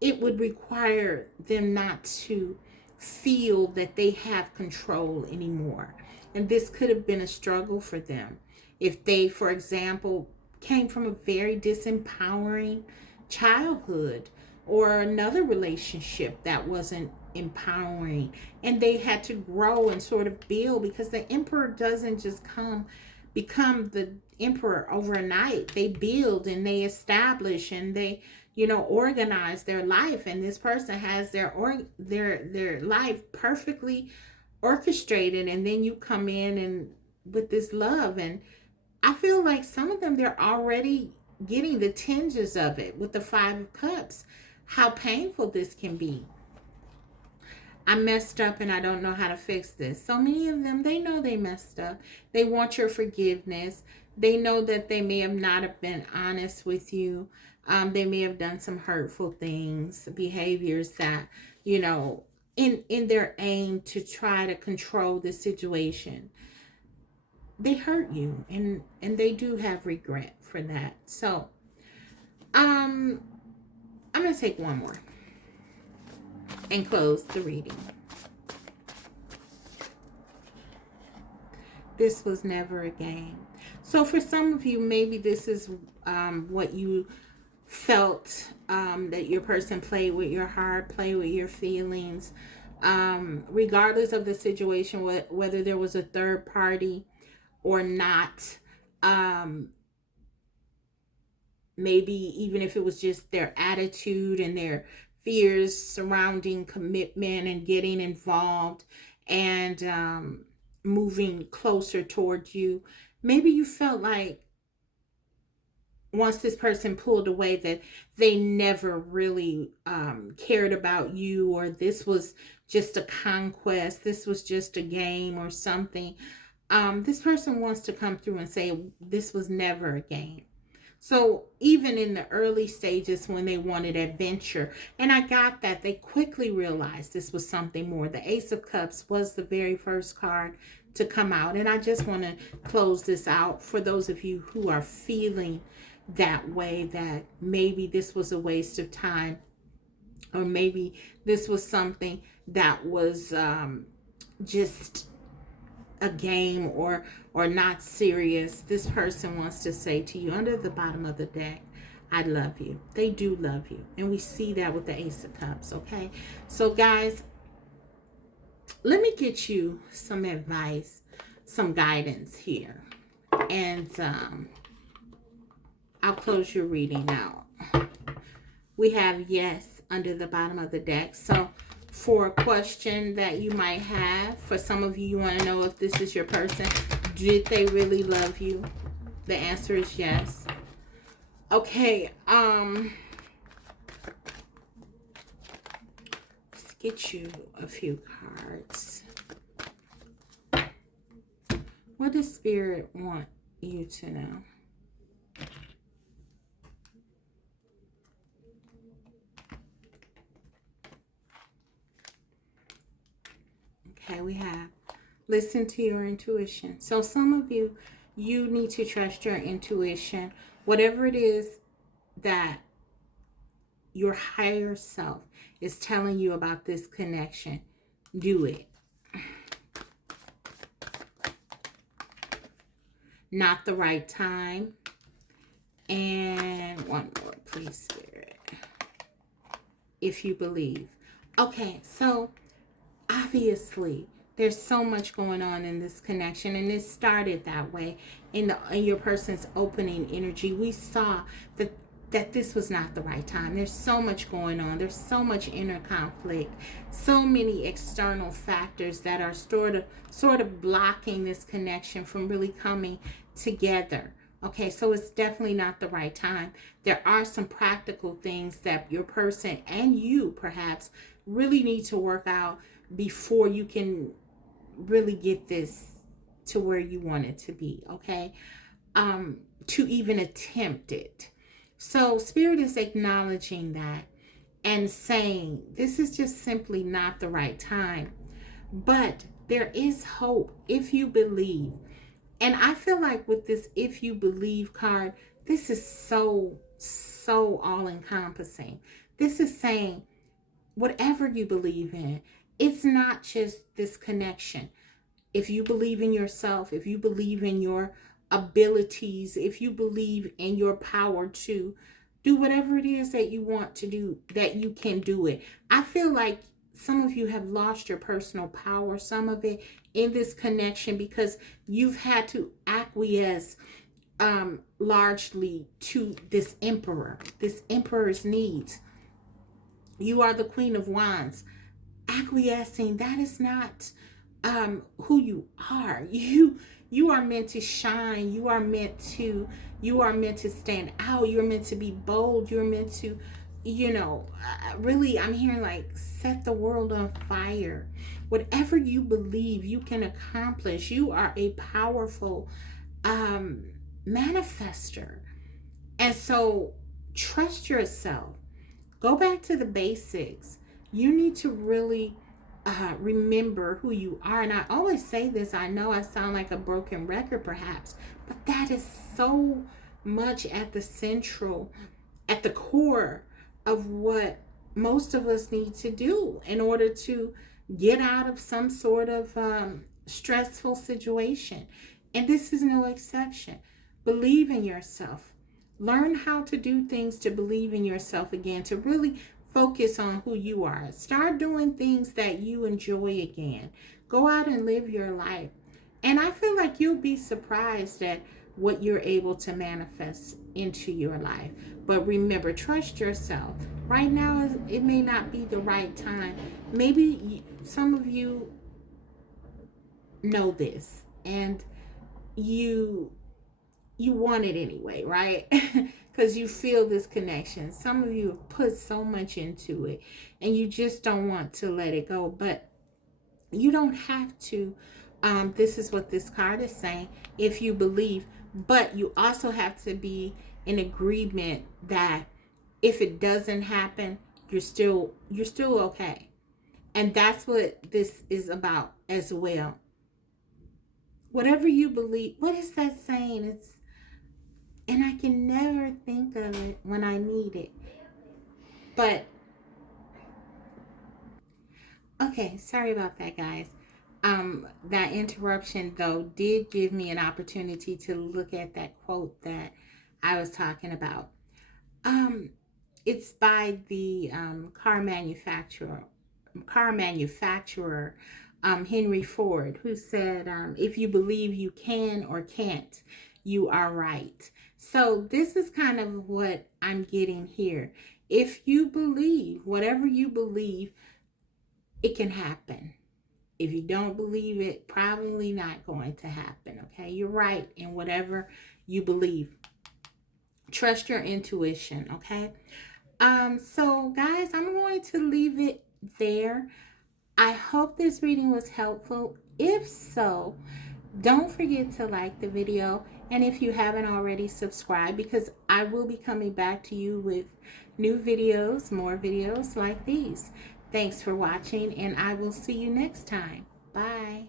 it would require them not to feel that they have control anymore. And this could have been a struggle for them if they, for example, came from a very disempowering childhood or another relationship that wasn't empowering, and they had to grow and sort of build, because the emperor doesn't just become the emperor overnight. They build and they establish and they organize their life, and this person has their life perfectly orchestrated, and then you come in and with this love. And I feel like some of them, they're already getting the tinges of it with the Five of Cups, how painful this can be. I messed up and I don't know how to fix this. So many of them, they know they messed up. They want your forgiveness. They know that they may have not have been honest with you. They may have done some hurtful things, behaviors that, in their aim to try to control the situation, they hurt you, and they do have regret for that. So, I'm going to take one more and close the reading. This was never a game. So for some of you, maybe this is what you felt, that your person played with your heart, played with your feelings, regardless of the situation, whether there was a third party or not. Maybe even if it was just their attitude and their fears surrounding commitment and getting involved, and moving closer toward you. Maybe you felt like once this person pulled away that they never really cared about you, or this was just a conquest, this was just a game or something. This person wants to come through and say this was never a game. So even in the early stages when they wanted adventure, and I got that, they quickly realized this was something more. The Ace of Cups was the very first card to come out. And I just want to close this out for those of you who are feeling that way, that maybe this was a waste of time, or maybe this was something that was just a game or not serious. This person wants to say to you under the bottom of the deck, I love you. They do love you, and we see that with the Ace of Cups. Okay, so guys, let me get you some advice, some guidance here, and I'll close your reading out. We have yes under the bottom of the deck. So for a question that you might have, for some of you, you want to know if this is your person. Did they really love you? The answer is yes. Okay, let's get you a few cards. What does Spirit want you to know? Okay, we have listen to your intuition. So some of you, you need to trust your intuition. Whatever it is that your higher self is telling you about this connection, do it. Not the right time. And one more, please, Spirit. If you believe. Okay, so obviously there's so much going on in this connection, and it started that way in your person's opening energy. We saw that this was not the right time. There's so much going on. There's so much inner conflict, so many external factors that are sort of blocking this connection from really coming together. Okay, so it's definitely not the right time. There are some practical things that your person and you perhaps really need to work out before you can really get this to where you want it to be, okay? To even attempt it. So Spirit is acknowledging that and saying this is just simply not the right time. But there is hope if you believe. And I feel like with this if you believe card, this is so all-encompassing. This is saying whatever you believe in, it's not just this connection. If you believe in yourself, if you believe in your abilities, if you believe in your power to do whatever it is that you want to do, that you can do it. I feel like some of you have lost your personal power, some of it in this connection, because you've had to acquiesce largely to this emperor's needs. You are the Queen of Wands. Acquiescing, that is not who you are. You are meant to shine. You are meant to stand out. You're meant to be bold. You're meant to, really, I'm hearing like set the world on fire. Whatever you believe you can accomplish. You are a powerful manifester. And so trust yourself. Go back to the basics. You need to really remember who you are. And I always say this, I know I sound like a broken record perhaps, but that is so much at the core of what most of us need to do in order to get out of some sort of stressful situation. And this is no exception. Believe in yourself. Learn how to do things to believe in yourself again, to really focus on who you are. Start doing things that you enjoy again. Go out and live your life. And I feel like you'll be surprised at what you're able to manifest into your life. But remember, trust yourself. Right now, it may not be the right time. Maybe some of you know this, and you you want it anyway, right? Because you feel this connection. Some of you have put so much into it and you just don't want to let it go, but you don't have to. This is what this card is saying, if you believe, but you also have to be in agreement that if it doesn't happen, you're still okay. And that's what this is about as well. Whatever you believe, what is that saying? It's, and I can never think of it when I need it. But okay, sorry about that, guys. That interruption though did give me an opportunity to look at that quote that I was talking about. Um, it's by the car manufacturer Henry Ford, who said, "If you believe you can or can't, you are right." So this is kind of what I'm getting here. If you believe, whatever you believe, it can happen. If you don't believe it, probably not going to happen. Okay, you're right in whatever you believe. Trust your intuition. Okay. So guys, I'm going to leave it there. I hope this reading was helpful. If so, don't forget to like the video, and if you haven't already, subscribe, because I will be coming back to you with new videos, more videos like these. Thanks for watching, and I will see you next time. Bye.